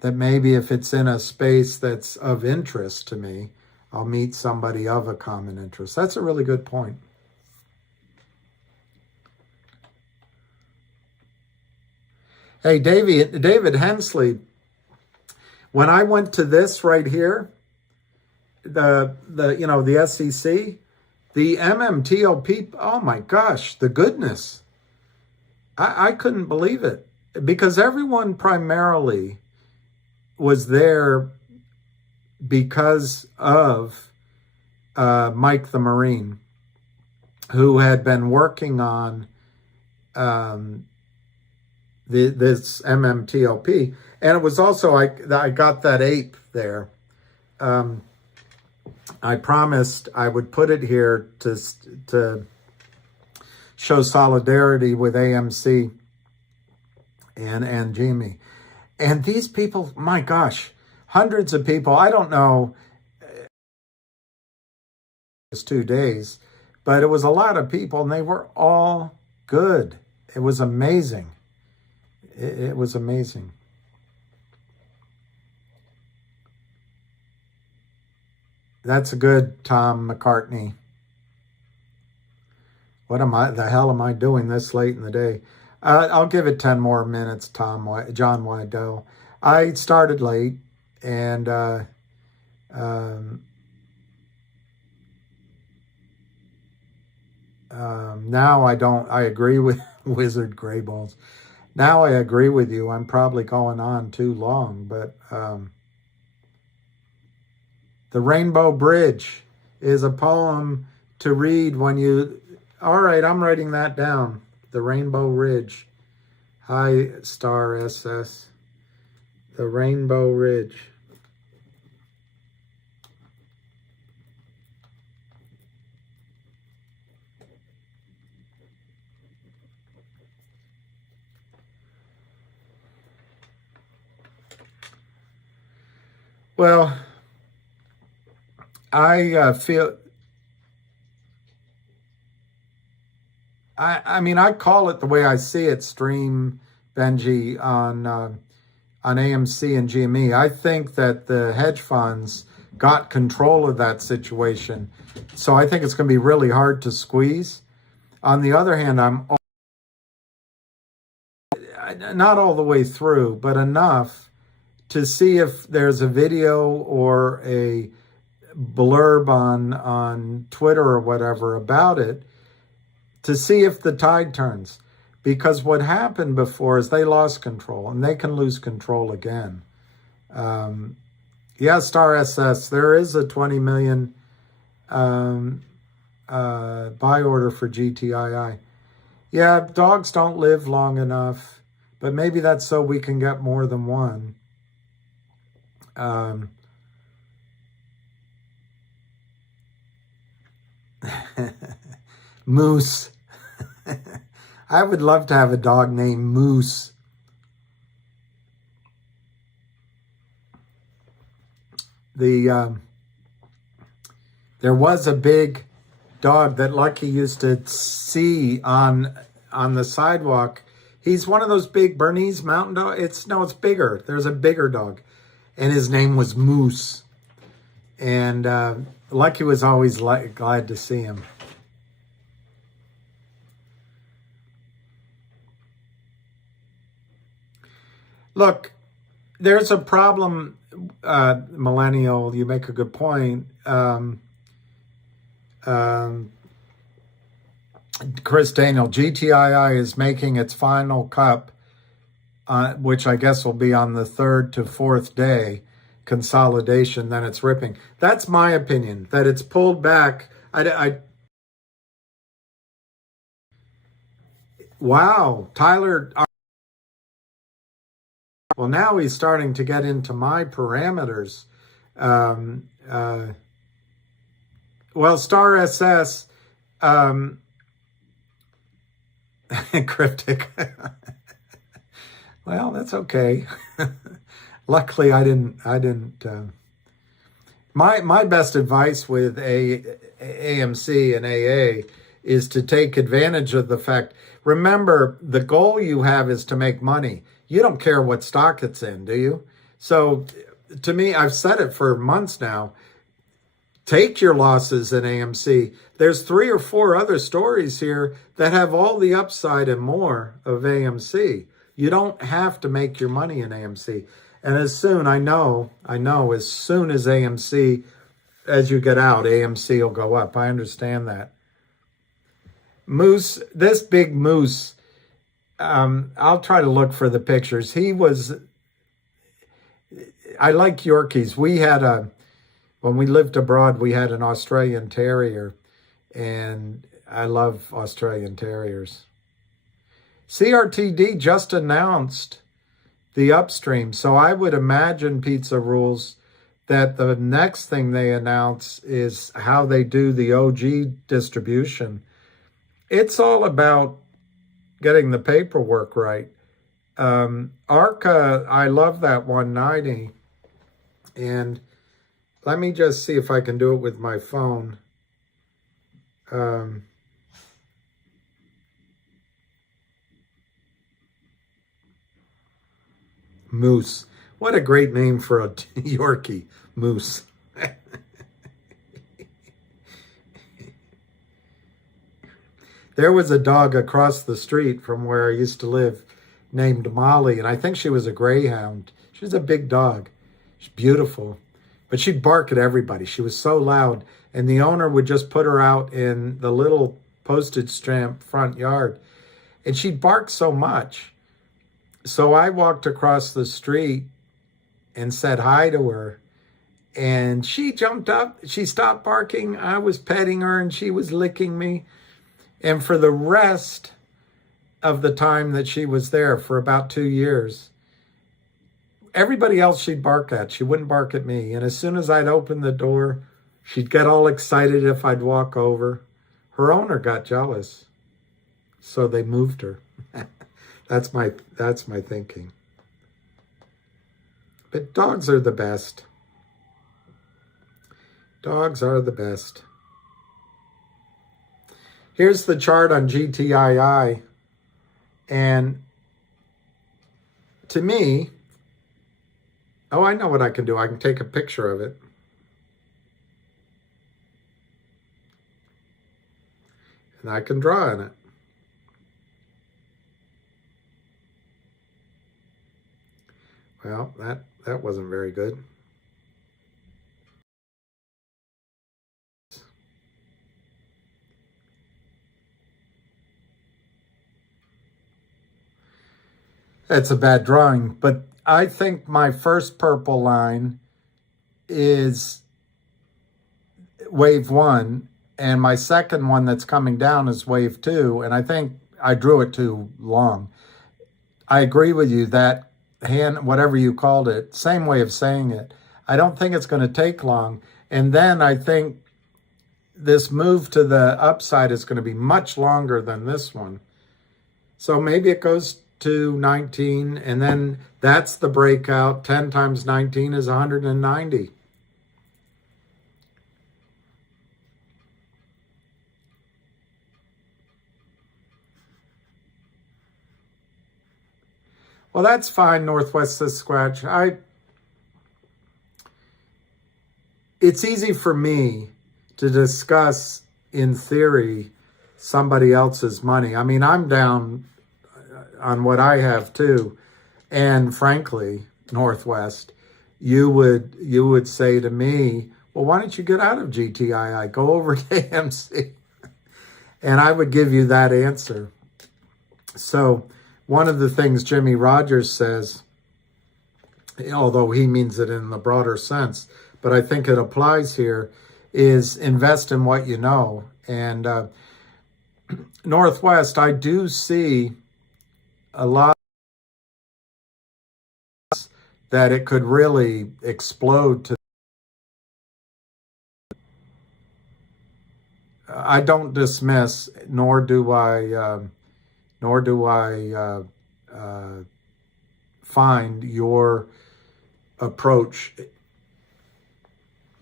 that maybe if it's in a space that's of interest to me, I'll meet somebody of a common interest. That's a really good point. Hey, David Hensley, when I went to this right here, the SEC, the MMTLP, oh my gosh, the goodness. I couldn't believe it, because everyone primarily was there because of Mike the Marine, who had been working on this MMTLP. And it was also, I got that ape there. I promised I would put it here to show solidarity with AMC and Jamie. And these people, my gosh, hundreds of people. I don't know, it's 2 days, but it was a lot of people, and they were all good. It was amazing. It was amazing. That's a good Tom McCartney. What the hell am I doing this late in the day? I'll give it 10 more minutes, John Wydell. I started late, and now I agree with Wizard Greyballs. Now I agree with you. I'm probably going on too long, but The Rainbow Bridge is a poem to read when you... All right, I'm writing that down. The Rainbow Ridge. Hi, Star SS. The Rainbow Ridge. Well, I feel... I mean, I call it the way I see it, Stream Benji, on AMC and GME. I think that the hedge funds got control of that situation. So I think it's going to be really hard to squeeze. On the other hand, I'm not all the way through, but enough to see if there's a video or a blurb on Twitter or whatever about it, to see if the tide turns. Because what happened before is they lost control, and they can lose control again. Yeah, Star SS, there is a 20 million buy order for GTII. Yeah, dogs don't live long enough, but maybe that's so we can get more than one. Moose. I would love to have a dog named Moose. There was a big dog that Lucky used to see on the sidewalk. He's one of those big Bernese mountain dogs. It's bigger. There's a bigger dog, and his name was Moose. And Lucky was always glad to see him. Look, there's a problem, Millennial. You make a good point. Chris Daniel, GTII is making its final cup, which I guess will be on the 3rd to 4th day consolidation. Then it's ripping. That's my opinion. That it's pulled back. Wow, Tyler. Well, now he's starting to get into my parameters. Well, Star SS, cryptic. Well, that's okay. Luckily, I didn't. My best advice with AMC and AA is to take advantage of the fact. Remember, the goal you have is to make money. You don't care what stock it's in, do you? So to me, I've said it for months now, take your losses in AMC. There's 3 or 4 other stories here that have all the upside and more of AMC. You don't have to make your money in AMC. And as soon, I know, as soon as AMC, as you get out, AMC will go up. I understand that. Moose, this big moose, I'll try to look for the pictures. I like Yorkies. When we lived abroad, we had an Australian Terrier, and I love Australian Terriers. CRTD just announced the Upstream, so I would imagine Pizza Rules that the next thing they announce is how they do the OG distribution. It's all about getting the paperwork right. ARCA, I love that 190. And let me just see if I can do it with my phone. Moose. What a great name for a Yorkie. Moose. There was a dog across the street from where I used to live named Molly, and I think she was a greyhound. She was a big dog. She's beautiful. But she'd bark at everybody. She was so loud. And the owner would just put her out in the little postage stamp front yard. And she'd bark so much. So I walked across the street and said hi to her. And she jumped up. She stopped barking. I was petting her and she was licking me. And for the rest of the time that she was there, for about 2 years, everybody else she'd bark at. She wouldn't bark at me. And as soon as I'd open the door, she'd get all excited if I'd walk over. Her owner got jealous, so they moved her. That's my thinking. But dogs are the best. Dogs are the best. Here's the chart on GTII. And to me, oh, I know what I can do. I can take a picture of it. And I can draw on it. Well, that wasn't very good. That's a bad drawing, but I think my first purple line is wave 1, and my second one that's coming down is wave 2, and I think I drew it too long. I agree with you that hand, whatever you called it, same way of saying it. I don't think it's going to take long. And then I think this move to the upside is going to be much longer than this one. So maybe it goes to 19, and then that's the breakout. 10 times 19 is 190. Well, that's fine, Northwest Sasquatch. It's easy for me to discuss, in theory, somebody else's money. I mean, I'm down on what I have too. And frankly, Northwest, you would say to me, well, why don't you get out of GTII? Go over to AMC. And I would give you that answer. So one of the things Jimmy Rogers says, although he means it in the broader sense, but I think it applies here, is invest in what you know. And Northwest, I do see a lot that it could really explode to. I don't dismiss, nor do I find your approach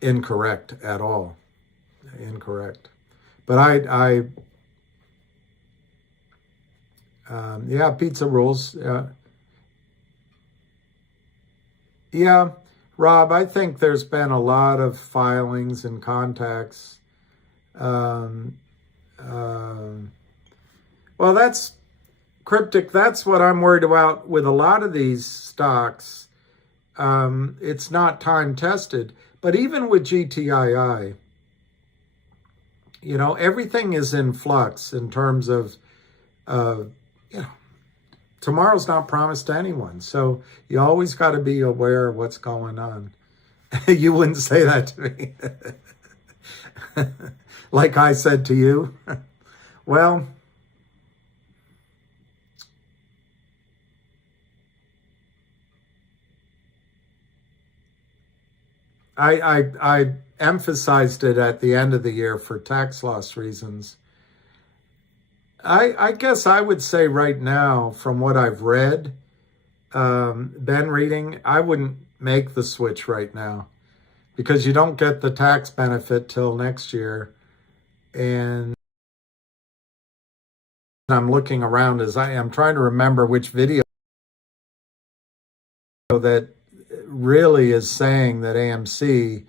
incorrect at all. Incorrect. But yeah, pizza rules. Yeah, Rob, I think there's been a lot of filings and contacts. Well, that's cryptic. That's what I'm worried about with a lot of these stocks. It's not time tested. But even with GTII, you know, everything is in flux in terms of, you know, tomorrow's not promised to anyone. So you always got to be aware of what's going on. You wouldn't say that to me. Like I said to you. Well, I emphasized it at the end of the year for tax loss reasons. I guess I would say right now, from what I've read, been reading, I wouldn't make the switch right now, because you don't get the tax benefit till next year. And I'm looking around as I'm trying to remember which video that really is saying that AMC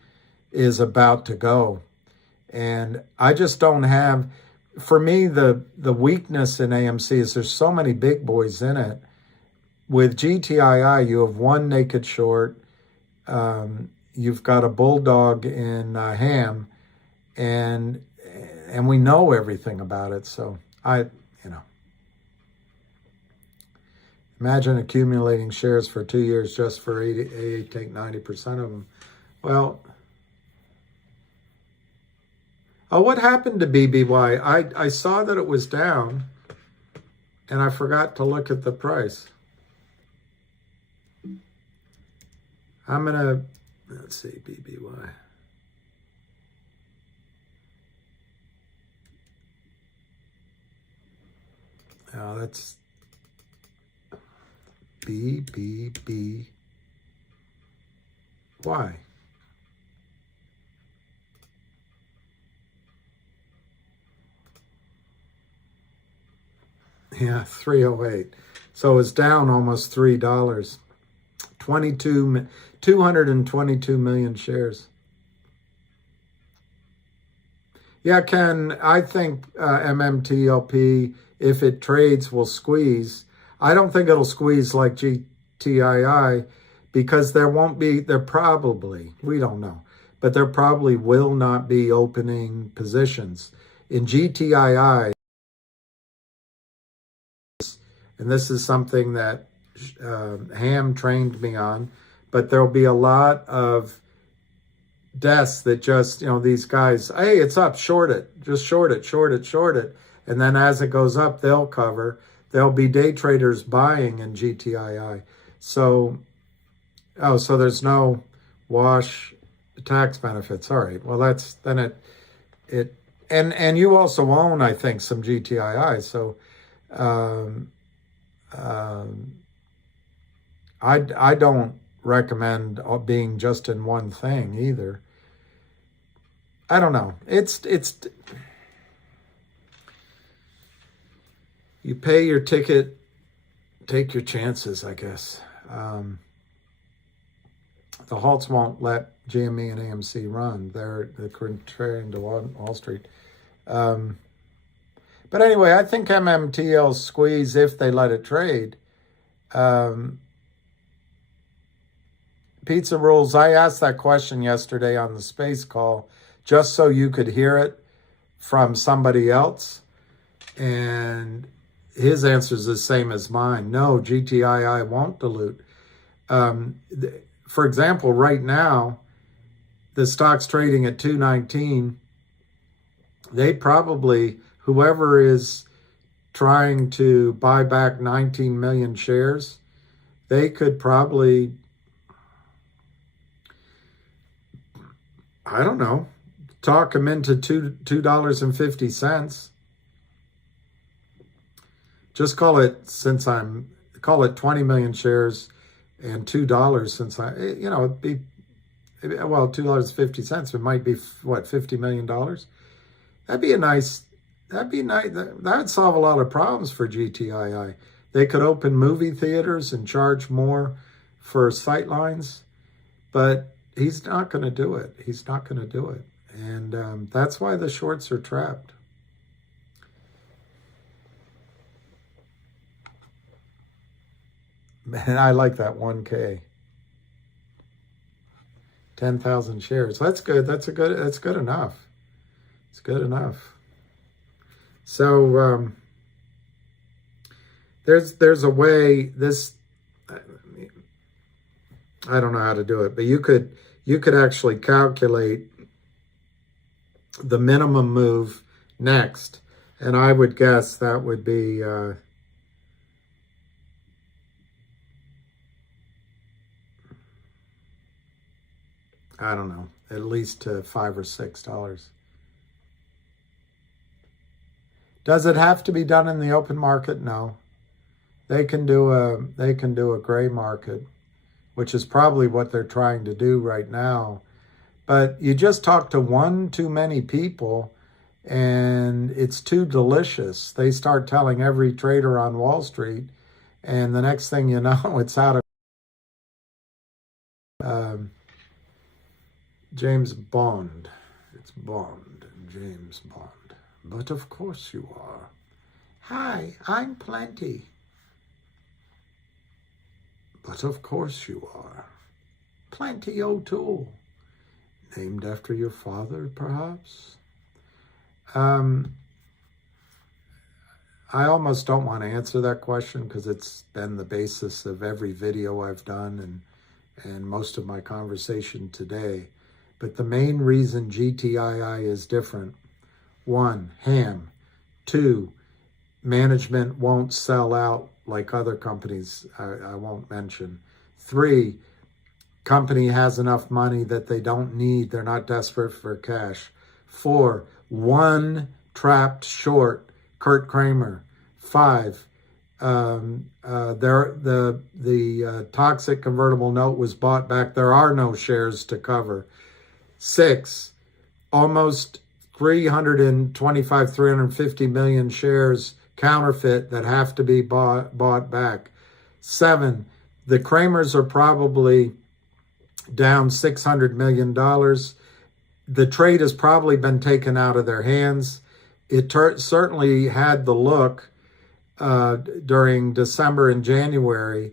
is about to go. And I just don't have, for me, the weakness in AMC is there's so many big boys in it. With GTII, you have one naked short. You've got a bulldog in ham, and we know everything about it. So imagine accumulating shares for 2 years just for 88, take 90% of them. Well, oh, what happened to BBY? I saw that it was down, and I forgot to look at the price. I'm going to, let's see, BBY. Oh, that's BBBY. Yeah, 308. So it's down almost $3. 222 million shares. Yeah, Ken, I think MMTLP, if it trades, will squeeze. I don't think it'll squeeze like GTII, because there probably, we don't know, but there probably will not be opening positions. In GTII, and this is something that Ham trained me on, but there'll be a lot of desks that just, these guys, hey, it's up, short it, just short it. And then as it goes up, they'll cover. There'll be day traders buying in GTII. So there's no wash tax benefits. All right, well, that's, then and you also own, I think, some GTII. So, I don't recommend being just in one thing either. I don't know. It's you pay your ticket, take your chances, I guess. The halts won't let GME and AMC run. They're contrarian to Wall Street. But anyway, I think MMTL squeeze if they let it trade. Pizza rules. I asked that question yesterday on the space call just so you could hear it from somebody else. And his answer is the same as mine. No, GTII won't dilute. For example, right now, the stock's trading at 219. They probably, whoever is trying to buy back 19 million shares, they could probably, I don't know, talk them into $2.50. Just call it, call it 20 million shares and $2 since it'd be, well, $2.50. It might be, what, $50 million? That'd be nice. That'd solve a lot of problems for GTII. They could open movie theaters and charge more for sightlines, but he's not going to do it. He's not going to do it. And that's why the shorts are trapped. Man, I like that 1K. 10,000 shares. That's good. That's good enough. It's good enough. So there's a way, I don't know how to do it, but you could actually calculate the minimum move next, and I would guess that would be I don't know, at least to $5 or $6. Does it have to be done in the open market? No. They can do a gray market. which is probably what they're trying to do right now. But you just talk to one too many people, and it's too delicious. They start telling every trader on Wall Street, and the next thing you know, it's out of James Bond. It's Bond, James Bond. But of course you are. Hi, I'm Plenty. But of course you are. Plenty O'Toole. Named after your father, perhaps? I almost don't want to answer that question because it's been the basis of every video I've done and most of my conversation today. But the main reason GTII is different: 1, ham; 2, management won't sell out like other companies I won't mention; 3, company has enough money that they don't need, they're not desperate for cash; 4, one trapped short, Kurt Kramer; 5, the toxic convertible note was bought back, there are no shares to cover; 6, almost 350 million shares counterfeit that have to be bought back; 7, the Kramers are probably down $600 million. The trade has probably been taken out of their hands. It certainly had the look during December and January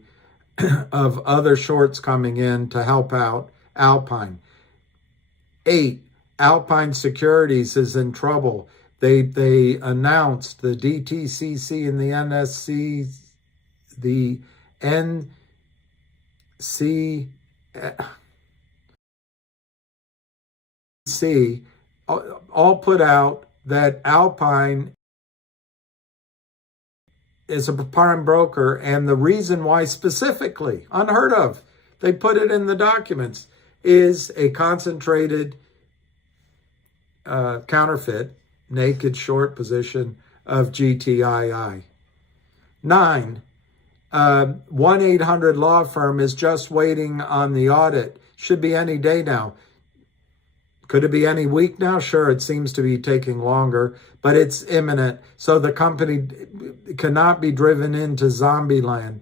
of other shorts coming in to help out Alpine. 8, Alpine Securities is in trouble. They announced, the DTCC and the NSC, the NC, all put out that Alpine is a prime broker, and the reason why specifically, unheard of, they put it in the documents, is a concentrated counterfeit, naked short position of GTII. 9, 1-800 law firm is just waiting on the audit. Should be any day now. Could it be any week now? Sure, it seems to be taking longer, but it's imminent. So the company cannot be driven into zombie land.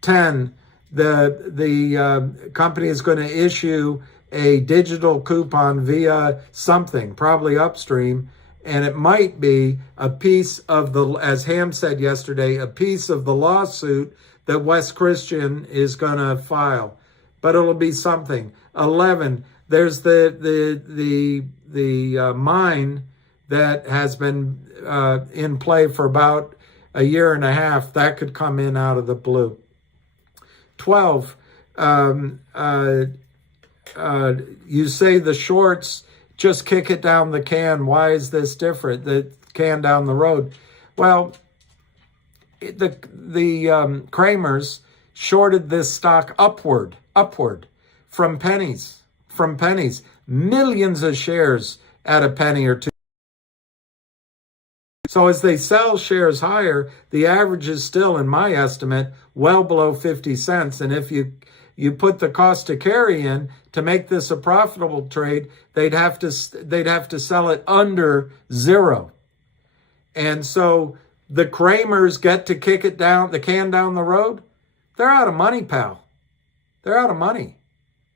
10, the company is going to issue a digital coupon via something, probably Upstream, and it might be a piece of the, as Ham said yesterday, a piece of the lawsuit that West Christian is going to file, but it'll be something. 11, there's the mine that has been in play for about a year and a half that could come in out of the blue. 12, you say the shorts just kick it down the can. Why is this different? The can down the road. Well, the Kramers shorted this stock upward from pennies, millions of shares at a penny or two. So as they sell shares higher, the average is still, in my estimate, well below 50 cents. And if you put the cost to carry in to make this a profitable trade, they'd have to sell it under zero. And so the Kramers get to kick it down, the can down the road. They're out of money, pal. They're out of money.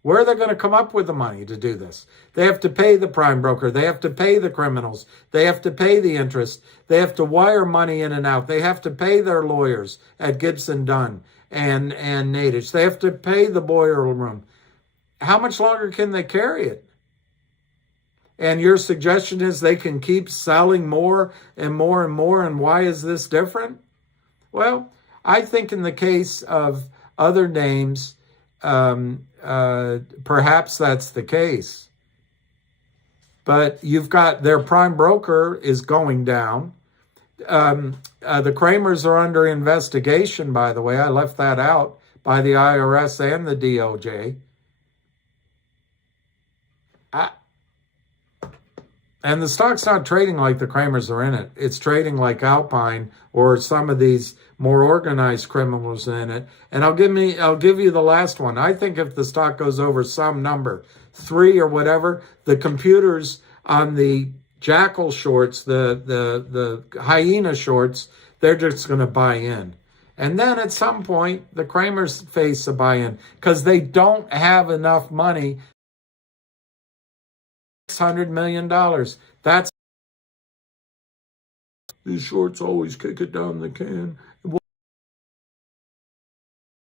Where are they going to come up with the money to do this? They have to pay the prime broker. They have to pay the criminals. They have to pay the interest. They have to wire money in and out. They have to pay their lawyers at Gibson Dunn and Natish. They have to pay the boiler room. How much longer can they carry it? And your suggestion is they can keep selling more and more and more, and why is this different? Well, I think in the case of other names, perhaps that's the case. But you've got their prime broker is going down. The Kramers are under investigation, by the way. I left that out, by the IRS and the DOJ. And the stock's not trading like the Kramers are in it. It's trading like Alpine or some of these more organized criminals in it. And I'll give you the last one. I think if the stock goes over some number, 3 or whatever, the computers on the jackal shorts, the hyena shorts, they're just going to buy in. And then at some point, the Kramers face a buy-in because they don't have enough money. $600 million. That's these shorts always kick it down the can. I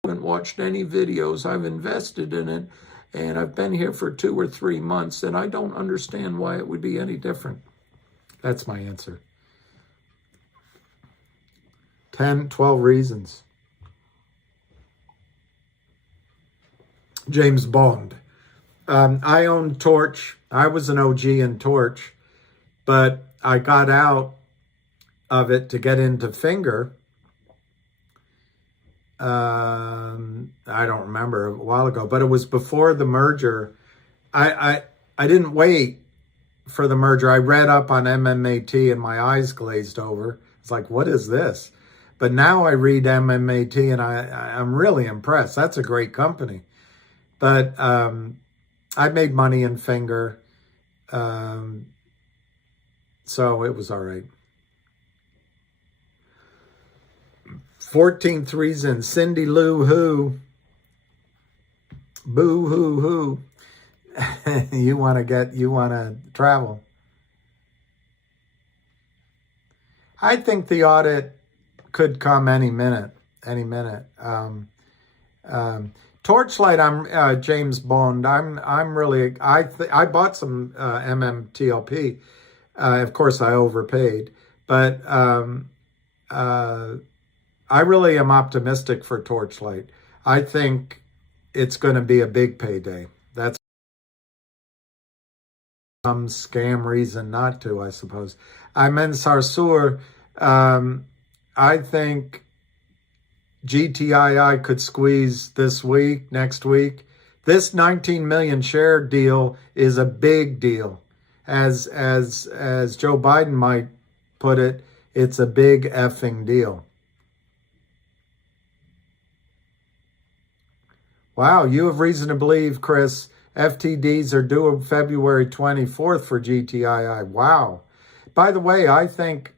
haven't watched any videos. I've invested in it, and I've been here for 2 or 3 months, and I don't understand why it would be any different. That's my answer. 10, 12 reasons. James Bond. I owned Torch. I was an OG in Torch, but I got out of it to get into Finger. I don't remember, a while ago, but it was before the merger. I didn't wait for the merger. I read up on MMAT and my eyes glazed over. It's like, what is this? But now I read MMAT and I'm really impressed. That's a great company. But I made money in Finger. So it was all right. 14th reason, Cindy Lou Who. Boo hoo hoo. You want to travel. I think the audit could come any minute. Torchlight, I'm James Bond. I'm really I bought some MMTLP. Of course, I overpaid, but I really am optimistic for Torchlight. I think it's going to be a big payday. That's some scam reason not to, I suppose. I'm in Sarsour. I think GTII could squeeze this week, next week. This 19 million share deal is a big deal. As Joe Biden might put it, it's a big effing deal. Wow, you have reason to believe, Chris, FTDs are due February 24th for GTII. Wow. By the way, I think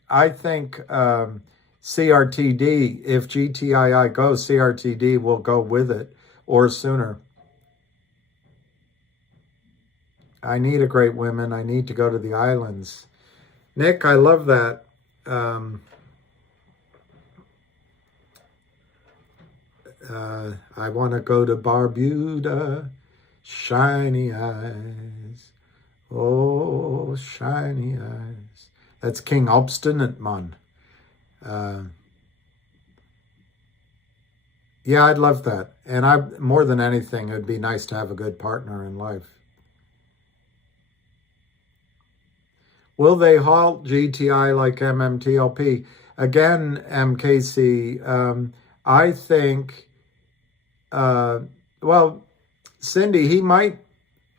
CRTD, if GTII goes, CRTD will go with it or sooner. I need a great women. I need to go to the islands. Nick, I love that. I want to go to Barbuda. Shiny eyes. Oh, shiny eyes. That's King Obstinate Man. Yeah, I'd love that. And more than anything, it'd be nice to have a good partner in life. Will they halt GTI like MMTLP? Again, MKC, I think, well, Cindy, he might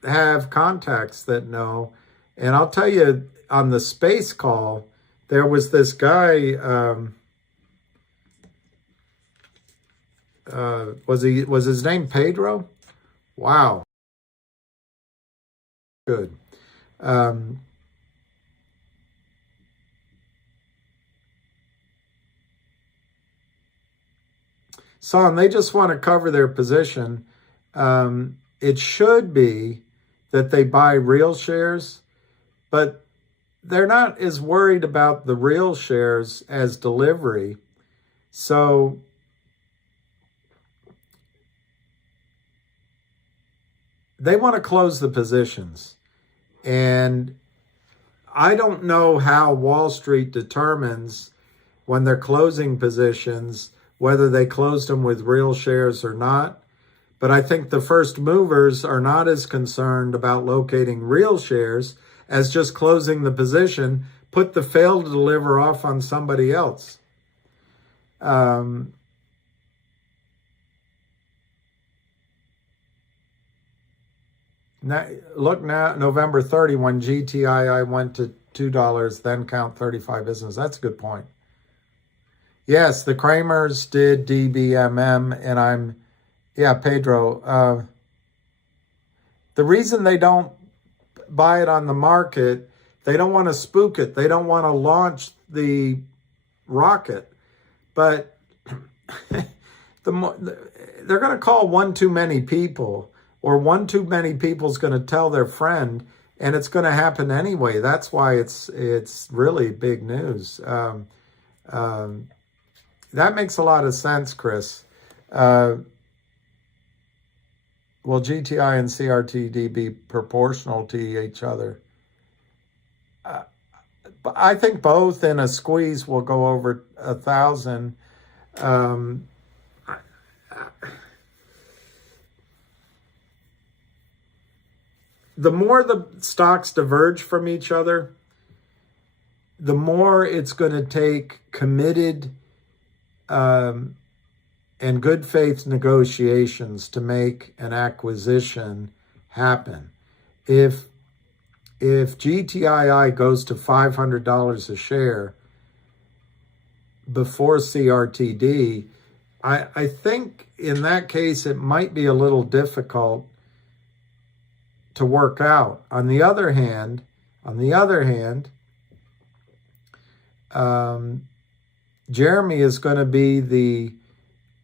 have contacts that know. And I'll tell you, on the space call, there was this guy, was his name Pedro? Wow. Good. Son, they just want to cover their position. It should be that they buy real shares, but they're not as worried about the real shares as delivery. So they want to close the positions. And I don't know how Wall Street determines when they're closing positions, whether they closed them with real shares or not. But I think the first movers are not as concerned about locating real shares as just closing the position, put the fail to deliver off on somebody else. Now, look now, November 30, when GTII went to $2, then count 35 business. That's a good point. Yes, the Kramers did DBMM, and Pedro. The reason they don't buy it on the market, they don't want to spook it. They don't want to launch the rocket. But they're going to call one too many people, or one too many people is going to tell their friend, and it's going to happen anyway. That's why it's really big news. That makes a lot of sense, Chris. Will GTI and CRTD be proportional to each other? I think both in a squeeze will go over 1,000. The more the stocks diverge from each other, the more it's going to take committed and good faith negotiations to make an acquisition happen. If GTII goes to $500 a share before CRTD, I think in that case it might be a little difficult to work out. On the other hand, Jeremy is going to be the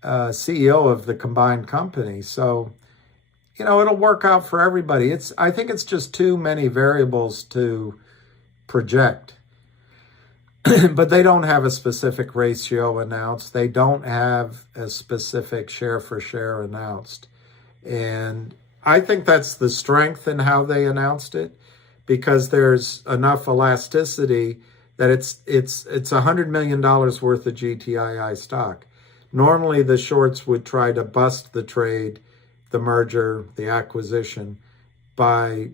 CEO of the combined company. So, it'll work out for everybody. I think it's just too many variables to project. But they don't have a specific ratio announced. They don't have a specific share for share announced. And I think that's the strength in how they announced it, because there's enough elasticity that it's $100 million worth of GTII stock. Normally, the shorts would try to bust the trade, the merger, the acquisition, by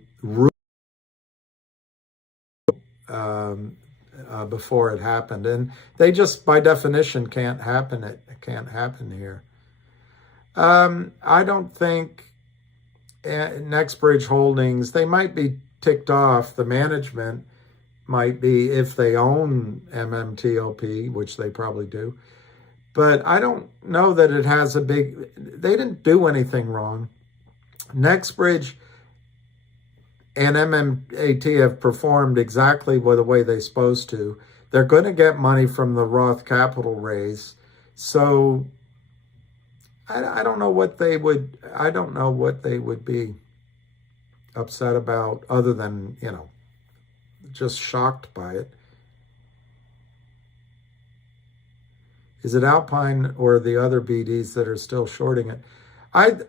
before it happened, and they just, by definition, can't happen. It can't happen here. I don't think Nextbridge Holdings, they might be ticked off. The management might be, if they own MMTLP, which they probably do. But I don't know that it has they didn't do anything wrong. Nextbridge and MMAT have performed exactly the way they're supposed to. They're going to get money from the Roth capital raise. So I don't know what they would be upset about, other than, just shocked by it. Is it Alpine or the other BDs that are still shorting it? I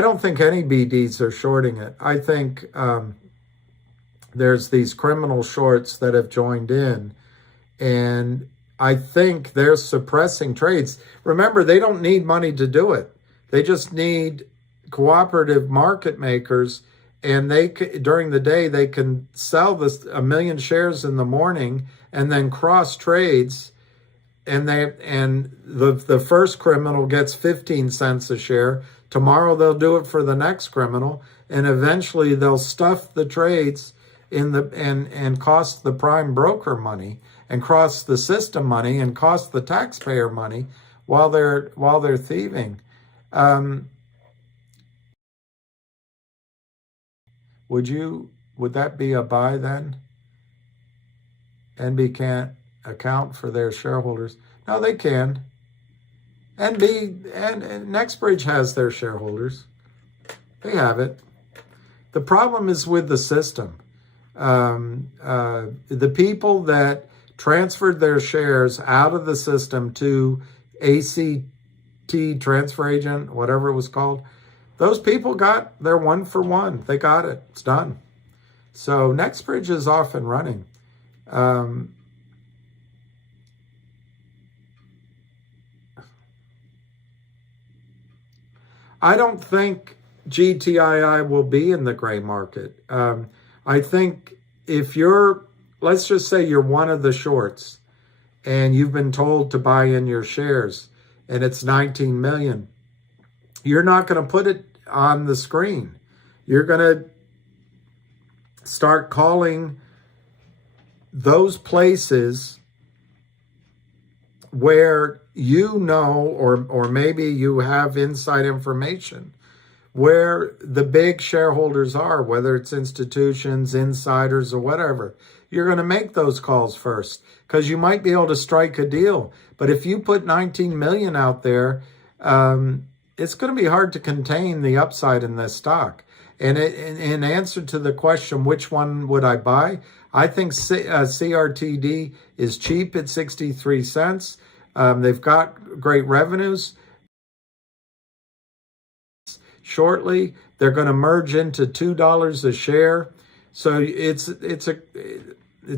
don't think any BDs are shorting it. I think there's these criminal shorts that have joined in, and I think they're suppressing trades. Remember, they don't need money to do it. They just need cooperative market makers, and during the day they can sell 1 million shares in the morning and then cross trades. And the first criminal gets 15 cents a share. Tomorrow they'll do it for the next criminal, and eventually they'll stuff the trades and cost the prime broker money, and cost the system money, and cost the taxpayer money while they're thieving. Would that be a buy then? NB can't account for their shareholders. No, they can. And Nextbridge has their shareholders. They have it. The problem is with the system. The people that transferred their shares out of the system to ACT, transfer agent, whatever it was called, those people got their 1-for-1. They got it. It's done. So Nextbridge is off and running. I don't think GTII will be in the gray market. I think if let's just say you're one of the shorts and you've been told to buy in your shares and it's 19 million, you're not going to put it on the screen. You're going to start calling those places where you know, or maybe you have inside information, where the big shareholders are, whether it's institutions, insiders, or whatever. You're going to make those calls first because you might be able to strike a deal. But if you put 19 million out there, it's going to be hard to contain the upside in this stock. And in answer to the question, which one would I buy? I think CRTD is cheap at 63 cents. They've got great revenues. Shortly, they're going to merge into $2 a share. So it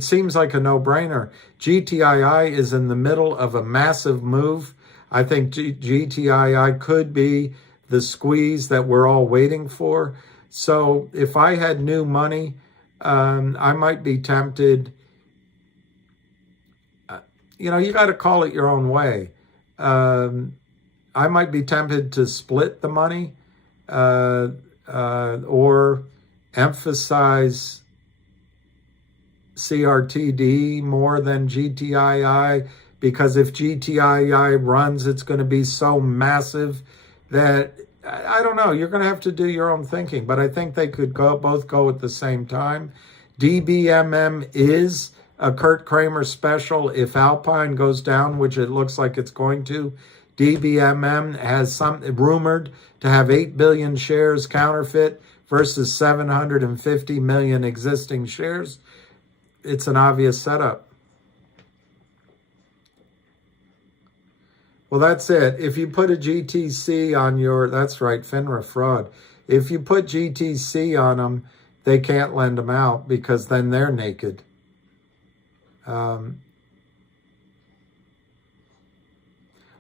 seems like a no-brainer. GTII is in the middle of a massive move. I think GTII could be the squeeze that we're all waiting for. So if I had new money, I might be tempted. You got to call it your own way. I might be tempted to split the money or emphasize CRTD more than GTII, because if GTII runs, it's going to be so massive that, I don't know, you're going to have to do your own thinking. But I think they could both go at the same time. DBMM is a Kurt Kramer special. If Alpine goes down, which it looks like it's going to, DBMM has rumored to have 8 billion shares counterfeit versus 750 million existing shares. It's an obvious setup. Well, that's it. If you put a GTC on that's right, FINRA fraud. If you put GTC on them, they can't lend them out because then they're naked. Well,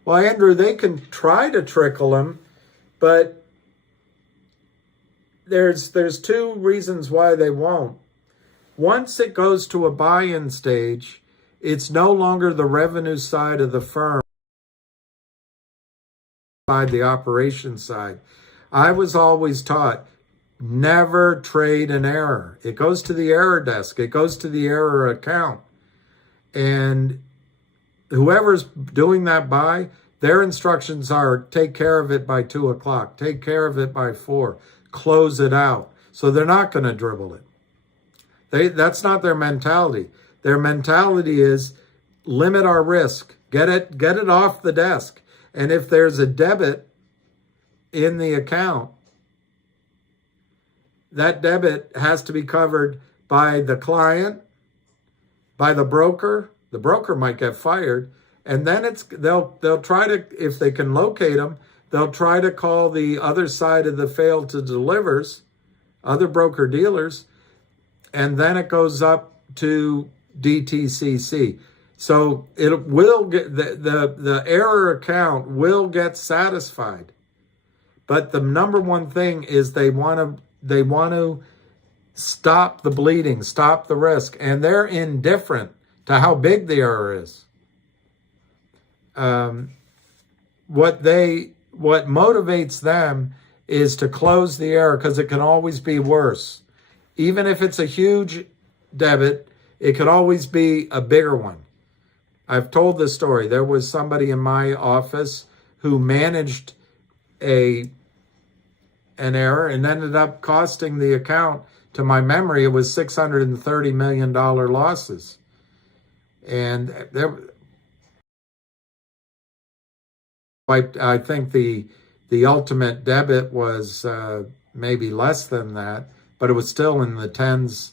Andrew, they can try to trickle them, but there's two reasons why they won't. Once it goes to a buy-in stage, it's no longer the revenue side of the firm, the operation side. I was always taught, never trade an error. It goes to the error desk. It goes to the error account. And whoever's doing that buy, their instructions are take care of it by 2 o'clock, take care of it by 4, close it out. So they're not going to dribble it. That's not their mentality. Their mentality is limit our risk, get it off the desk. And if there's a debit in the account, that debit has to be covered by the client, by the broker. The broker might get fired, and then they'll try to, if they can locate them, they'll try to call the other side of the fail to delivers, other broker dealers, and then it goes up to DTCC. So it will get the error account will get satisfied, but the number one thing is they want to stop the bleeding, stop the risk, and they're indifferent to how big the error is. What motivates them is to close the error because it can always be worse. Even if it's a huge debit, it could always be a bigger one. I've told this story. There was somebody in my office who managed an error and ended up costing the account, to my memory, it was $630 million losses. And I think the ultimate debit was maybe less than that, but it was still in the tens,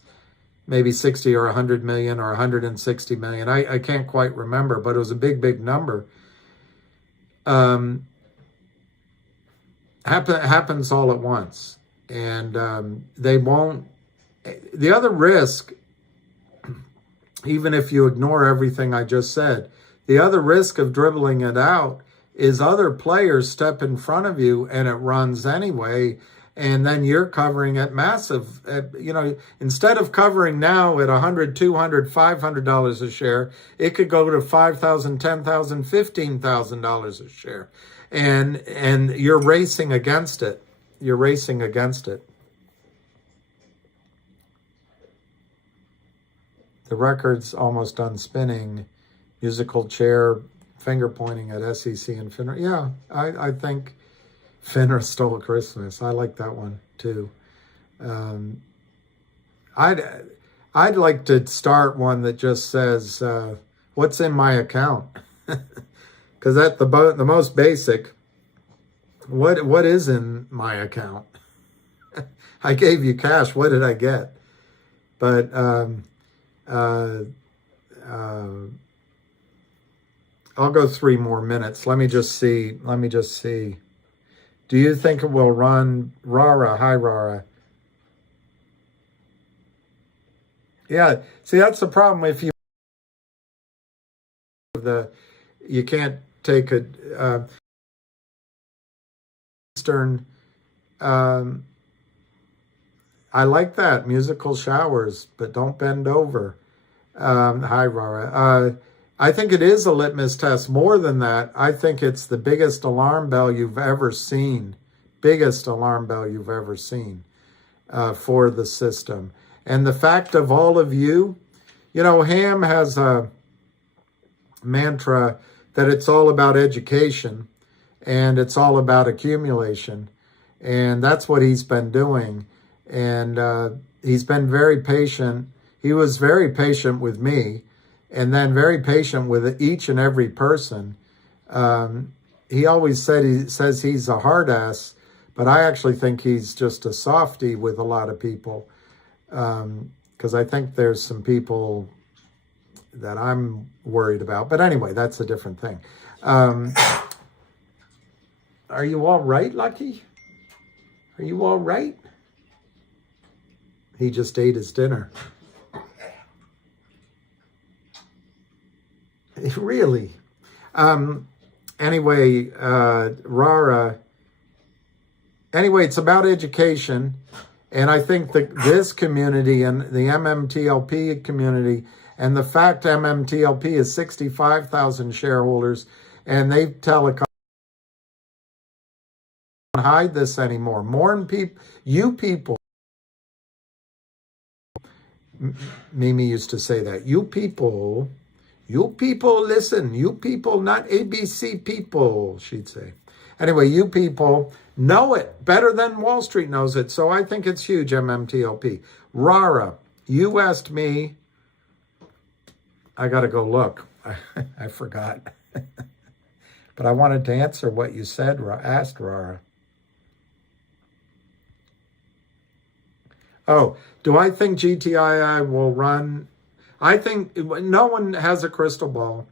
maybe 60 or 100 million or 160 million. I can't quite remember, but it was a big, big number. Happens all at once. And they won't. The other risk, even if you ignore everything I just said, the other risk of dribbling it out is other players step in front of you and it runs anyway, and then you're covering it massive. Instead of covering now at $100, $200, $500 a share, it could go to $5,000, $10,000, $15,000 a share, and you're racing against it. You're racing against it. The record's almost done spinning. Musical chair, finger pointing at SEC and FINRA. Yeah, I think FINRA stole Christmas. I like that one too. I'd like to start one that just says, what's in my account? Because at the most basic, what is in my account? I gave you cash. What did I get? But I'll go 3 more minutes. Let me just see. Do you think it will run? Rara, hi Rara. Yeah, see, that's the problem. If you can't take a Eastern. I like that, musical showers, but don't bend over. Hi, Rara. I think it is a litmus test. More than that, I think it's the biggest alarm bell you've ever seen. Biggest alarm bell you've ever seen for the system. And the fact of all of you, Ham has a mantra that it's all about education and it's all about accumulation. And that's what he's been doing. And he's been very patient. He was very patient with me and then very patient with each and every person. He always says he's a hard ass, but I actually think he's just a softie with a lot of people. Because I think there's some people that I'm worried about. But anyway, that's a different thing. Are you all right, Lucky? Are you all right? He just ate his dinner. Really? Anyway, Rara. Anyway, it's about education. And I think that this community and the MMTLP community, and the fact MMTLP is 65,000 shareholders, and they telecom don't hide this anymore. More people, you people, Mimi used to say that, you people listen, you people, not ABC people, she'd say. Anyway, you people know it better than Wall Street knows it. So I think it's huge, MMTLP. Rara, you asked me. I got to go look. I forgot. But I wanted to answer what you said, asked Rara. Oh, do I think GTII will run? I think no one has a crystal ball.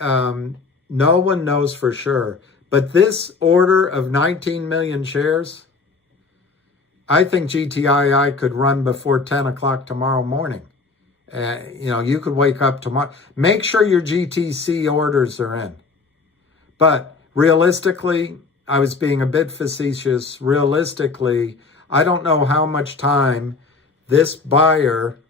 No one knows for sure. But this order of 19 million shares, I think GTII could run before 10 o'clock tomorrow morning. You could wake up tomorrow. Make sure your GTC orders are in. But realistically, I was being a bit facetious. Realistically, I don't know how much time this buyer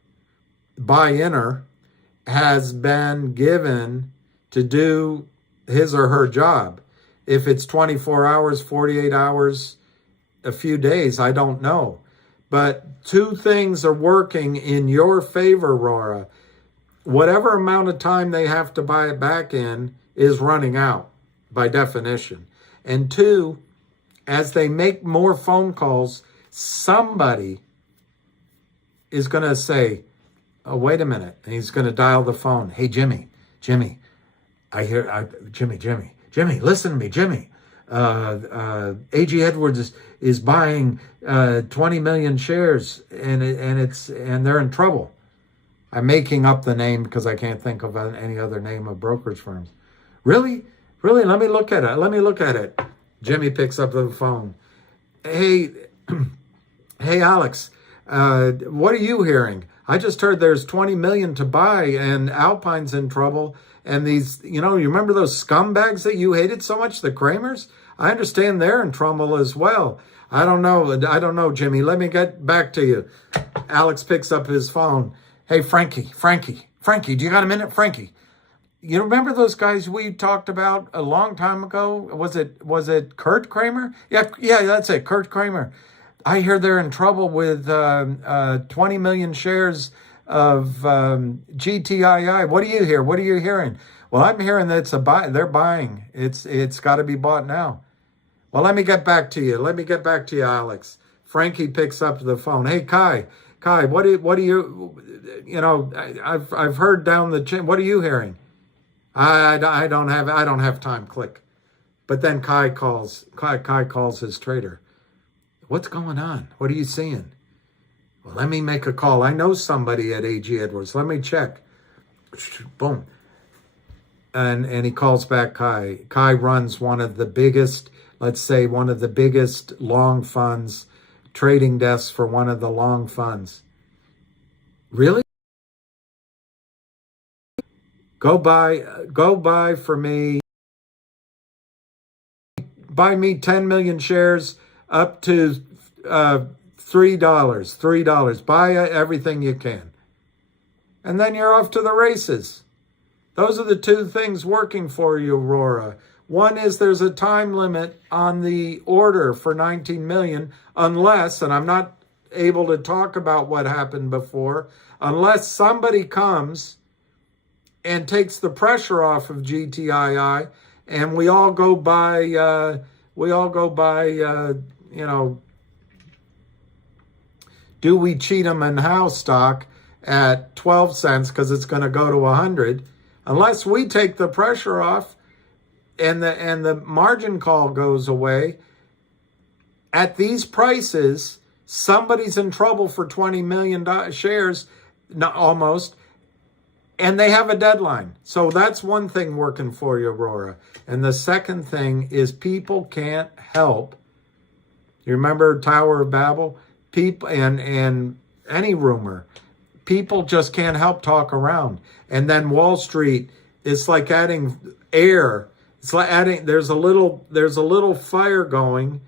has been given to do his or her job. If it's 24 hours, 48 hours, a few days, I don't know. But 2 things are working in your favor, Rora. Whatever amount of time they have to buy it back in is running out by definition. And 2, as they make more phone calls, somebody is going to say, oh, wait a minute. And he's going to dial the phone. Hey, Jimmy, Jimmy, listen to me, Jimmy. A.G. Edwards is buying 20 million shares, and they're in trouble. I'm making up the name because I can't think of any other name of brokerage firms. Really? Let me look at it. Jimmy picks up the phone. Hey, Alex, what are you hearing? I just heard there's 20 million to buy, and Alpine's in trouble. And these, you remember those scumbags that you hated so much, the Kramers? I understand they're in trouble as well. I don't know, Jimmy. Let me get back to you. Alex picks up his phone. Hey, Frankie, do you got a minute? Frankie, you remember those guys we talked about a long time ago? Was it Kurt Kramer? Yeah, that's it, Kurt Kramer. I hear they're in trouble with 20 million shares GTII. What do you hear? What are you hearing? Well, I'm hearing that it's a buy. They're buying. It's got to be bought now. Well, let me get back to you. Let me get back to you, Alex. Frankie picks up the phone. Hey, Kai, what do you, I've heard down the chain. What are you hearing? I don't have time. Click. But then Kai calls his trader. What's going on? What are you seeing? Well, let me make a call. I know somebody at AG Edwards. Let me check. Boom. And he calls back Kai. Kai runs one of the biggest, let's say one of the biggest long funds, trading desks for one of the long funds. Really? Go buy for me. Buy me 10 million shares up to $3. Buy everything you can. And then you're off to the races. Those are the two things working for you, Aurora. One is there's a time limit on the order for 19 million unless, and I'm not able to talk about what happened before, unless somebody comes and takes the pressure off of GTII and we all go buy, do we cheat them in house stock at 12 cents because it's going to go to 100? Unless we take the pressure off and the margin call goes away, at these prices, somebody's in trouble for 20 million shares, not almost, and they have a deadline. So that's one thing working for you, Aurora. And the second thing is people can't help. You remember Tower of Babel? People and any rumor. People just can't help talk around. And then Wall Street, it's like adding air. It's like adding, there's a little fire going,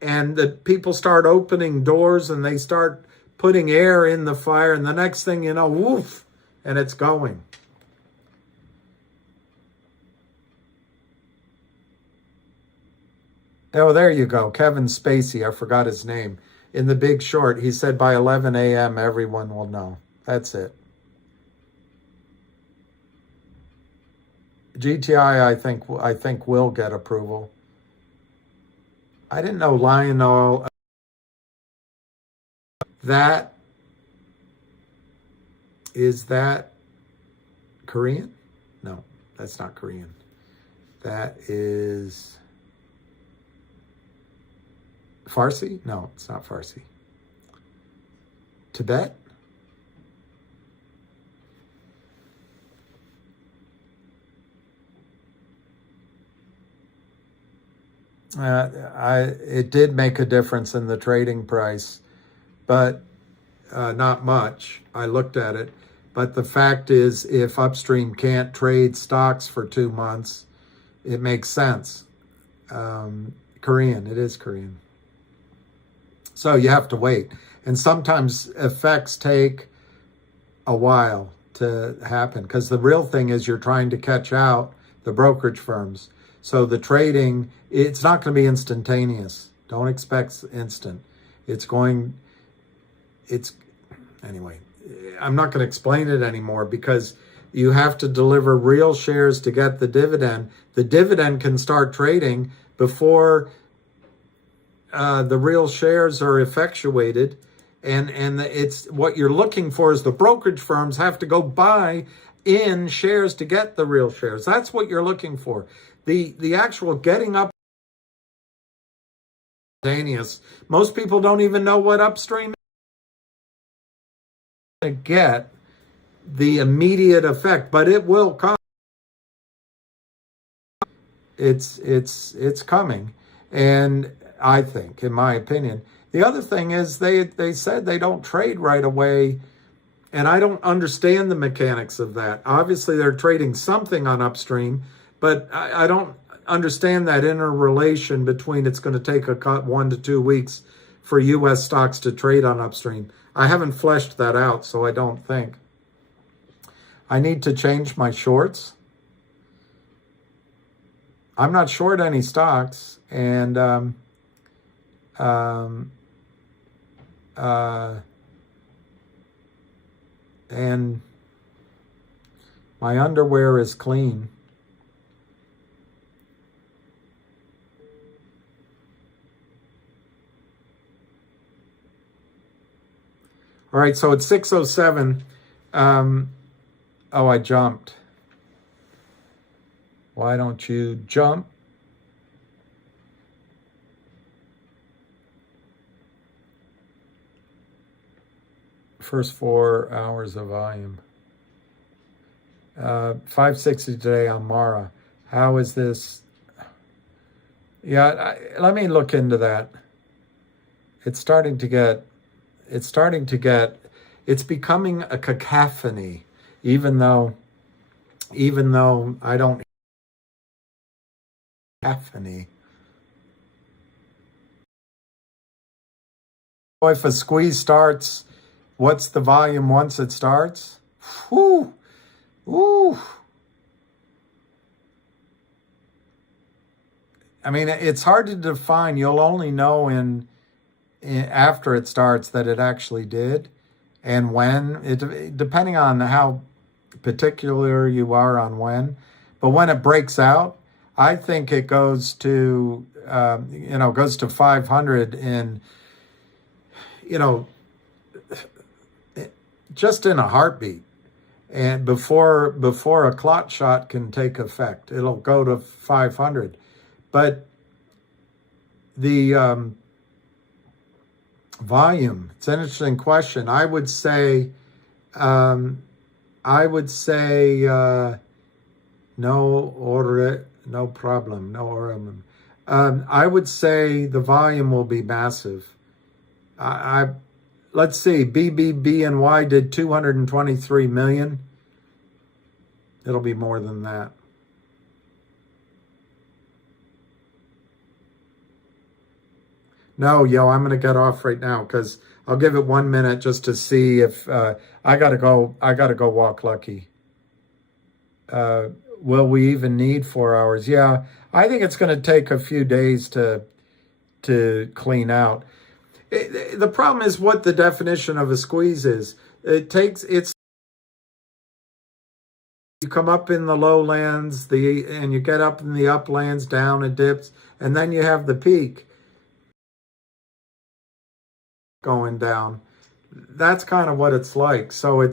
and the people start opening doors and they start putting air in the fire, and the next thing you know, woof, and it's going. Oh, there you go. Kevin Spacey, I forgot his name. In The Big Short, he said by 11 a.m. everyone will know. That's it. GTI, I think will get approval. I didn't know Lionel. Is that Korean? No, that's not Korean. That is Farsi? No, it's not Farsi. Tibet? It did make a difference in the trading price, but not much. I looked at it. But the fact is, if Upstream can't trade stocks for 2 months, it makes sense. Korean, it is Korean. So you have to wait. And sometimes effects take a while to happen because the real thing is you're trying to catch out the brokerage firms. So the trading, it's not going to be instantaneous. Don't expect instant. Anyway, I'm not going to explain it anymore because you have to deliver real shares to get the dividend. The dividend can start trading before the real shares are effectuated. And it's what you're looking for is the brokerage firms have to go buy in shares to get the real shares. That's what you're looking for. The actual getting up instantaneous. Most people don't even know what Upstream is. To get the immediate effect, but it will come. It's coming, and I think, in my opinion, the other thing is they said they don't trade right away, and I don't understand the mechanics of that. Obviously, they're trading something on Upstream, but I don't understand that interrelation between it's going to take 1 to 2 weeks for U.S. stocks to trade on Upstream. I haven't fleshed that out, so I don't think. I need to change my shorts. I'm not short any stocks, and And my underwear is clean. All right, so it's 6:07. Oh, I jumped. Why don't you jump? First 4 hours of volume. 560 today on Mara. How is this? Yeah, let me look into that. It's becoming a cacophony, even though I don't cacophony. If a squeeze starts, what's the volume once it starts? Whew. Ooh. I mean, it's hard to define. You'll only know in after it starts that it actually did, and when, depending on how particular you are on when. But when it breaks out, I think it goes to goes to 500 in just in a heartbeat. And before a clot shot can take effect, it'll go to 500. But the volume, it's an interesting question. I would say no problem, no orem. I would say the volume will be massive. Let's see, BBB&Y did 223 million. It'll be more than that. No, I'm going to get off right now because I'll give it 1 minute just to see if I got to go walk Lucky. Will we even need 4 hours? Yeah, I think it's going to take a few days to clean out. The problem is what the definition of a squeeze is. You come up in the lowlands, and you get up in the uplands, down it dips, and then you have the peak going down. That's kind of what it's like. So it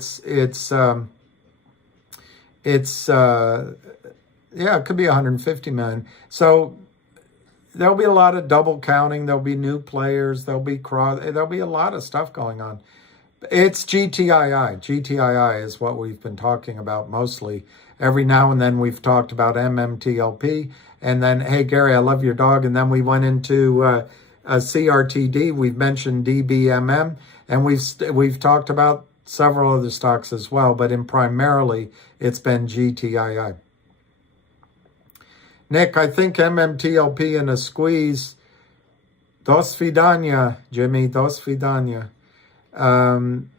could be 150 million. So there'll be a lot of double counting. There'll be new players. There'll be a lot of stuff going on. It's GTII. GTII is what we've been talking about mostly. Every now and then we've talked about MMTLP. And then, hey, Gary, I love your dog. And then we went into a CRTD. We've mentioned DBMM. And we've talked about several other stocks as well. But primarily, it's been GTII. Nick, I think MMTLP in a squeeze. Dos vidania, Jimmy. Dos vidania. In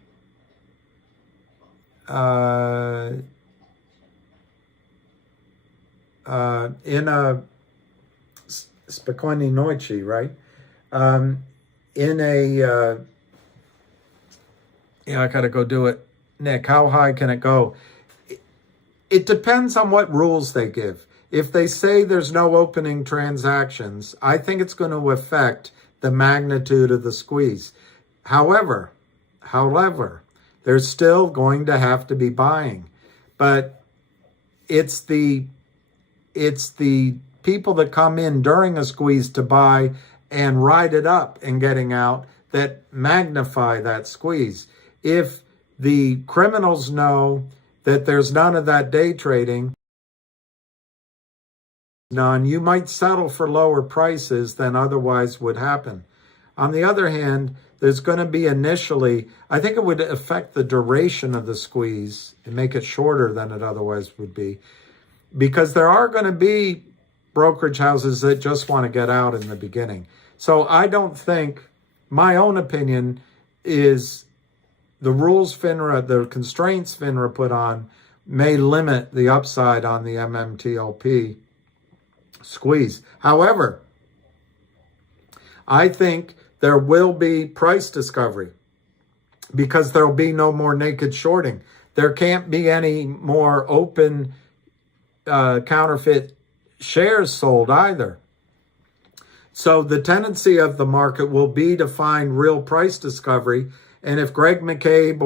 a spokojnej nocy, right? I gotta go do it. Nick, how high can it go? It depends on what rules they give. If they say there's no opening transactions, I think it's going to affect the magnitude of the squeeze. However, there's still going to have to be buying. But it's the people that come in during a squeeze to buy and ride it up and getting out that magnify that squeeze. If the criminals know that there's none of that day trading, you might settle for lower prices than otherwise would happen. On the other hand, there's going to be initially, I think it would affect the duration of the squeeze and make it shorter than it otherwise would be, because there are going to be brokerage houses that just want to get out in the beginning. So I don't think, my own opinion is the rules FINRA, the constraints FINRA put on may limit the upside on the MMTLP squeeze. However, I think there will be price discovery. because there'll be no more naked shorting. There can't be any more open counterfeit shares sold either. So the tendency of the market will be to find real price discovery. And if Greg McCabe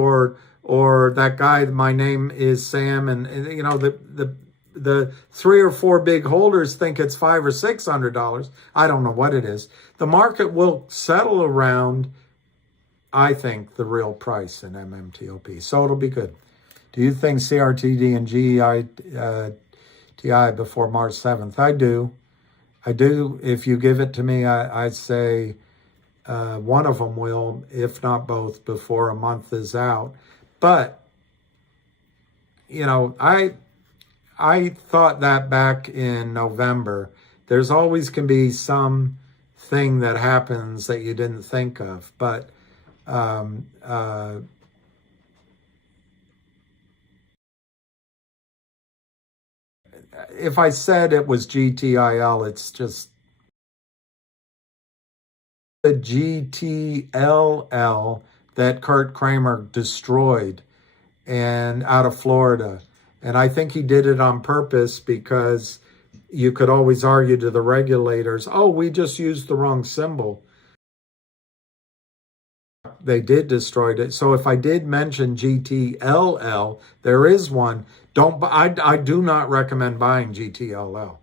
or that guy, my name is Sam, and you know, the 3 or 4 big holders think it's $500 or $600, I don't know what it is, the market will settle around, I think, the real price in MMTLP. So it'll be good. Do you think CRTD and GTII before March 7th? I do. I do. If you give it to me, I'd say one of them will, if not both, before a month is out. But, you know, I thought that back in November. There's always can be some thing that happens that you didn't think of. But if I said it was GTIL, it's just the GTLL that Kurt Kramer destroyed and out of Florida. And I think he did it on purpose because you could always argue to the regulators, oh, we just used the wrong symbol. They did destroy it. So if I did mention GTLL, there is one. I do not recommend buying GTLL.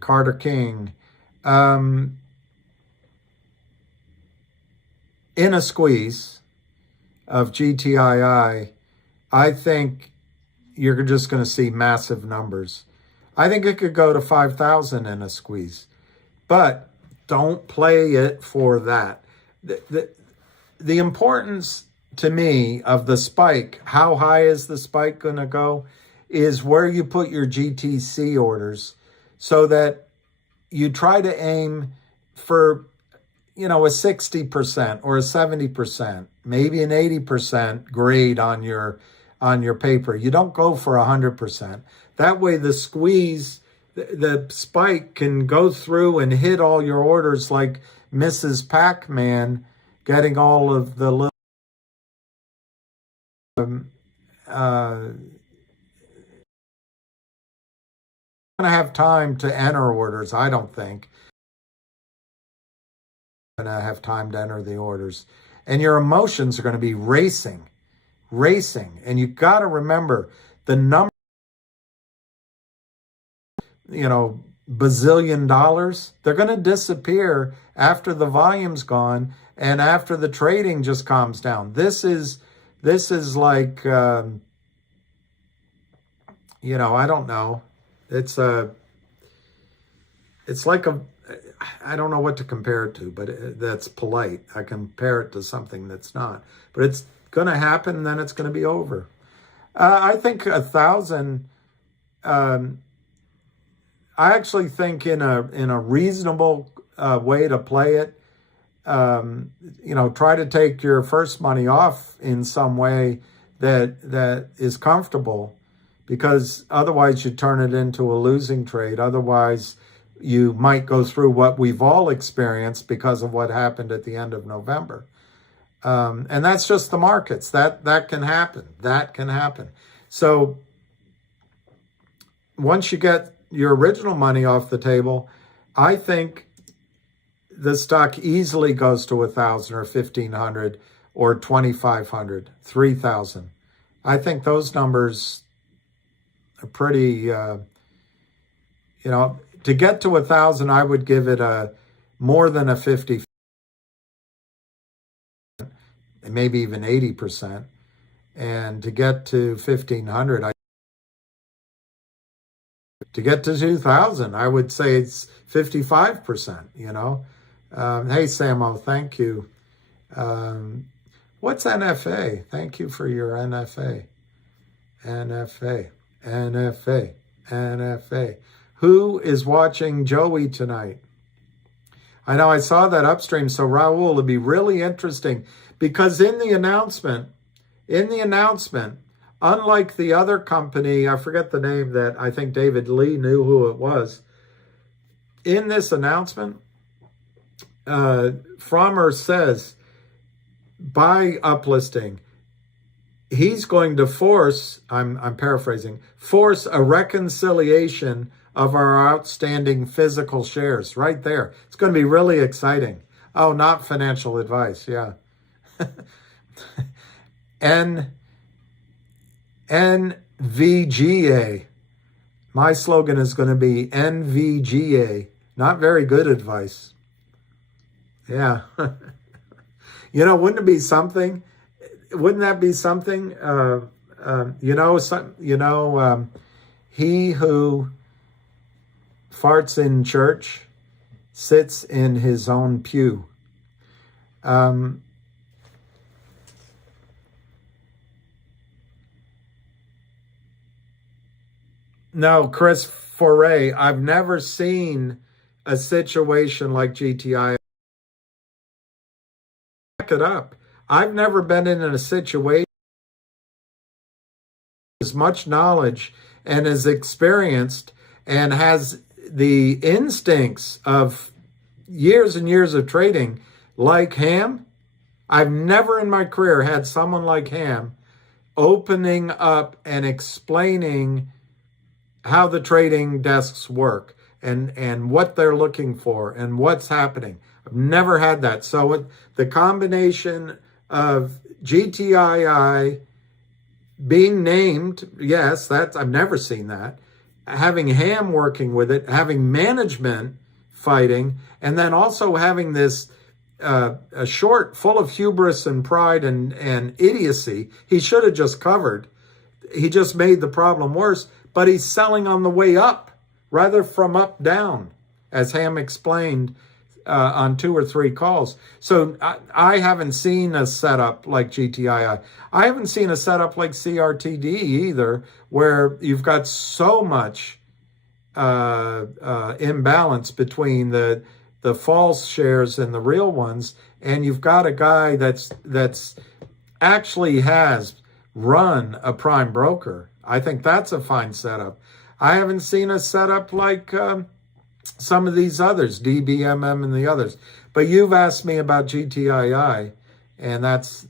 Carter King. In a squeeze of GTII, I think you're just going to see massive numbers. I think it could go to 5,000 in a squeeze, but don't play it for that. The importance to me of the spike, how high is the spike going to go, is where you put your GTC orders so that you try to aim for, you know, a 60% or a 70%, maybe an 80% grade on your paper. You don't go for 100%. That way the squeeze, the spike can go through and hit all your orders like Mrs. Pac-Man getting all of the little going to have time to enter orders, I don't think. Going to have time to enter the orders. And your emotions are going to be racing. And you got to remember the number, you know, bazillion dollars, they're going to disappear after the volume's gone and after the trading just calms down. This is like, you know, I don't know. It's like I don't know what to compare it to, but that's polite. I compare it to something that's not. But it's going to happen, and then it's going to be over. I think 1,000. I actually think in a reasonable way to play it. You know, try to take your first money off in some way that is comfortable, because otherwise you turn it into a losing trade. Otherwise, you might go through what we've all experienced because of what happened at the end of November. And that's just the markets. That can happen. That can happen. So once you get your original money off the table, I think the stock easily goes to 1,000 or 1,500 or 2,500, 3,000. I think those numbers are pretty, you know, to get to 1,000, I would give it more than a 50%, maybe even 80%. And to get to 1,500, to get to 2,000, I would say it's 55%, you know. Hey, Samo, thank you. What's NFA? Thank you for your NFA. NFA. Who is watching Joey tonight? I know I saw that Upstream. So Raul, it'll be really interesting because in the announcement, unlike the other company, I forget the name that I think David Lee knew who it was. in this announcement, Frommer says by uplisting, he's going to force, I'm paraphrasing, force a reconciliation of our outstanding physical shares right there. It's going to be really exciting. Oh, not financial advice. Yeah. NVGA. My slogan is going to be NVGA. Not very good advice. Yeah. Wouldn't it be something? Wouldn't that be something? He who farts in church sits in his own pew. No, Chris Foray, I've never seen a situation like GTII. Back it up. I've never been in a situation as much knowledge and is experienced and has the instincts of years and years of trading like Ham. I've never in my career had someone like Ham opening up and explaining how the trading desks work and what they're looking for and what's happening. I've never had that. So the combination of GTII being named, yes, I've never seen that. Having Ham working with it, having management fighting, and then also having this a short full of hubris and pride and idiocy. He should have just covered. He just made the problem worse. But he's selling on the way up rather from up down, as Ham explained on 2 or 3 calls. So I haven't seen a setup like GTII. I haven't seen a setup like CRTD either, where you've got so much imbalance between the false shares and the real ones, and you've got a guy that's actually has run a prime broker. I think that's a fine setup. I haven't seen a setup like some of these others, DBMM and the others. But you've asked me about GTII, and that's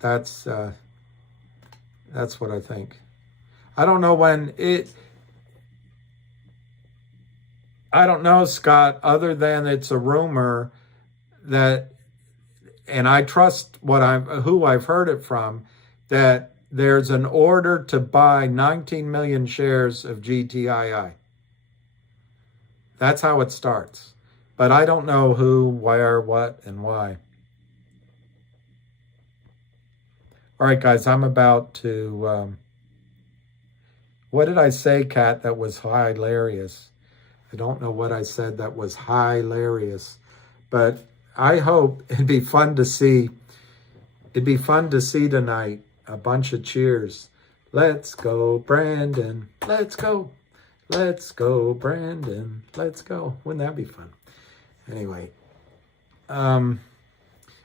what I think. I don't know I don't know, Scott, other than it's a rumor that, and I trust who I've heard it from, that there's an order to buy 19 million shares of GTII. That's how it starts. But I don't know who, where, what, and why. All right, guys, I'm about to... what did I say, Kat, that was hilarious? I don't know what I said that was hilarious. But I hope it'd be fun to see. It'd be fun to see tonight. A bunch of cheers. Let's go, Brandon. Let's go. Let's go, Brandon. Let's go. Wouldn't that be fun? Anyway, I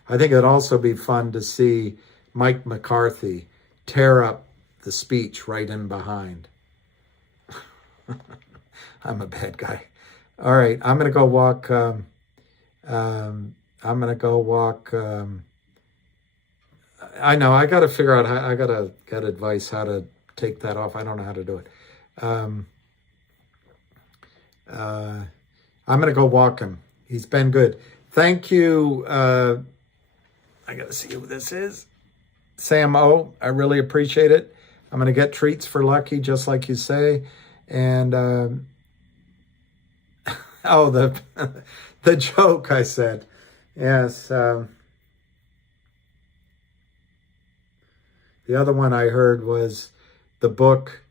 think it'd also be fun to see Mike McCarthy tear up the speech right in behind. I'm a bad guy. All right, I'm going to go walk. I know, I got to figure out I got to get advice how to take that off. I don't know how to do it. I'm going to go walk him. He's been good. Thank you. I got to see who this is. Sam O. I really appreciate it. I'm going to get treats for Lucky, just like you say. And, oh, the joke I said. Yes. The other one I heard was the book,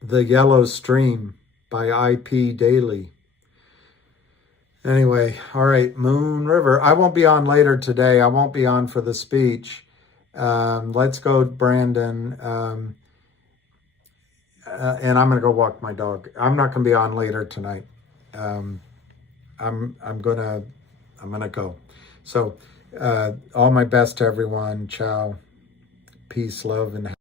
The Yellow Stream by I.P. Daly. Anyway, all right, Moon River. I won't be on later today. I won't be on for the speech. Let's go, Brandon. And I'm going to go walk my dog. I'm not going to be on later tonight. I'm going to go. So all my best to everyone. Ciao. Peace, love, and